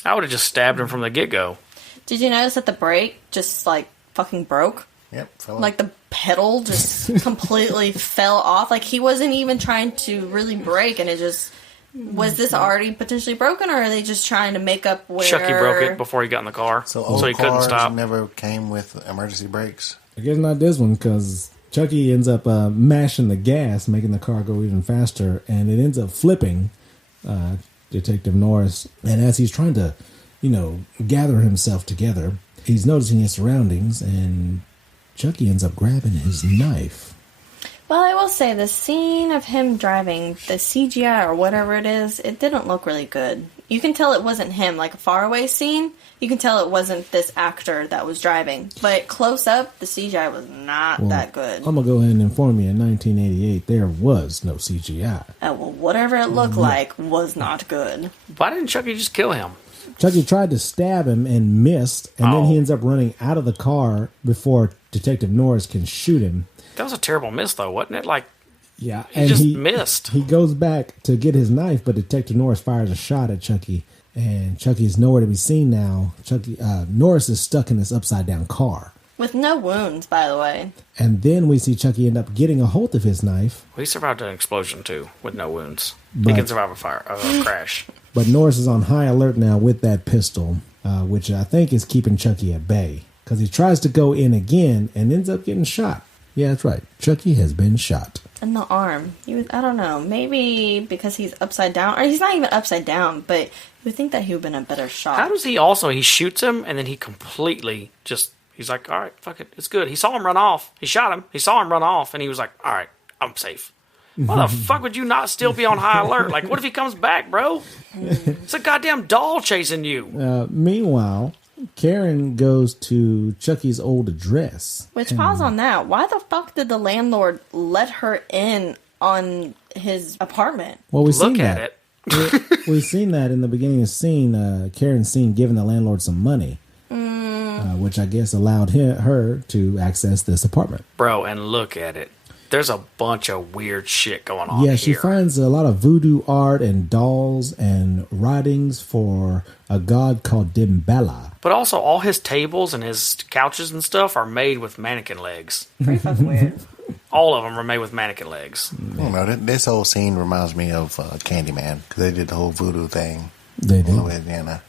I would have just stabbed him from the get-go. Did you notice that the brake just, fucking broke? Yep, fell off. The pedal just completely fell off. He wasn't even trying to really brake, and it just... Was this already potentially broken, or are they just trying to make up where... Chucky broke it before he got in the car, so he couldn't stop. Never came with emergency brakes. I guess not this one, because Chucky ends up mashing the gas, making the car go even faster, and it ends up flipping Detective Norris. And as he's trying to, gather himself together, he's noticing his surroundings, and Chucky ends up grabbing his knife. Well, I will say, the scene of him driving, the CGI or whatever it is, it didn't look really good. You can tell it wasn't him, a faraway scene. You can tell it wasn't this actor that was driving. But close up, the CGI was not that good. I'm going to go ahead and inform you, in 1988, there was no CGI. Whatever it looked like was not good. Why didn't Chucky just kill him? Chucky tried to stab him and missed, and then he ends up running out of the car before Detective Norris can shoot him. That was a terrible miss, though, wasn't it? Yeah, he just missed. He goes back to get his knife, but Detective Norris fires a shot at Chucky, and Chucky is nowhere to be seen now. Norris is stuck in this upside-down car. With no wounds, by the way. And then we see Chucky end up getting a hold of his knife. Well, he survived an explosion, too, with no wounds. He can survive a crash. But Norris is on high alert now with that pistol, which I think is keeping Chucky at bay, because he tries to go in again and ends up getting shot. Yeah, that's right. Chucky has been shot. In the arm. I don't know. Maybe because he's upside down. Or he's not even upside down, but you would think that he would have been a better shot. How does he shoots him, and then he completely he's like, all right, fuck it, it's good. He saw him run off. He shot him. He saw him run off, and he was like, all right, I'm safe. Why the fuck would you not still be on high alert? What if he comes back, bro? It's a goddamn doll chasing you. Meanwhile, Karen goes to Chucky's old address. Which, pause on that. Why the fuck did the landlord let her in on his apartment? Well, we've Look seen at that. it. We've seen that in the beginning of the scene. Karen's seen giving the landlord some money, which I guess allowed her to access this apartment. Bro, and look at it. There's a bunch of weird shit going on Yeah, she here. finds a lot of voodoo art and dolls and writings for a god called Dimbella. But also, all his tables and his couches and stuff are made with mannequin legs. Pretty fucking weird. All of them are made with mannequin legs. I don't know. This whole scene reminds me of Candyman because they did the whole voodoo thing. They did. Louisiana.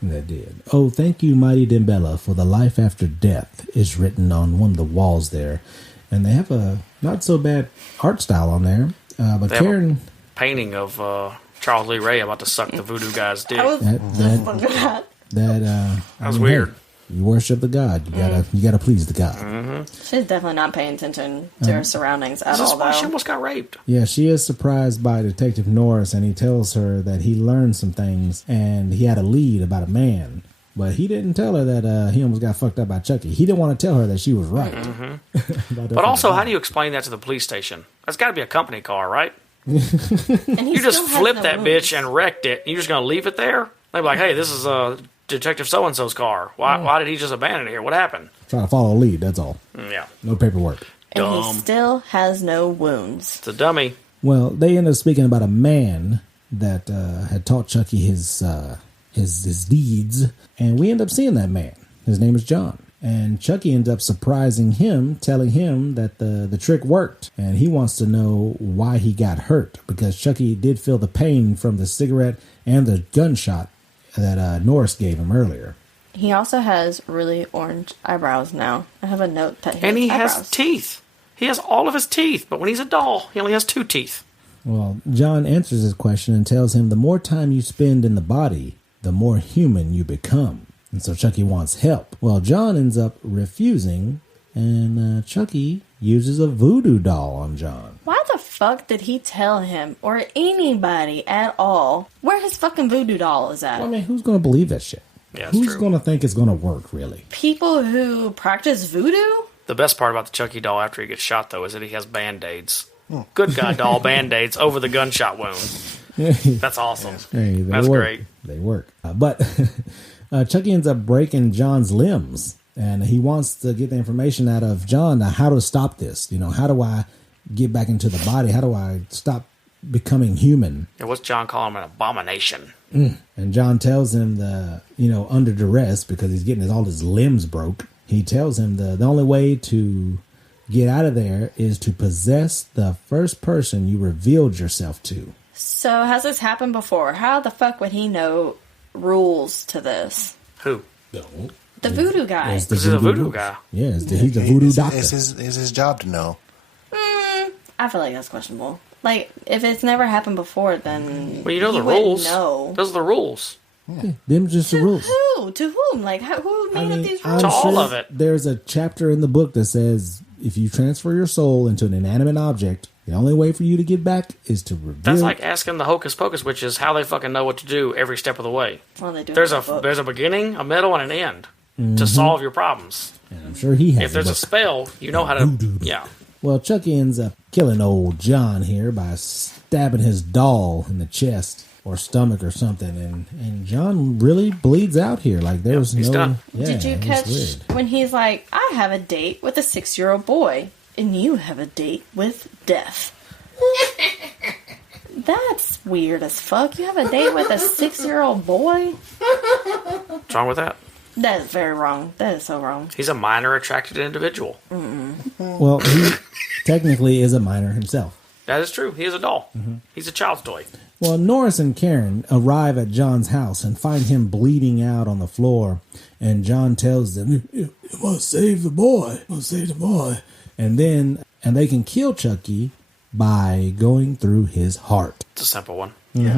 They did. Oh, thank you, mighty Dimbella, for the life after death is written on one of the walls there. And they have a not so bad art style on there. But They Karen... have a painting of Charles Lee Ray about to suck the voodoo guy's dick. I was just looking at that was weird. Hey, you worship the god. You gotta please the god. She's definitely not paying attention to her surroundings at This is all, why she though. almost got raped. Yeah, she is surprised by Detective Norris, and he tells her that he learned some things, and he had a lead about a man. But he didn't tell her that he almost got fucked up by Chucky. He didn't want to tell her that she was right. But also, how do you explain that to the police station? That's got to be a company car, right? And he You just still has flipped no that wounds. bitch and wrecked it. You're just going to leave it there? They'd be like, hey, this is Detective So-and-so's car. Why did he just abandon it here? What happened? Trying to follow a lead, that's all. Yeah. No paperwork. And he Dumb. still has no wounds. It's a dummy. Well, they end up speaking about a man that had taught Chucky his deeds, and we end up seeing that man. His name is John. And Chucky ends up surprising him, telling him that the trick worked, and he wants to know why he got hurt, because Chucky did feel the pain from the cigarette and the gunshot that Norris gave him earlier. He also has really orange eyebrows now. I have a note that And he eyebrows. has teeth. He has all of his teeth, but when he's a doll, he only has 2 teeth. Well, John answers his question and tells him the more time you spend in the body, the more human you become. And so Chucky wants help. Well, John ends up refusing, and Chucky uses a voodoo doll on John. Why the fuck did he tell him, or anybody at all, where his fucking voodoo doll is at? I mean, who's going to believe that shit? Yeah, that's Who's true. going to think it's going to work, really? People who practice voodoo? The best part about the Chucky doll after he gets shot, though, is that he has Band-Aids. Good guy doll Band-Aids over the gunshot wound. That's awesome. Hey, they That's work. great. They work. But Chucky ends up breaking John's limbs, and he wants to get the information out of John on how to stop this. You know, how do I get back into the body? How do I stop becoming human? Yeah, what's John calling him? An abomination. And John tells him under duress, because he's getting all his limbs broke. He tells him the only way to get out of there is to possess the first person you revealed yourself to. So has this happened before? How the fuck would he know rules to this? Who? The voodoo guy. It's the This is a voodoo rules. guy. Yeah, he's a voodoo doctor. It's his job to know. I feel like that's questionable. Like, if it's never happened before, then Well, you know he the wouldn't rules. know. Those are the rules. Them just the rules. Who? To whom? Like, who made up these rules? To all of it. There's a chapter in the book that says if you transfer your soul into an inanimate object, the only way for you to get back is to reveal. That's like asking the Hocus Pocus witches how they fucking know what to do every step of the way. Well, they do There's have book. a beginning, a middle, and an end to solve your problems. And I'm sure he has. If there's a book. spell, you know how to. Yeah. Well, Chucky ends up killing old John here by stabbing his doll in the chest or stomach or something, and John really bleeds out here. Like there's he's no. done. Yeah, Did you it's catch weird. when he's like, I have a date with a 6-year-old boy, and you have a date with death? That's weird as fuck. You have a date with a 6-year-old boy? What's wrong with that? That is very wrong. That is so wrong. He's a minor attracted individual. Well, he technically is a minor himself. That is true. He is a doll. He's a child's toy. Well, Norris and Karen arrive at John's house and find him bleeding out on the floor. And John tells them, you must save the boy. You must save the boy. And they can kill Chucky by going through his heart. It's a simple one. Yeah.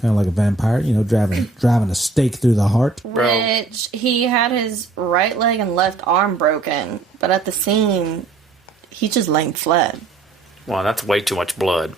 Kind of like a vampire, driving a stake through the heart. Which he had his right leg and left arm broken, but at the scene, he just laid flat. Well, that's way too much blood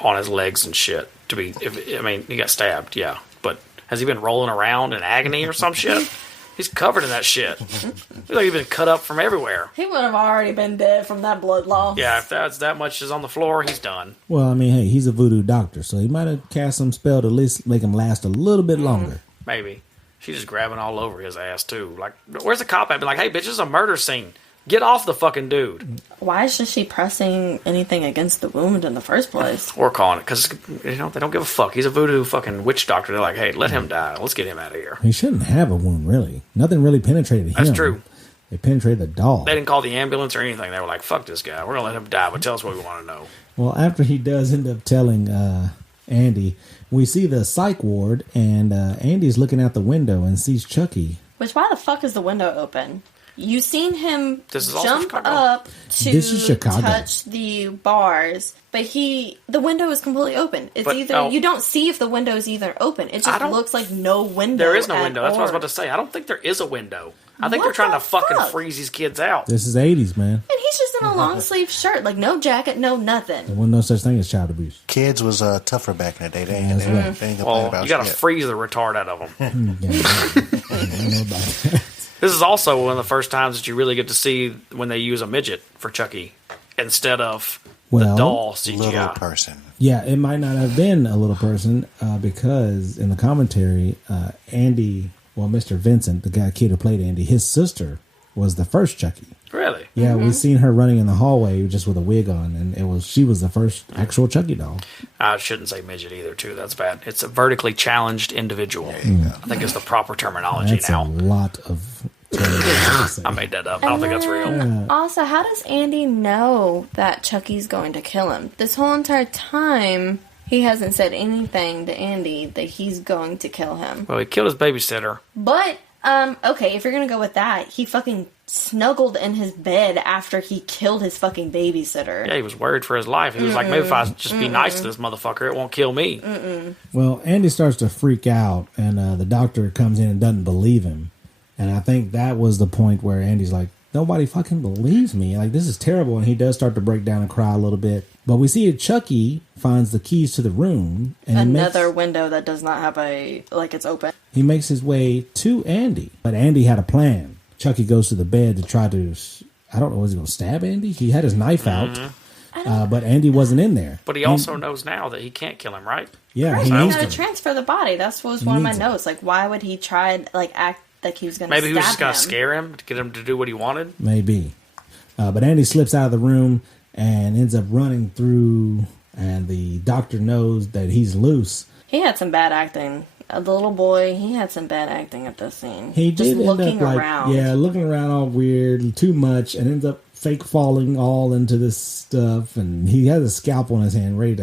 on his legs and shit. To be, he got stabbed, yeah. But has he been rolling around in agony or some shit? He's covered in that shit. Looks like he's been cut up from everywhere. He would have already been dead from that blood loss. Yeah, if that's that much is on the floor, he's done. Well, I mean, hey, he's a voodoo doctor, so he might have cast some spell to at least make him last a little bit longer. Maybe. She's just grabbing all over his ass, too. Like, where's the cop at? Be like, hey, bitch, this is a murder scene. Get off the fucking dude. Why is she pressing anything against the wound in the first place? We're calling it, because, they don't give a fuck. He's a voodoo fucking witch doctor. They're like, hey, let him die. Let's get him out of here. He shouldn't have a wound, really. Nothing really penetrated him. That's true. It penetrated the doll. They didn't call the ambulance or anything. They were like, fuck this guy. We're going to let him die, but tell us what we want to know. Well, after he does end up telling Andy, we see the psych ward, and Andy's looking out the window and sees Chucky. Which, why the fuck is the window open? You seen him jump up to touch the bars, but the window is completely open. It's you don't see if the window is either open. It just looks like no window. There is no window. That's what I was about to say. I don't think there is a window. I think they're trying to fucking freeze these kids out. This is 80s, man. And he's just in a long sleeve shirt, like no jacket, no nothing. There wasn't no such thing as child abuse. Kids was tougher back in the day. They ain't well, you got to freeze the retard out of them. I don't know about that. This is also one of the first times that you really get to see when they use a midget for Chucky instead of the doll CGI. Little person. Yeah, it might not have been a little person because in the commentary, Andy, Mr. Vincent, the kid who played Andy, his sister was the first Chucky. Really? Yeah, we've seen her running in the hallway just with a wig on, and she was the first actual Chucky doll. I shouldn't say midget either, too. That's bad. It's a vertically challenged individual. I think it's the proper terminology now. That's a lot of I made that up. I don't think that's real. Yeah. Also, how does Andy know that Chucky's going to kill him? This whole entire time, he hasn't said anything to Andy that he's going to kill him. Well, he killed his babysitter. But, okay, if you're going to go with that, he fucking snuggled in his bed after he killed his fucking babysitter. Yeah, he was worried for his life. He was like, maybe if I just be nice to this motherfucker, it won't kill me. Well, Andy starts to freak out, and the doctor comes in and doesn't believe him. And I think that was the point where Andy's like, nobody fucking believes me. Like, this is terrible. And he does start to break down and cry a little bit. But we see that Chucky finds the keys to the room. And another window that does not have it's open. He makes his way to Andy. But Andy had a plan. Chucky goes to the bed to try to, I don't know, was he going to stab Andy? He had his knife out. But Andy wasn't in there. But he also knows now that he can't kill him, right? Yeah, right, he needs to transfer the body. That was one of my notes. Like, why would he try, act like he was going to stab him? Maybe he was just going to scare him to get him to do what he wanted? Maybe. But Andy slips out of the room and ends up running through, and the doctor knows that he's loose. He had some bad acting. The little boy, he had some bad acting at this scene. He just did looking end up around. Yeah, looking around all weird, too much, and ends up fake falling all into this stuff. And he has a scalpel in his hand, ready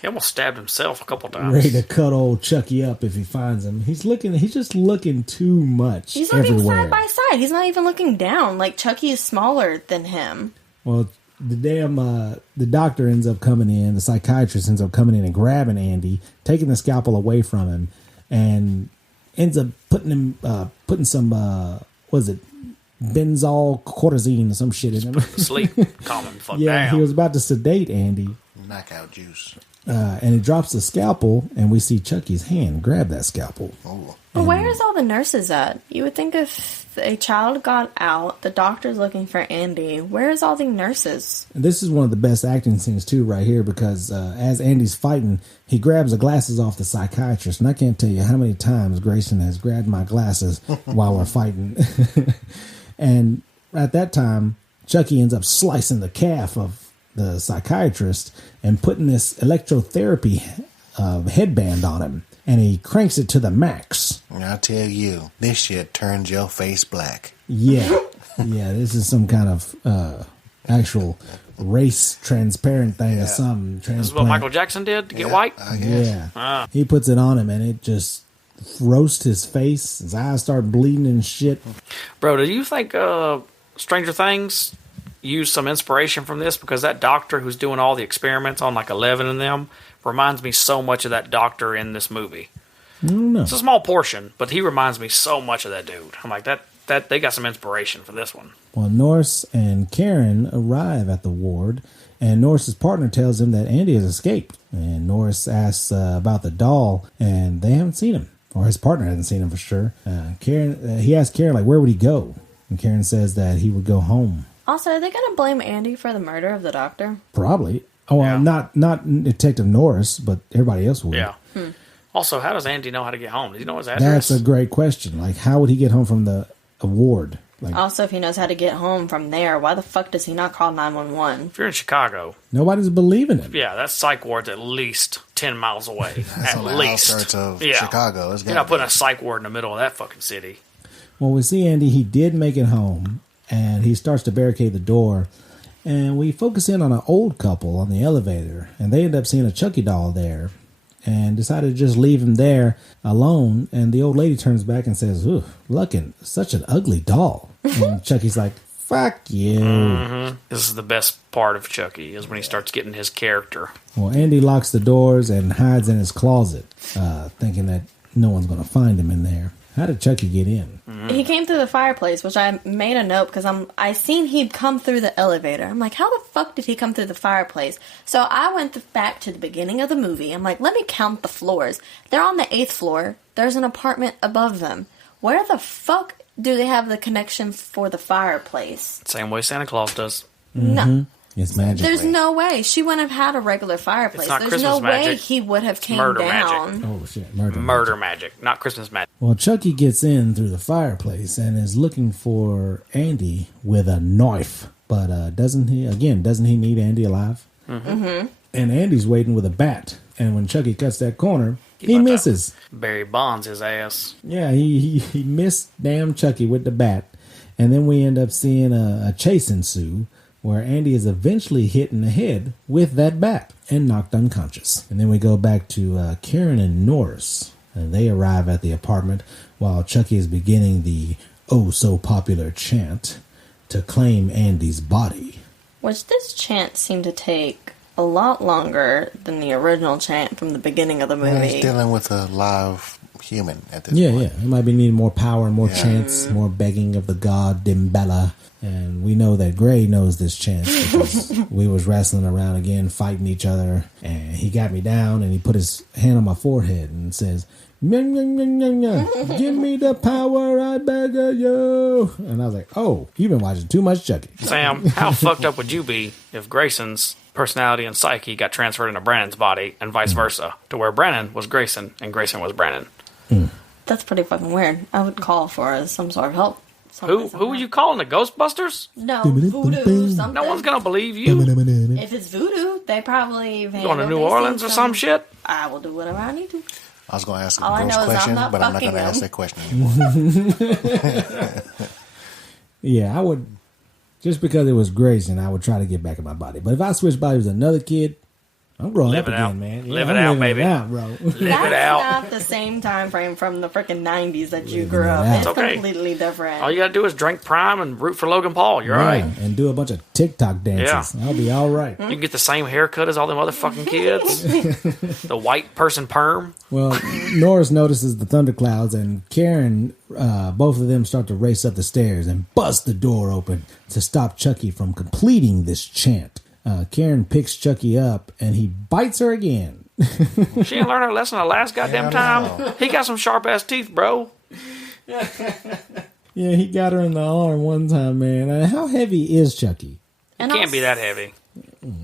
He almost stabbed himself a couple times. to cut old Chucky up if he finds him. He's just looking too much. He's looking everywhere. side by side. He's not even looking down. Like, Chucky is smaller than him. Well, the doctor ends up coming in. The psychiatrist ends up coming in and grabbing Andy, taking the scalpel away from him, and ends up putting some benzol cortisone or some shit in him. Sleep, calm him fuck down. He was about to sedate Andy. Knockout juice. And he drops the scalpel, and we see Chucky's hand grab that scalpel. Oh. But where's all the nurses at? You would think if a child got out, the doctor's looking for Andy. Where's all the nurses? And this is one of the best acting scenes, too, right here, because as Andy's fighting, he grabs the glasses off the psychiatrist. And I can't tell you how many times Grayson has grabbed my glasses while we're fighting. And at that time, Chucky ends up slicing the calf of the psychiatrist and putting this electrotherapy headband on him, and he cranks it to the max. I tell you, this shit turns your face black. Yeah, this is some kind of actual race transparent thing or something. This is what Michael Jackson did to get white? Yeah. He puts it on him, and it just roasts his face. His eyes start bleeding and shit. Bro, do you think Stranger Things use some inspiration from this? Because that doctor who's doing all the experiments on 11 of them reminds me so much of that doctor in this movie. I don't know. It's a small portion, but he reminds me so much of that dude. I'm like, that they got some inspiration for this one. Well, Norse and Karen arrive at the ward, and Norse's partner tells him that Andy has escaped. And Norse asks about the doll, and they haven't seen him or his partner hasn't seen him for sure. Karen, he asked Karen, like, where would he go? And Karen says that he would go home. Also, are they going to blame Andy for the murder of the doctor? Probably. Oh, well, not Detective Norris, but everybody else would. Yeah. Also, how does Andy know how to get home? Does he know his address? That's a great question. Like, how would he get home from the ward? Like, Also, if he knows how to get home from there, why the fuck does he not call 911? If you're in Chicago, nobody's believing him. yeah, that psych ward's at least 10 miles away. That's at on the least. outskirts of Yeah. Chicago. You're not putting a psych ward in the middle of that fucking city. Well, we see Andy. He did make it home, and he starts to barricade the door. And we focus in on an old couple on the elevator, and they end up seeing a Chucky doll there, and decided to just leave him there alone. And the old lady turns back and says, "Ooh, looking such an ugly doll." And Chucky's like, "Fuck you." This is the best part of Chucky, is when he starts getting his character. Well, Andy locks the doors and hides in his closet, thinking that no one's going to find him in there. How did Chucky get in? He came through the fireplace, which I made a note because I seen he'd come through the elevator. I'm like, how the fuck did he come through the fireplace? So I went back to the beginning of the movie. I'm like, let me count the floors. They're on the 8th floor. There's an apartment above them. Where the fuck do they have the connection for the fireplace? Same way Santa Claus does. No. It's magic. There's no way. She wouldn't have had a regular fireplace. It's not There's Christmas no way magic. he would have came murder down. magic. Oh, shit. Murder magic, not Christmas magic. Well, Chucky gets in through the fireplace and is looking for Andy with a knife. But doesn't he need Andy alive? Mm-hmm. And Andy's waiting with a bat. And when Chucky cuts that corner, he misses. Barry Bonds his ass. Yeah, he missed damn Chucky with the bat. And then we end up seeing a chase ensue, where Andy is eventually hit in the head with that bat and knocked unconscious. And then we go back to Karen and Norris. And they arrive at the apartment while Chucky is beginning the oh-so-popular chant to claim Andy's body. Which this chant seemed to take a lot longer than the original chant from the beginning of the movie. Well, he's dealing with a live human at this point. Yeah. He might be needing more power, more chants, more begging of the god Dimbella. And we know that Gray knows this chant because we was wrestling around again, fighting each other. And he got me down and he put his hand on my forehead and says, "Give me the power, I beg of you." And I was like, oh, you've been watching too much Chucky. Sam, how fucked up would you be if Grayson's personality and psyche got transferred into Brandon's body and vice versa, to where Brandon was Grayson and Grayson was Brandon? That's pretty fucking weird. I would call for some sort of help. Who were you calling, the Ghostbusters? No, voodoo, something. No one's gonna believe you. If it's voodoo, they probably... You going to New Orleans or some shit? I will do whatever I need to. I was going to ask All a gross question, but I'm not going to ask that question anymore. Yeah, I would... Just because it was Grayson, I would try to get back in my body. But if I switch bodies with another kid, I'm growing up again, man. Live it out, baby. Out, bro. Live it out. That's not the same time frame from the freaking 90s that you grew up. It's completely different. All you gotta do is drink Prime and root for Logan Paul. You're all right. And do a bunch of TikTok dances. I'll be all right. You can get the same haircut as all them motherfucking kids. The white person perm. Well, Norris notices the thunderclouds, and Karen, both of them start to race up the stairs and bust the door open to stop Chucky from completing this chant. Karen picks Chucky up, and he bites her again. She didn't learn her lesson the last goddamn time. He got some sharp-ass teeth, bro. Yeah, he got her in the arm one time, man. How heavy is Chucky? He can't be that heavy.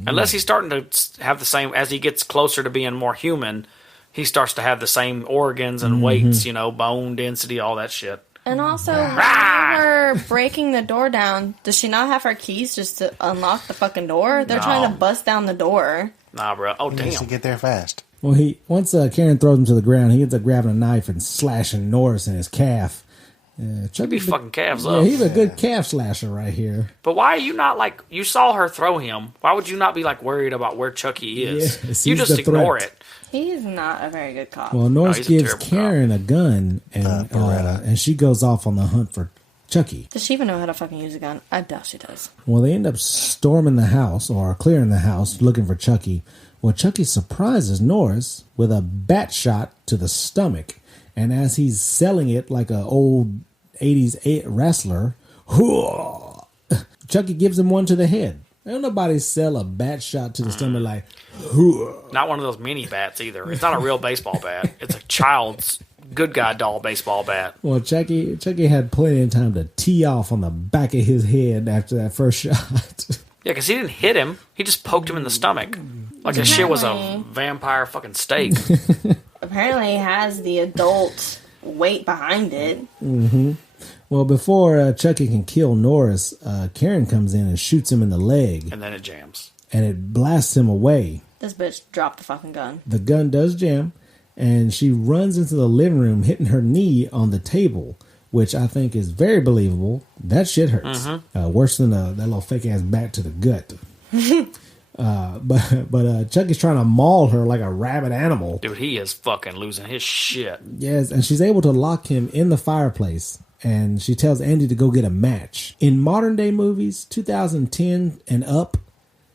Unless he's starting to have the same... As he gets closer to being more human, he starts to have the same organs and weights, bone density, all that shit. And also, when we're breaking the door down, does she not have her keys just to unlock the fucking door? They're trying to bust down the door. Nah, bro. Oh, damn. He needs to get there fast. Well, once Karen throws him to the ground, he ends up grabbing a knife and slashing Norris in his calf. Chucky be fucking calves up. Yeah, he's a good calf slasher right here. But why are you not you saw her throw him. Why would you not be worried about where Chucky is? You just ignore it. He's not a very good cop. Well, Norris gives Karen a gun, and she goes off on the hunt for Chucky. Does she even know how to fucking use a gun? I doubt she does. Well, they end up storming the house, or clearing the house, looking for Chucky. Well, Chucky surprises Norris with a bat shot to the stomach, and as he's selling it like an old 80s wrestler, Chucky gives him one to the head. Don't nobody sell a bat shot to the stomach like... Not one of those mini bats either. It's not a real baseball bat. It's a child's good guy doll baseball bat. Well, Chucky had plenty of time to tee off on the back of his head after that first shot. Yeah, because he didn't hit him. He just poked him in the stomach. Like that shit was a vampire fucking steak. Apparently he has the adult weight behind it. Mm-hmm. Well, before Chucky can kill Norris, Karen comes in and shoots him in the leg. And then it jams. And it blasts him away. This bitch dropped the fucking gun. The gun does jam, and she runs into the living room, hitting her knee on the table, which I think is very believable. That shit hurts. Mm-hmm. Worse than that little fake-ass bat to the gut. But Chucky's trying to maul her like a rabid animal. Dude, he is fucking losing his shit. Yes, and she's able to lock him in the fireplace. And she tells Andy to go get a match. In modern day movies, 2010 and up,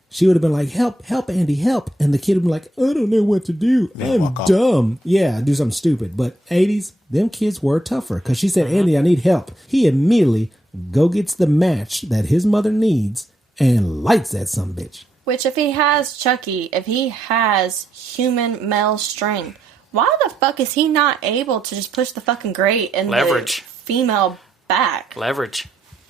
she would have been like, help, Andy, help. And the kid would be like, I don't know what to do. I'm dumb. Yeah, do something stupid. But 80s, them kids were tougher. Because she said, Andy, I need help. He immediately gets the match that his mother needs and lights that sumbitch. Which if he has Chucky, if he has human male strength, why the fuck is he not able to just push the fucking grate and leverage female back? Leverage.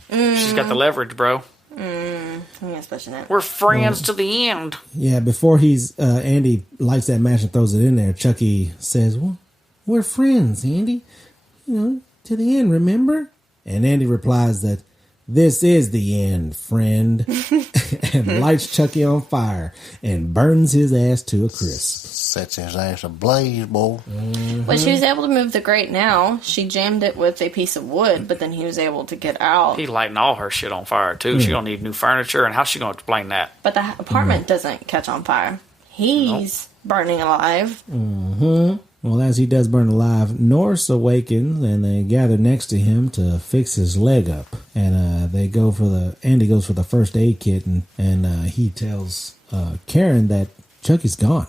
She's got the leverage, bro. I'm pushing it. We're friends to the end. Yeah, before Andy lights that match and throws it in there, Chucky says, well, we're friends, Andy. To the end, remember? And Andy replies that this is the end, friend. And lights Chucky on fire and burns his ass to a crisp. Sets his ass ablaze, boy. But she was able to move the grate now. She jammed it with a piece of wood, but then he was able to get out. He lighting all her shit on fire, too. She gonna need new furniture, and how's she gonna explain that? But the apartment doesn't catch on fire. He's burning alive. Well, as he does burn alive, Norris awakens and they gather next to him to fix his leg up. And Andy goes for the first aid kit and he tells Karen that Chucky's gone.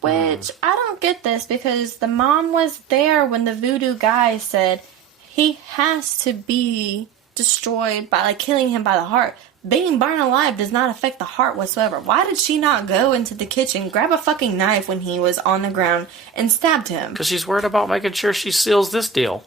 Which, I don't get this because the mom was there when the voodoo guy said he has to be destroyed by killing him by the heart. Being burned alive does not affect the heart whatsoever. Why did she not go into the kitchen, grab a fucking knife when he was on the ground, and stabbed him? Because she's worried about making sure she seals this deal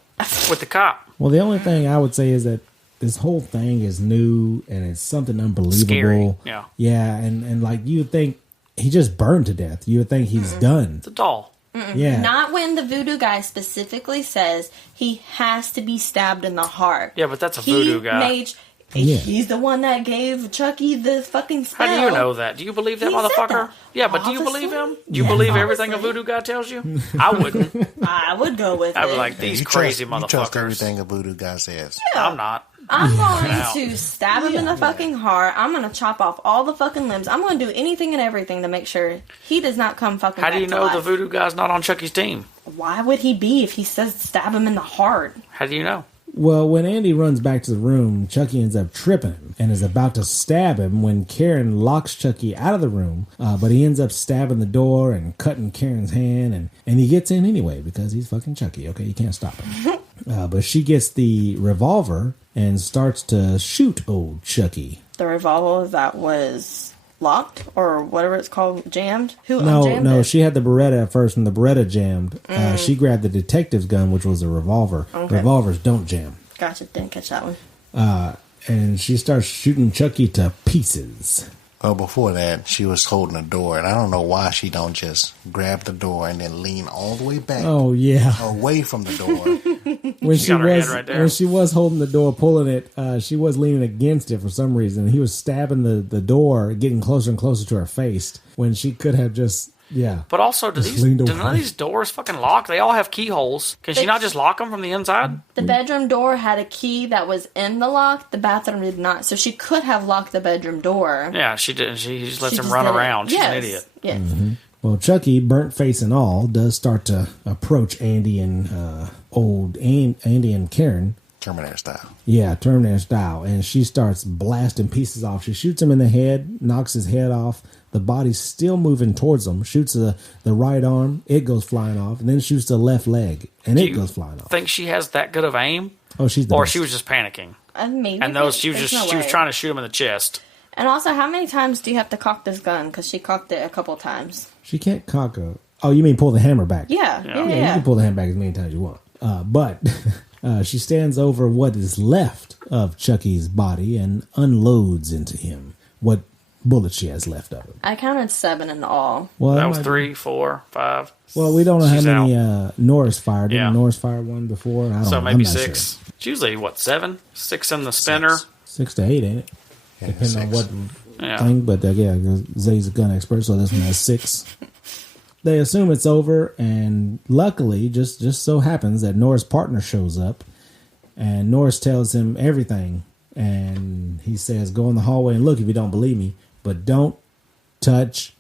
with the cop. Well, the only thing I would say is that this whole thing is new and it's something unbelievable. Scary. Yeah. Yeah, and like you would think he just burned to death. You would think he's done. It's a doll. Yeah. Not when the voodoo guy specifically says he has to be stabbed in the heart. Yeah, but that's a voodoo guy. He's the one that gave Chucky the fucking spell. How do you know that? Do you believe that motherfucker? Yeah, but do you believe him? Do you believe everything a voodoo guy tells you? I wouldn't. I would go with it. I would like these crazy motherfuckers. You trust everything a voodoo guy says. Yeah. I'm not. I'm going to stab him in the fucking heart. I'm going to chop off all the fucking limbs. I'm going to do anything and everything to make sure he does not come fucking back to life. How do you know the voodoo guy's not on Chucky's team? Why would he be if he says stab him in the heart? How do you know? Well, when Andy runs back to the room, Chucky ends up tripping him and is about to stab him when Karen locks Chucky out of the room, but he ends up stabbing the door and cutting Karen's hand, and he gets in anyway because he's fucking Chucky, okay? You can't stop him. But she gets the revolver and starts to shoot old Chucky. The revolver that was locked or whatever it's called, jammed? Jammed No, it? she had the Beretta at first. When the Beretta jammed, she grabbed the detective's gun, which was a revolver. Okay. Revolvers don't jam. Gotcha, didn't catch that one. And she starts shooting Chucky to pieces. Well, before that, she was holding the door, and I don't know why she don't just grab the door and then lean all the way back. Oh yeah, away from the door. When she was holding the door, pulling it, she was leaning against it for some reason. He was stabbing the door, getting closer and closer to her face when she could have just. Yeah. But also, do none of these doors fucking lock? They all have keyholes. Can she not just lock them from the inside? The bedroom door had a key that was in the lock. The bathroom did not. So she could have locked the bedroom door. Yeah, she didn't. She just lets him run around. She's an idiot. Yes. Mm-hmm. Well, Chucky, burnt face and all, does start to approach Andy and Andy and Karen. Terminator style. Yeah, Terminator style. And she starts blasting pieces off. She shoots him in the head, knocks his head off. The body's still moving towards him. Shoots the right arm. It goes flying off. And then shoots the left leg. And it goes flying off. Think she has that good of aim? Oh, she's the best. She was just panicking. Maybe. And she was trying to shoot him in the chest. And also, how many times do you have to cock this gun? Because she cocked it a couple times. She can't cock a... Oh, you mean pull the hammer back? Yeah. You can pull the hammer back as many times as you want. But she stands over what is left of Chucky's body and unloads into him what bullets she has left of him. I counted 7 in all. Well, that was 3, 4, 5. Well, we don't know She's how many Norris fired. Didn't Yeah. Norris fire one before? I don't So know. maybe I'm not 6. Sure. It's usually, what, 7? 6 in the spinner. 6 to 8, ain't it? Yeah, Depending on 6. what Yeah. thing. But Zay's a gun expert, so this one has 6. They assume it's over, and luckily, just so happens that Norris' partner shows up, and Norris tells him everything, and he says, "Go in the hallway and look if you don't believe me, but don't touch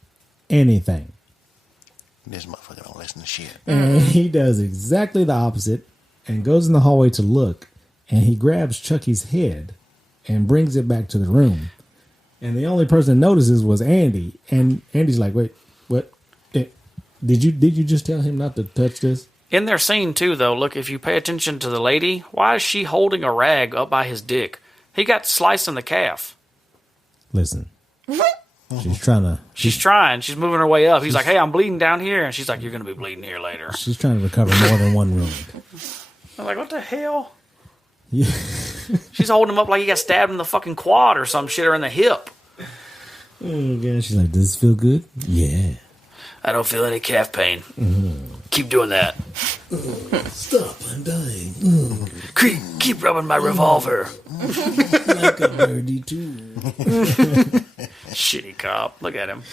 anything." This motherfucker don't listen to shit. And he does exactly the opposite, and goes in the hallway to look, and he grabs Chucky's head and brings it back to the room, and the only person that notices was Andy, and Andy's like, "Wait, what? Did you just tell him not to touch this?" In their scene, too, though, look, if you pay attention to the lady, why is she holding a rag up by his dick? He got sliced in the calf. Listen, she's trying to. She's trying. She's moving her way up. He's like, hey, I'm bleeding down here. And she's like, you're going to be bleeding here later. She's trying to recover more than one wound. I'm like, what the hell? Yeah. She's holding him up like he got stabbed in the fucking quad or some shit, or in the hip. Oh, God. She's like, does this feel good? Yeah. I don't feel any calf pain. Mm-hmm. Keep doing that. Stop, I'm dying. Keep rubbing my revolver. Like a birdie, too. Shitty cop. Look at him.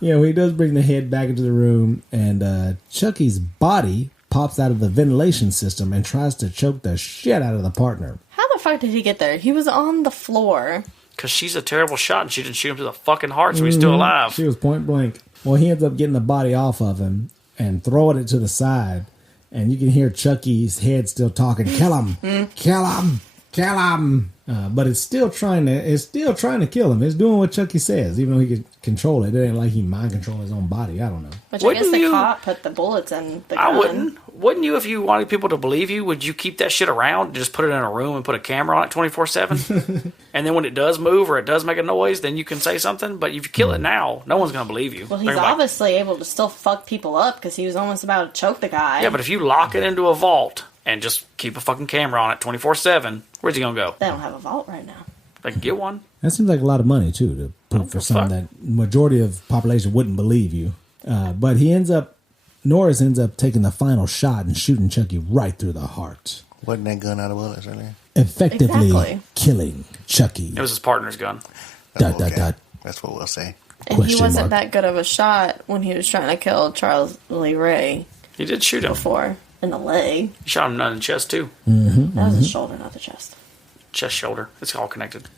Yeah, well, he does bring the head back into the room, and Chucky's body pops out of the ventilation system and tries to choke the shit out of the partner. How the fuck did he get there? He was on the floor. Because she's a terrible shot, and she didn't shoot him to the fucking heart, so he's still alive. She was point blank. Well, he ends up getting the body off of him and throwing it to the side, and you can hear Chucky's head still talking, "Kill him! Kill him! Kill him!" But it's still trying to kill him. It's doing what Chucky says, even though he can control it. It ain't like he mind control his own body. I don't know. Which I guess the cop put the bullets in the gun. I wouldn't. Wouldn't you, if you wanted people to believe you, would you keep that shit around and just put it in a room and put a camera on it 24/7? And then when it does move or it does make a noise, then you can say something. But if you kill it now, no one's going to believe you. Well, he's obviously able to still fuck people up because he was almost about to choke the guy. Yeah, but if you lock it into a vault and just keep a fucking camera on it 24/7, where's he going to go? They don't have a vault right now. They can get one. That seems like a lot of money, too, to put for something that majority of the population wouldn't believe you. But Norris ends up taking the final shot and shooting Chucky right through the heart. Wasn't that gun out of bullets earlier? Effectively killing Chucky. It was his partner's gun. Dot. That's what we'll say. And he wasn't that good of a shot when he was trying to kill Charles Lee Ray. He did shoot him. Before. In the leg. He shot him in the chest, too. Mm-hmm, that was the shoulder, not the chest. Chest, shoulder. It's all connected.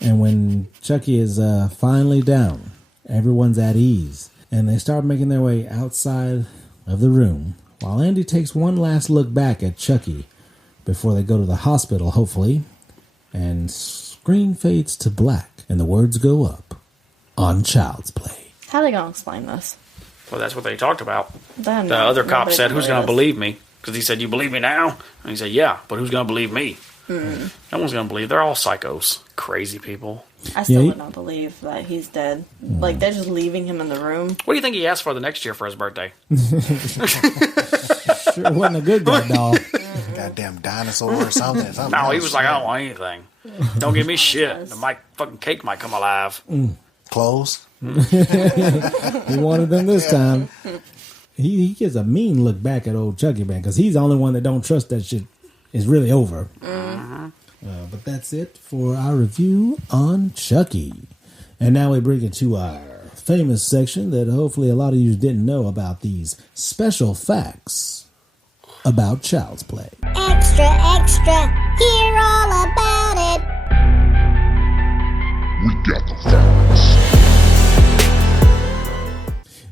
And when Chucky is finally down, everyone's at ease. And they start making their way outside of the room, while Andy takes one last look back at Chucky before they go to the hospital, hopefully, and screen fades to black, and the words go up on Child's Play. How are they going to explain this? Well, that's what they talked about. Then the other cop said, who's going to us. believe me? Because he said, you believe me now? And he said, yeah, but who's going to believe me? Mm. No one's going to believe. They're all psychos. Crazy people. I still would not believe that he's dead. Like, they're just leaving him in the room. What do you think he asked for the next year for his birthday? Sure wasn't a good guy, dog. Goddamn dinosaur or something. No, he was like, I don't want anything. Don't give me shit. The fucking cake might come alive. Clothes? He wanted them this time. He gives a mean look back at old Chucky, man, because he's the only one that don't trust that shit is really over. But that's it for our review on Chucky. And now we bring it to our famous section that hopefully a lot of you didn't know about, these special facts about Child's Play. Extra, extra, hear all about it. We got the facts.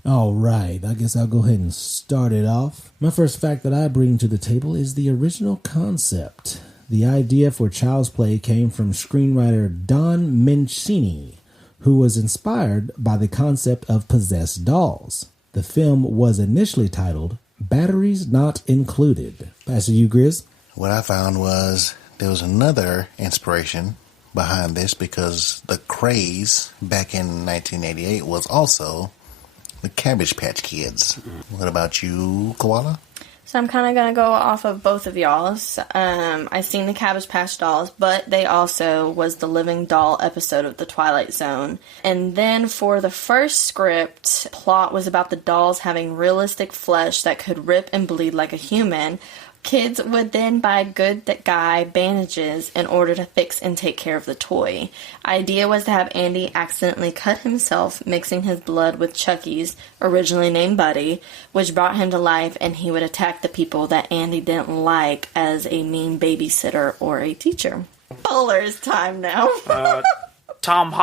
All right, I guess I'll go ahead and start it off. My first fact that I bring to the table is the original concept. The idea for Child's Play came from screenwriter Don Mancini, who was inspired by the concept of possessed dolls. The film was initially titled Batteries Not Included. Pass to you, Grizz. What I found was there was another inspiration behind this because the craze back in 1988 was also The Cabbage Patch Kids. What about you, Koala? So I'm kind of going to go off of both of y'all's. I seen the Cabbage Patch Dolls, but they also was the Living Doll episode of The Twilight Zone. And then for the first script, plot was about the dolls having realistic flesh that could rip and bleed like a human. Kids would then buy good guy bandages in order to fix and take care of the toy. Idea was to have Andy accidentally cut himself, mixing his blood with Chucky's, originally named Buddy, which brought him to life, and he would attack the people that Andy didn't like as a mean babysitter or a teacher. Polar's time now. Thomas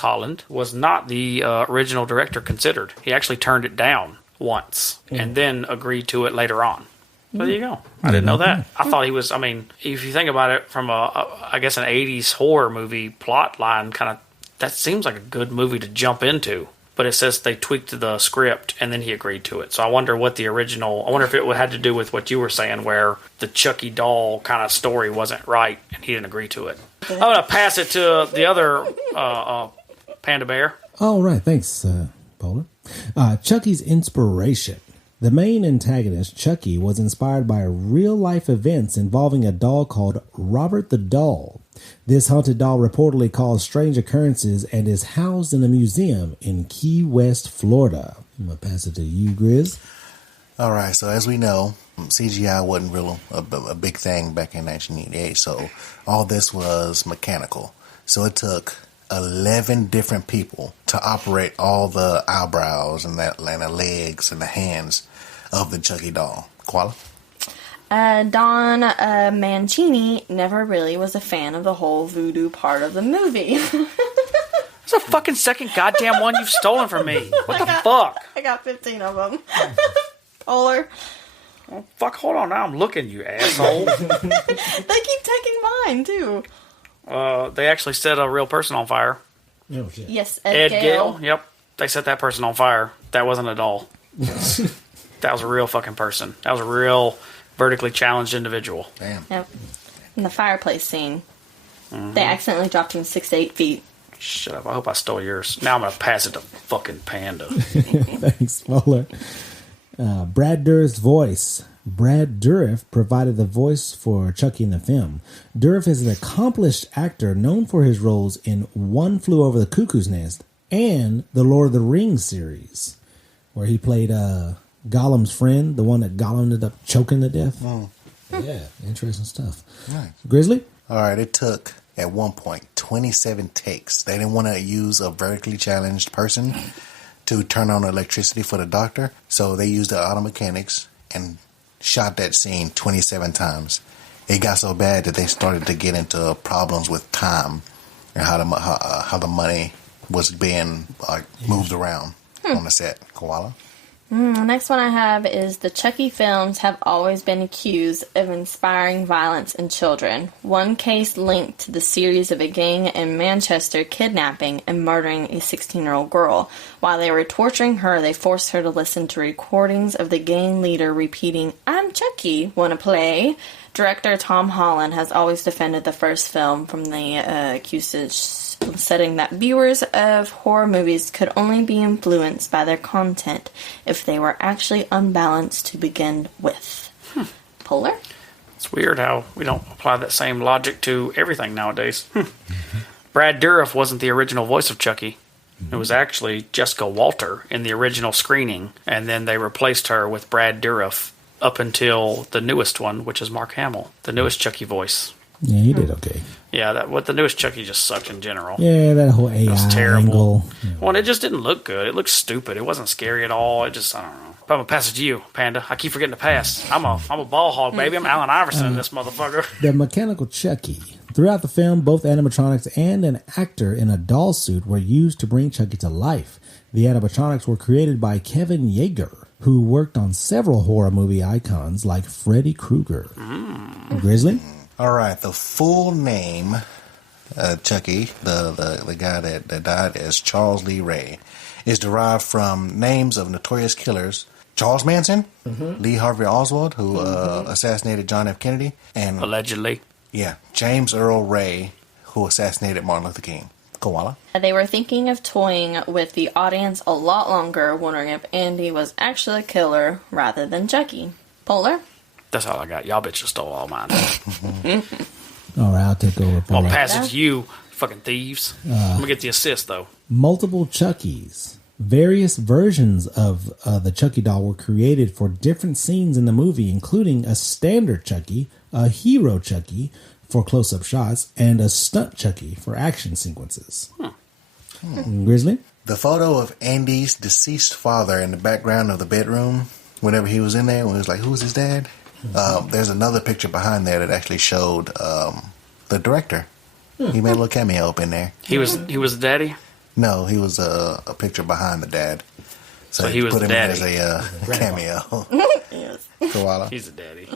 Holland, was not the original director considered. He actually turned it down once and then agreed to it later on. So there you go. I didn't know that. I thought he was, if you think about it from I guess an 80s horror movie plot line, that seems like a good movie to jump into. But it says they tweaked the script and then he agreed to it. So I wonder if it had to do with what you were saying, where the Chucky doll kind of story wasn't right and he didn't agree to it. I'm going to pass it to the other Panda Bear. All right. Thanks, Polar. Chucky's inspiration. The main antagonist, Chucky, was inspired by real-life events involving a doll called Robert the Doll. This haunted doll reportedly caused strange occurrences and is housed in a museum in Key West, Florida. I'm going to pass it to you, Grizz. All right, so as we know, CGI wasn't real a big thing back in 1988, so all this was mechanical. So it took 11 different people to operate all the eyebrows and the legs and the hands of the Chucky doll. Koala? Don Mancini never really was a fan of the whole voodoo part of the movie. It's the fucking second goddamn one you've stolen from me. What the fuck? I got 15 of them. Polar. Oh, fuck, hold on now. I'm looking, you asshole. They keep taking mine, too. They actually set a real person on fire. Oh, shit. Yes, Ed Gale. Yep. They set that person on fire. That wasn't a doll. That was a real fucking person. That was a real vertically challenged individual. Damn. Yep. In the fireplace scene, they accidentally dropped him 6 to 8 feet. Shut up. I hope I stole yours. Now I'm going to pass it to fucking Panda. Thanks, Polar. Brad Dourif's voice. Brad Dourif provided the voice for Chucky in the film. Dourif is an accomplished actor known for his roles in One Flew Over the Cuckoo's Nest and the Lord of the Rings series, where he played Gollum's friend, the one that Gollum ended up choking to death. Yeah, interesting stuff. Nice. Grizzly? All right, it took, at one point, 27 takes. They didn't want to use a vertically challenged person to turn on electricity for the doctor, so they used the auto mechanics and shot that scene 27 times. It got so bad that they started to get into problems with time and how the money was being moved around on the set. Koala? The next one I have is the Chucky films have always been accused of inspiring violence in children. One case linked to the series of a gang in Manchester kidnapping and murdering a 16-year-old girl. While they were torturing her, they forced her to listen to recordings of the gang leader repeating, "I'm Chucky, wanna play?" Director Tom Holland has always defended the first film from the accusation, setting that viewers of horror movies could only be influenced by their content if they were actually unbalanced to begin with. Polar? It's weird how we don't apply that same logic to everything nowadays. Brad Dourif wasn't the original voice of Chucky. It was actually Jessica Walter in the original screening, and then they replaced her with Brad Dourif up until the newest one, which is Mark Hamill, the newest Chucky voice. Yeah, he did okay. Yeah, the newest Chucky just sucked in general. Yeah, that whole AI was terrible. angle. Well, it just didn't look good. It looked stupid. It wasn't scary at all. It just, I don't know. But I'm going to pass it to you, Panda. I keep forgetting to pass. I'm a ball hog, baby. I'm Allen Iverson in this motherfucker. The mechanical Chucky. Throughout the film, both animatronics and an actor in a doll suit were used to bring Chucky to life. The animatronics were created by Kevin Yeager, who worked on several horror movie icons like Freddy Krueger. Grizzly? All right, the full name, Chucky, the guy that died as Charles Lee Ray, is derived from names of notorious killers. Charles Manson, Lee Harvey Oswald, who assassinated John F. Kennedy, and allegedly. Yeah, James Earl Ray, who assassinated Martin Luther King. Koala. They were thinking of toying with the audience a lot longer, wondering if Andy was actually a killer rather than Chucky. Polar? That's all I got. Y'all bitches stole all mine. All right, I'll take over. I'll pass it to you, fucking thieves. I'm going to get the assist, though. Multiple Chuckies. Various versions of the Chucky doll were created for different scenes in the movie, including a standard Chucky, a hero Chucky for close-up shots, and a stunt Chucky for action sequences. Grizzly? The photo of Andy's deceased father in the background of the bedroom, whenever he was in there, when it was like, who's his dad? There's another picture behind there that actually showed the director. He made a little cameo up in there. He was the daddy? No, he was a picture behind the dad. So he was put the him daddy. as a cameo. Yes. Koala. He's a daddy.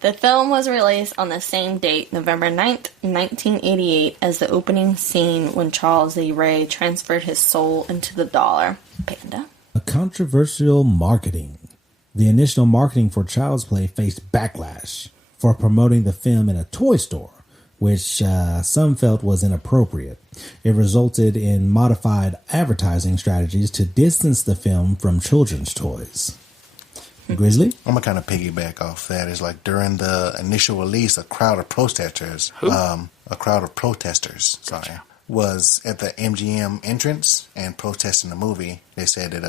The film was released on the same date, November 9th, 1988, as the opening scene when Charles E. Ray transferred his soul into the dollar. Panda? A controversial marketing. The initial marketing for Child's Play faced backlash for promoting the film in a toy store, which some felt was inappropriate. It resulted in modified advertising strategies to distance the film from children's toys. Grizzly? I'm going to kind of piggyback off that. It's like during the initial release, a crowd of protesters, was at the MGM entrance and protesting the movie. They said that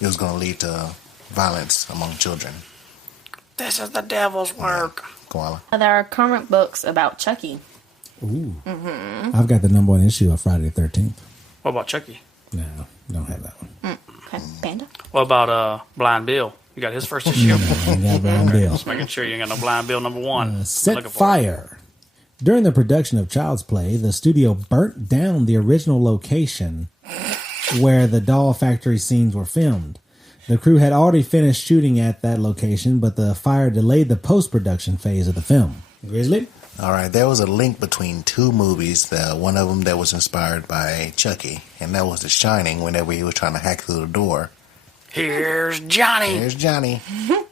it was going to lead to violence among children. This is the devil's work. Koala. There are comic books about Chucky. Ooh. I've got the #1 issue of Friday the 13th. What about Chucky? No, don't have that one. Okay, Panda? What about Blind Bill? You got his first issue? I got Blind Bill. Just making sure you ain't got no Blind Bill #1. Set fire. During the production of Child's Play, the studio burnt down the original location where the doll factory scenes were filmed. The crew had already finished shooting at that location, but the fire delayed the post-production phase of the film. Grizzly? All right, there was a link between two movies. One of them that was inspired by Chucky, and that was The Shining, whenever he was trying to hack through the door. Here's Johnny. Here's Johnny.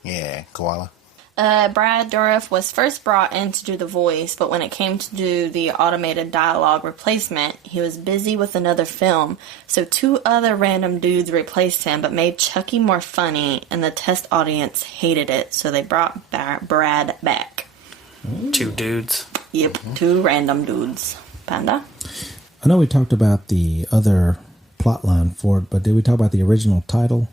Yeah, Koala. Brad Dourif was first brought in to do the voice, but when it came to do the automated dialogue replacement, he was busy with another film, so 2 other random dudes replaced him, but made Chucky more funny, and the test audience hated it, so they brought Brad back. 2 dudes. Yep, 2 random dudes. Panda? I know we talked about the other plot line for it, but did we talk about the original title?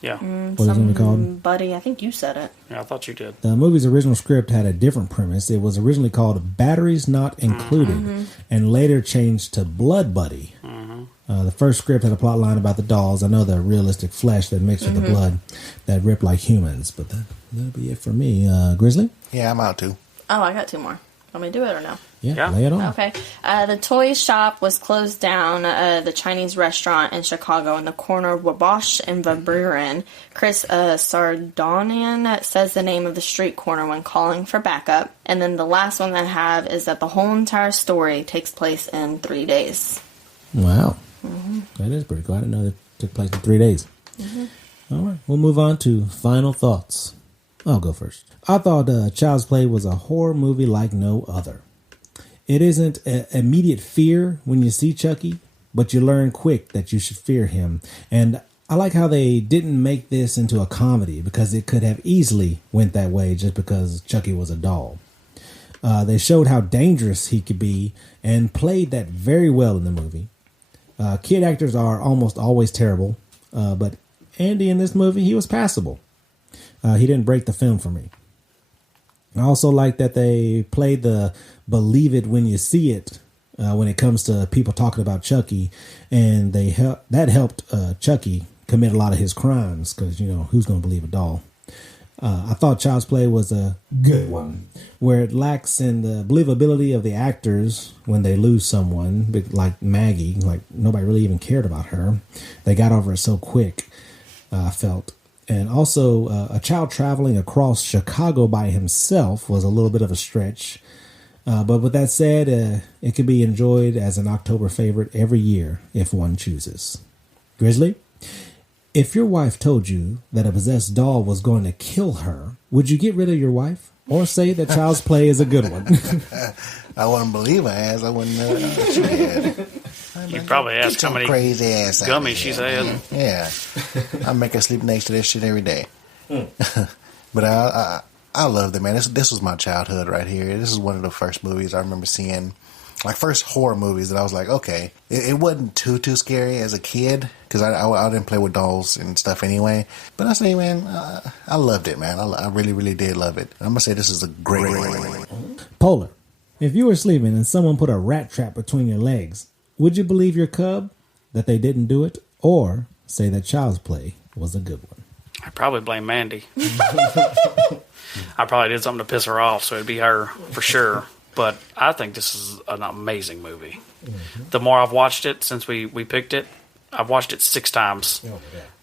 Yeah. What is it called? Buddy, I think you said it. Yeah, I thought you did. The movie's original script had a different premise. It was originally called Batteries Not Included, and later changed to Blood Buddy. The first script had a plot line about the dolls. I know the realistic flesh that mixed with the blood that ripped like humans, but that'll be it for me. Grizzly? Yeah, I'm out too. Oh, I got 2 more. Want me to do it or no? Yeah, lay it on. Okay. The toy shop was closed down, the Chinese restaurant in Chicago in the corner of Wabash and Van Buren. Chris Sardonian says the name of the street corner when calling for backup. And then the last one that I have is that the whole entire story takes place in 3 days. Wow. That is pretty cool. I didn't know that took place in 3 days. All right. We'll move on to final thoughts. I'll go first. I thought Child's Play was a horror movie like no other. It isn't immediate fear when you see Chucky, but you learn quick that you should fear him. And I like how they didn't make this into a comedy, because it could have easily went that way just because Chucky was a doll. They showed how dangerous he could be and played that very well in the movie. Kid actors are almost always terrible, but Andy in this movie, he was passable. He didn't break the film for me. I also like that they played the believe it when you see it when it comes to people talking about Chucky, and that helped Chucky commit a lot of his crimes, because, who's going to believe a doll? I thought Child's Play was a good one, where it lacks in the believability of the actors when they lose someone, like Maggie. Like, nobody really even cared about her. They got over it so quick, I felt. And also, a child traveling across Chicago by himself was a little bit of a stretch. But with that said, it can be enjoyed as an October favorite every year if one chooses. Grizzly, if your wife told you that a possessed doll was going to kill her, would you get rid of your wife? Or say that Child's Play is a good one? I wouldn't believe her ass. I wouldn't know what she had. You probably ask how many crazy ass gummies she's had. Yeah. I make her sleep next to this shit every day. But I loved it, man. This was my childhood right here. This is one of the first movies I remember seeing, like first horror movies that I was like, okay. It wasn't too scary as a kid because I didn't play with dolls and stuff anyway. But I say, man, I loved it, man. I really, really did love it. I'm going to say this is a great Polar, if you were sleeping and someone put a rat trap between your legs, would you believe your cub that they didn't do it, or say that Child's Play was a good one? I'd probably blame Mandy. I probably did something to piss her off, so it'd be her for sure. But I think this is an amazing movie. The more I've watched it since we picked it, I've watched it 6 times.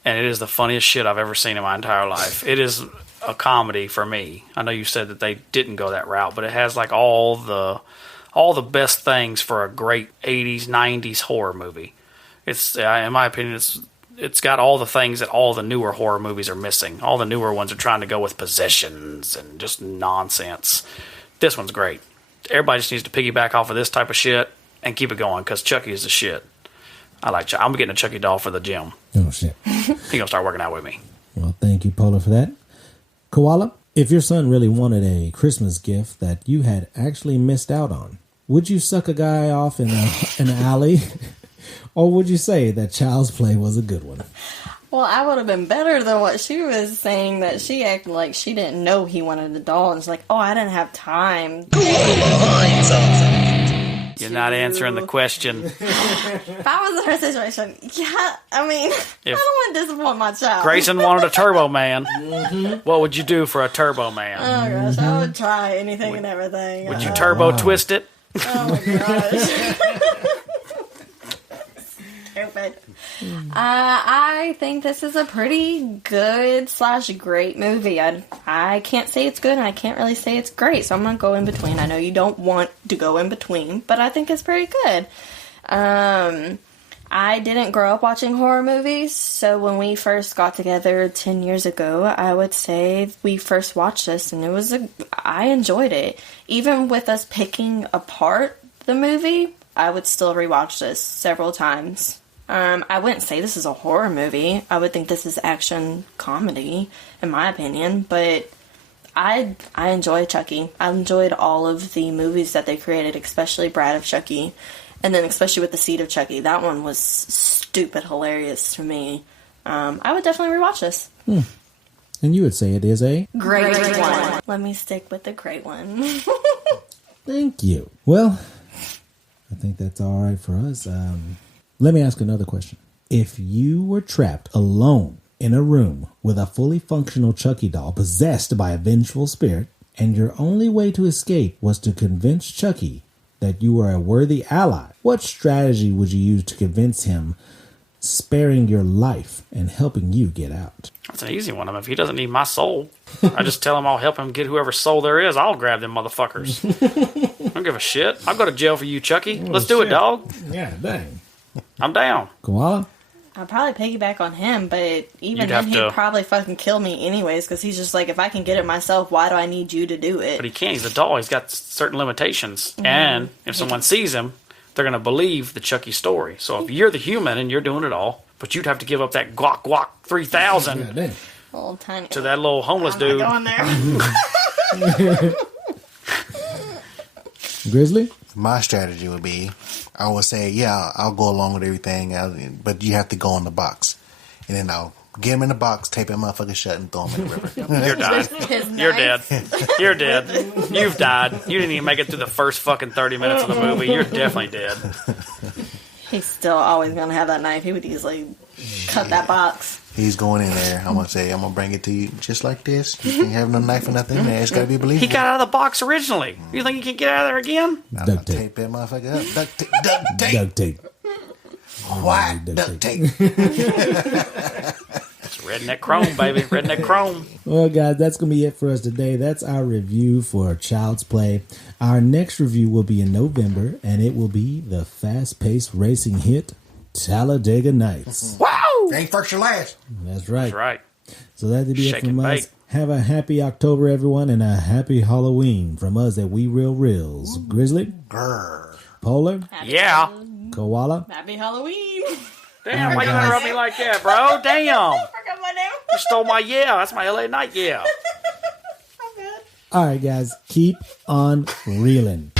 And it is the funniest shit I've ever seen in my entire life. It is a comedy for me. I know you said that they didn't go that route, but it has like all the best things for a great 80s, 90s horror movie. It's, in my opinion, it's got all the things that all the newer horror movies are missing. All the newer ones are trying to go with possessions and just nonsense. This one's great. Everybody just needs to piggyback off of this type of shit and keep it going, because Chucky is the shit. I like Chucky. I'm getting a Chucky doll for the gym. Oh, shit. He's going to start working out with me. Well, thank you, Polar, for that. Koala, if your son really wanted a Christmas gift that you had actually missed out on, would you suck a guy off in an alley? Or would you say that Child's Play was a good one? Well, I would have been better than what she was saying, that she acted like she didn't know he wanted the doll. And it's like, oh, I didn't have time. You're not answering the question. If I was in her situation, yeah, I mean, I don't want to disappoint my child. Grayson wanted a Turbo Man. What would you do for a Turbo Man? Oh, gosh, I would try anything and everything. Would you turbo twist it? Oh, my gosh. Stupid. I think this is a pretty good / great movie. I can't say it's good, and I can't really say it's great, so I'm going to go in between. I know you don't want to go in between, but I think it's pretty good. I didn't grow up watching horror movies, so when we first got together 10 years ago, I would say we first watched this, and I enjoyed it. Even with us picking apart the movie, I would still rewatch this several times. I wouldn't say this is a horror movie. I would think this is action comedy, in my opinion. But I enjoy Chucky. I enjoyed all of the movies that they created, especially Bride of Chucky. And then especially with The Seed of Chucky. That one was stupid hilarious to me. I would definitely rewatch this. And you would say it is a great one. Let me stick with the great one. Thank you. Well, I think that's all right for us. Let me ask another question. If you were trapped alone in a room with a fully functional Chucky doll possessed by a vengeful spirit, and your only way to escape was to convince Chucky that you were a worthy ally, what strategy would you use to convince him, sparing your life and helping you get out? That's an easy one. I mean, if he doesn't need my soul, I just tell him I'll help him get whoever soul there is. I'll grab them motherfuckers. I don't give a shit. I'll go to jail for you, Chucky. Let's do it, dog. Yeah, dang. I'm down. Koala? I'd probably piggyback on him, but even then he'd probably fucking kill me anyways, because he's just like, if I can get it myself, why do I need you to do it? But he can't. He's a doll. He's got certain limitations. Mm-hmm. And if someone sees him, they're going to believe the Chucky story. So if you're the human and you're doing it all, but you'd have to give up that guac 3000 to that little homeless dude. Going there. Grizzly? My strategy would be, I would say, yeah, I'll go along with everything, but you have to go in the box. And then I'll get him in the box, tape that motherfucker shut, and throw him in the river. You're dying. You're dead. You're dead. You've died. You didn't even make it through the first fucking 30 minutes of the movie. You're definitely dead. He's still always going to have that knife. He would easily cut that box. He's going in there. I'm going to say, I'm going to bring it to you just like this. You can't have no knife or nothing in there. It's got to be believable. He got out of the box originally. You think he can get out of there again? Duct tape. Tape that motherfucker up. Duct tape. Duct tape. What? Duct tape. It's redneck chrome, baby. Redneck chrome. Well, guys, that's going to be it for us today. That's our review for Child's Play. Our next review will be in November, and it will be the fast-paced racing hit, Talladega Nights. Wow! Ain't first or last. That's right. That's right. So that'll be it from us. Have a happy October, everyone, and a happy Halloween from us at We Real Reels. Grizzly? Grr. Polar? Yeah. Koala. Happy Halloween. Damn, All why right, you guys. interrupt me like that, bro? Damn. I forgot my name. You stole my yeah. That's my LA night yeah. All right, guys, keep on reeling.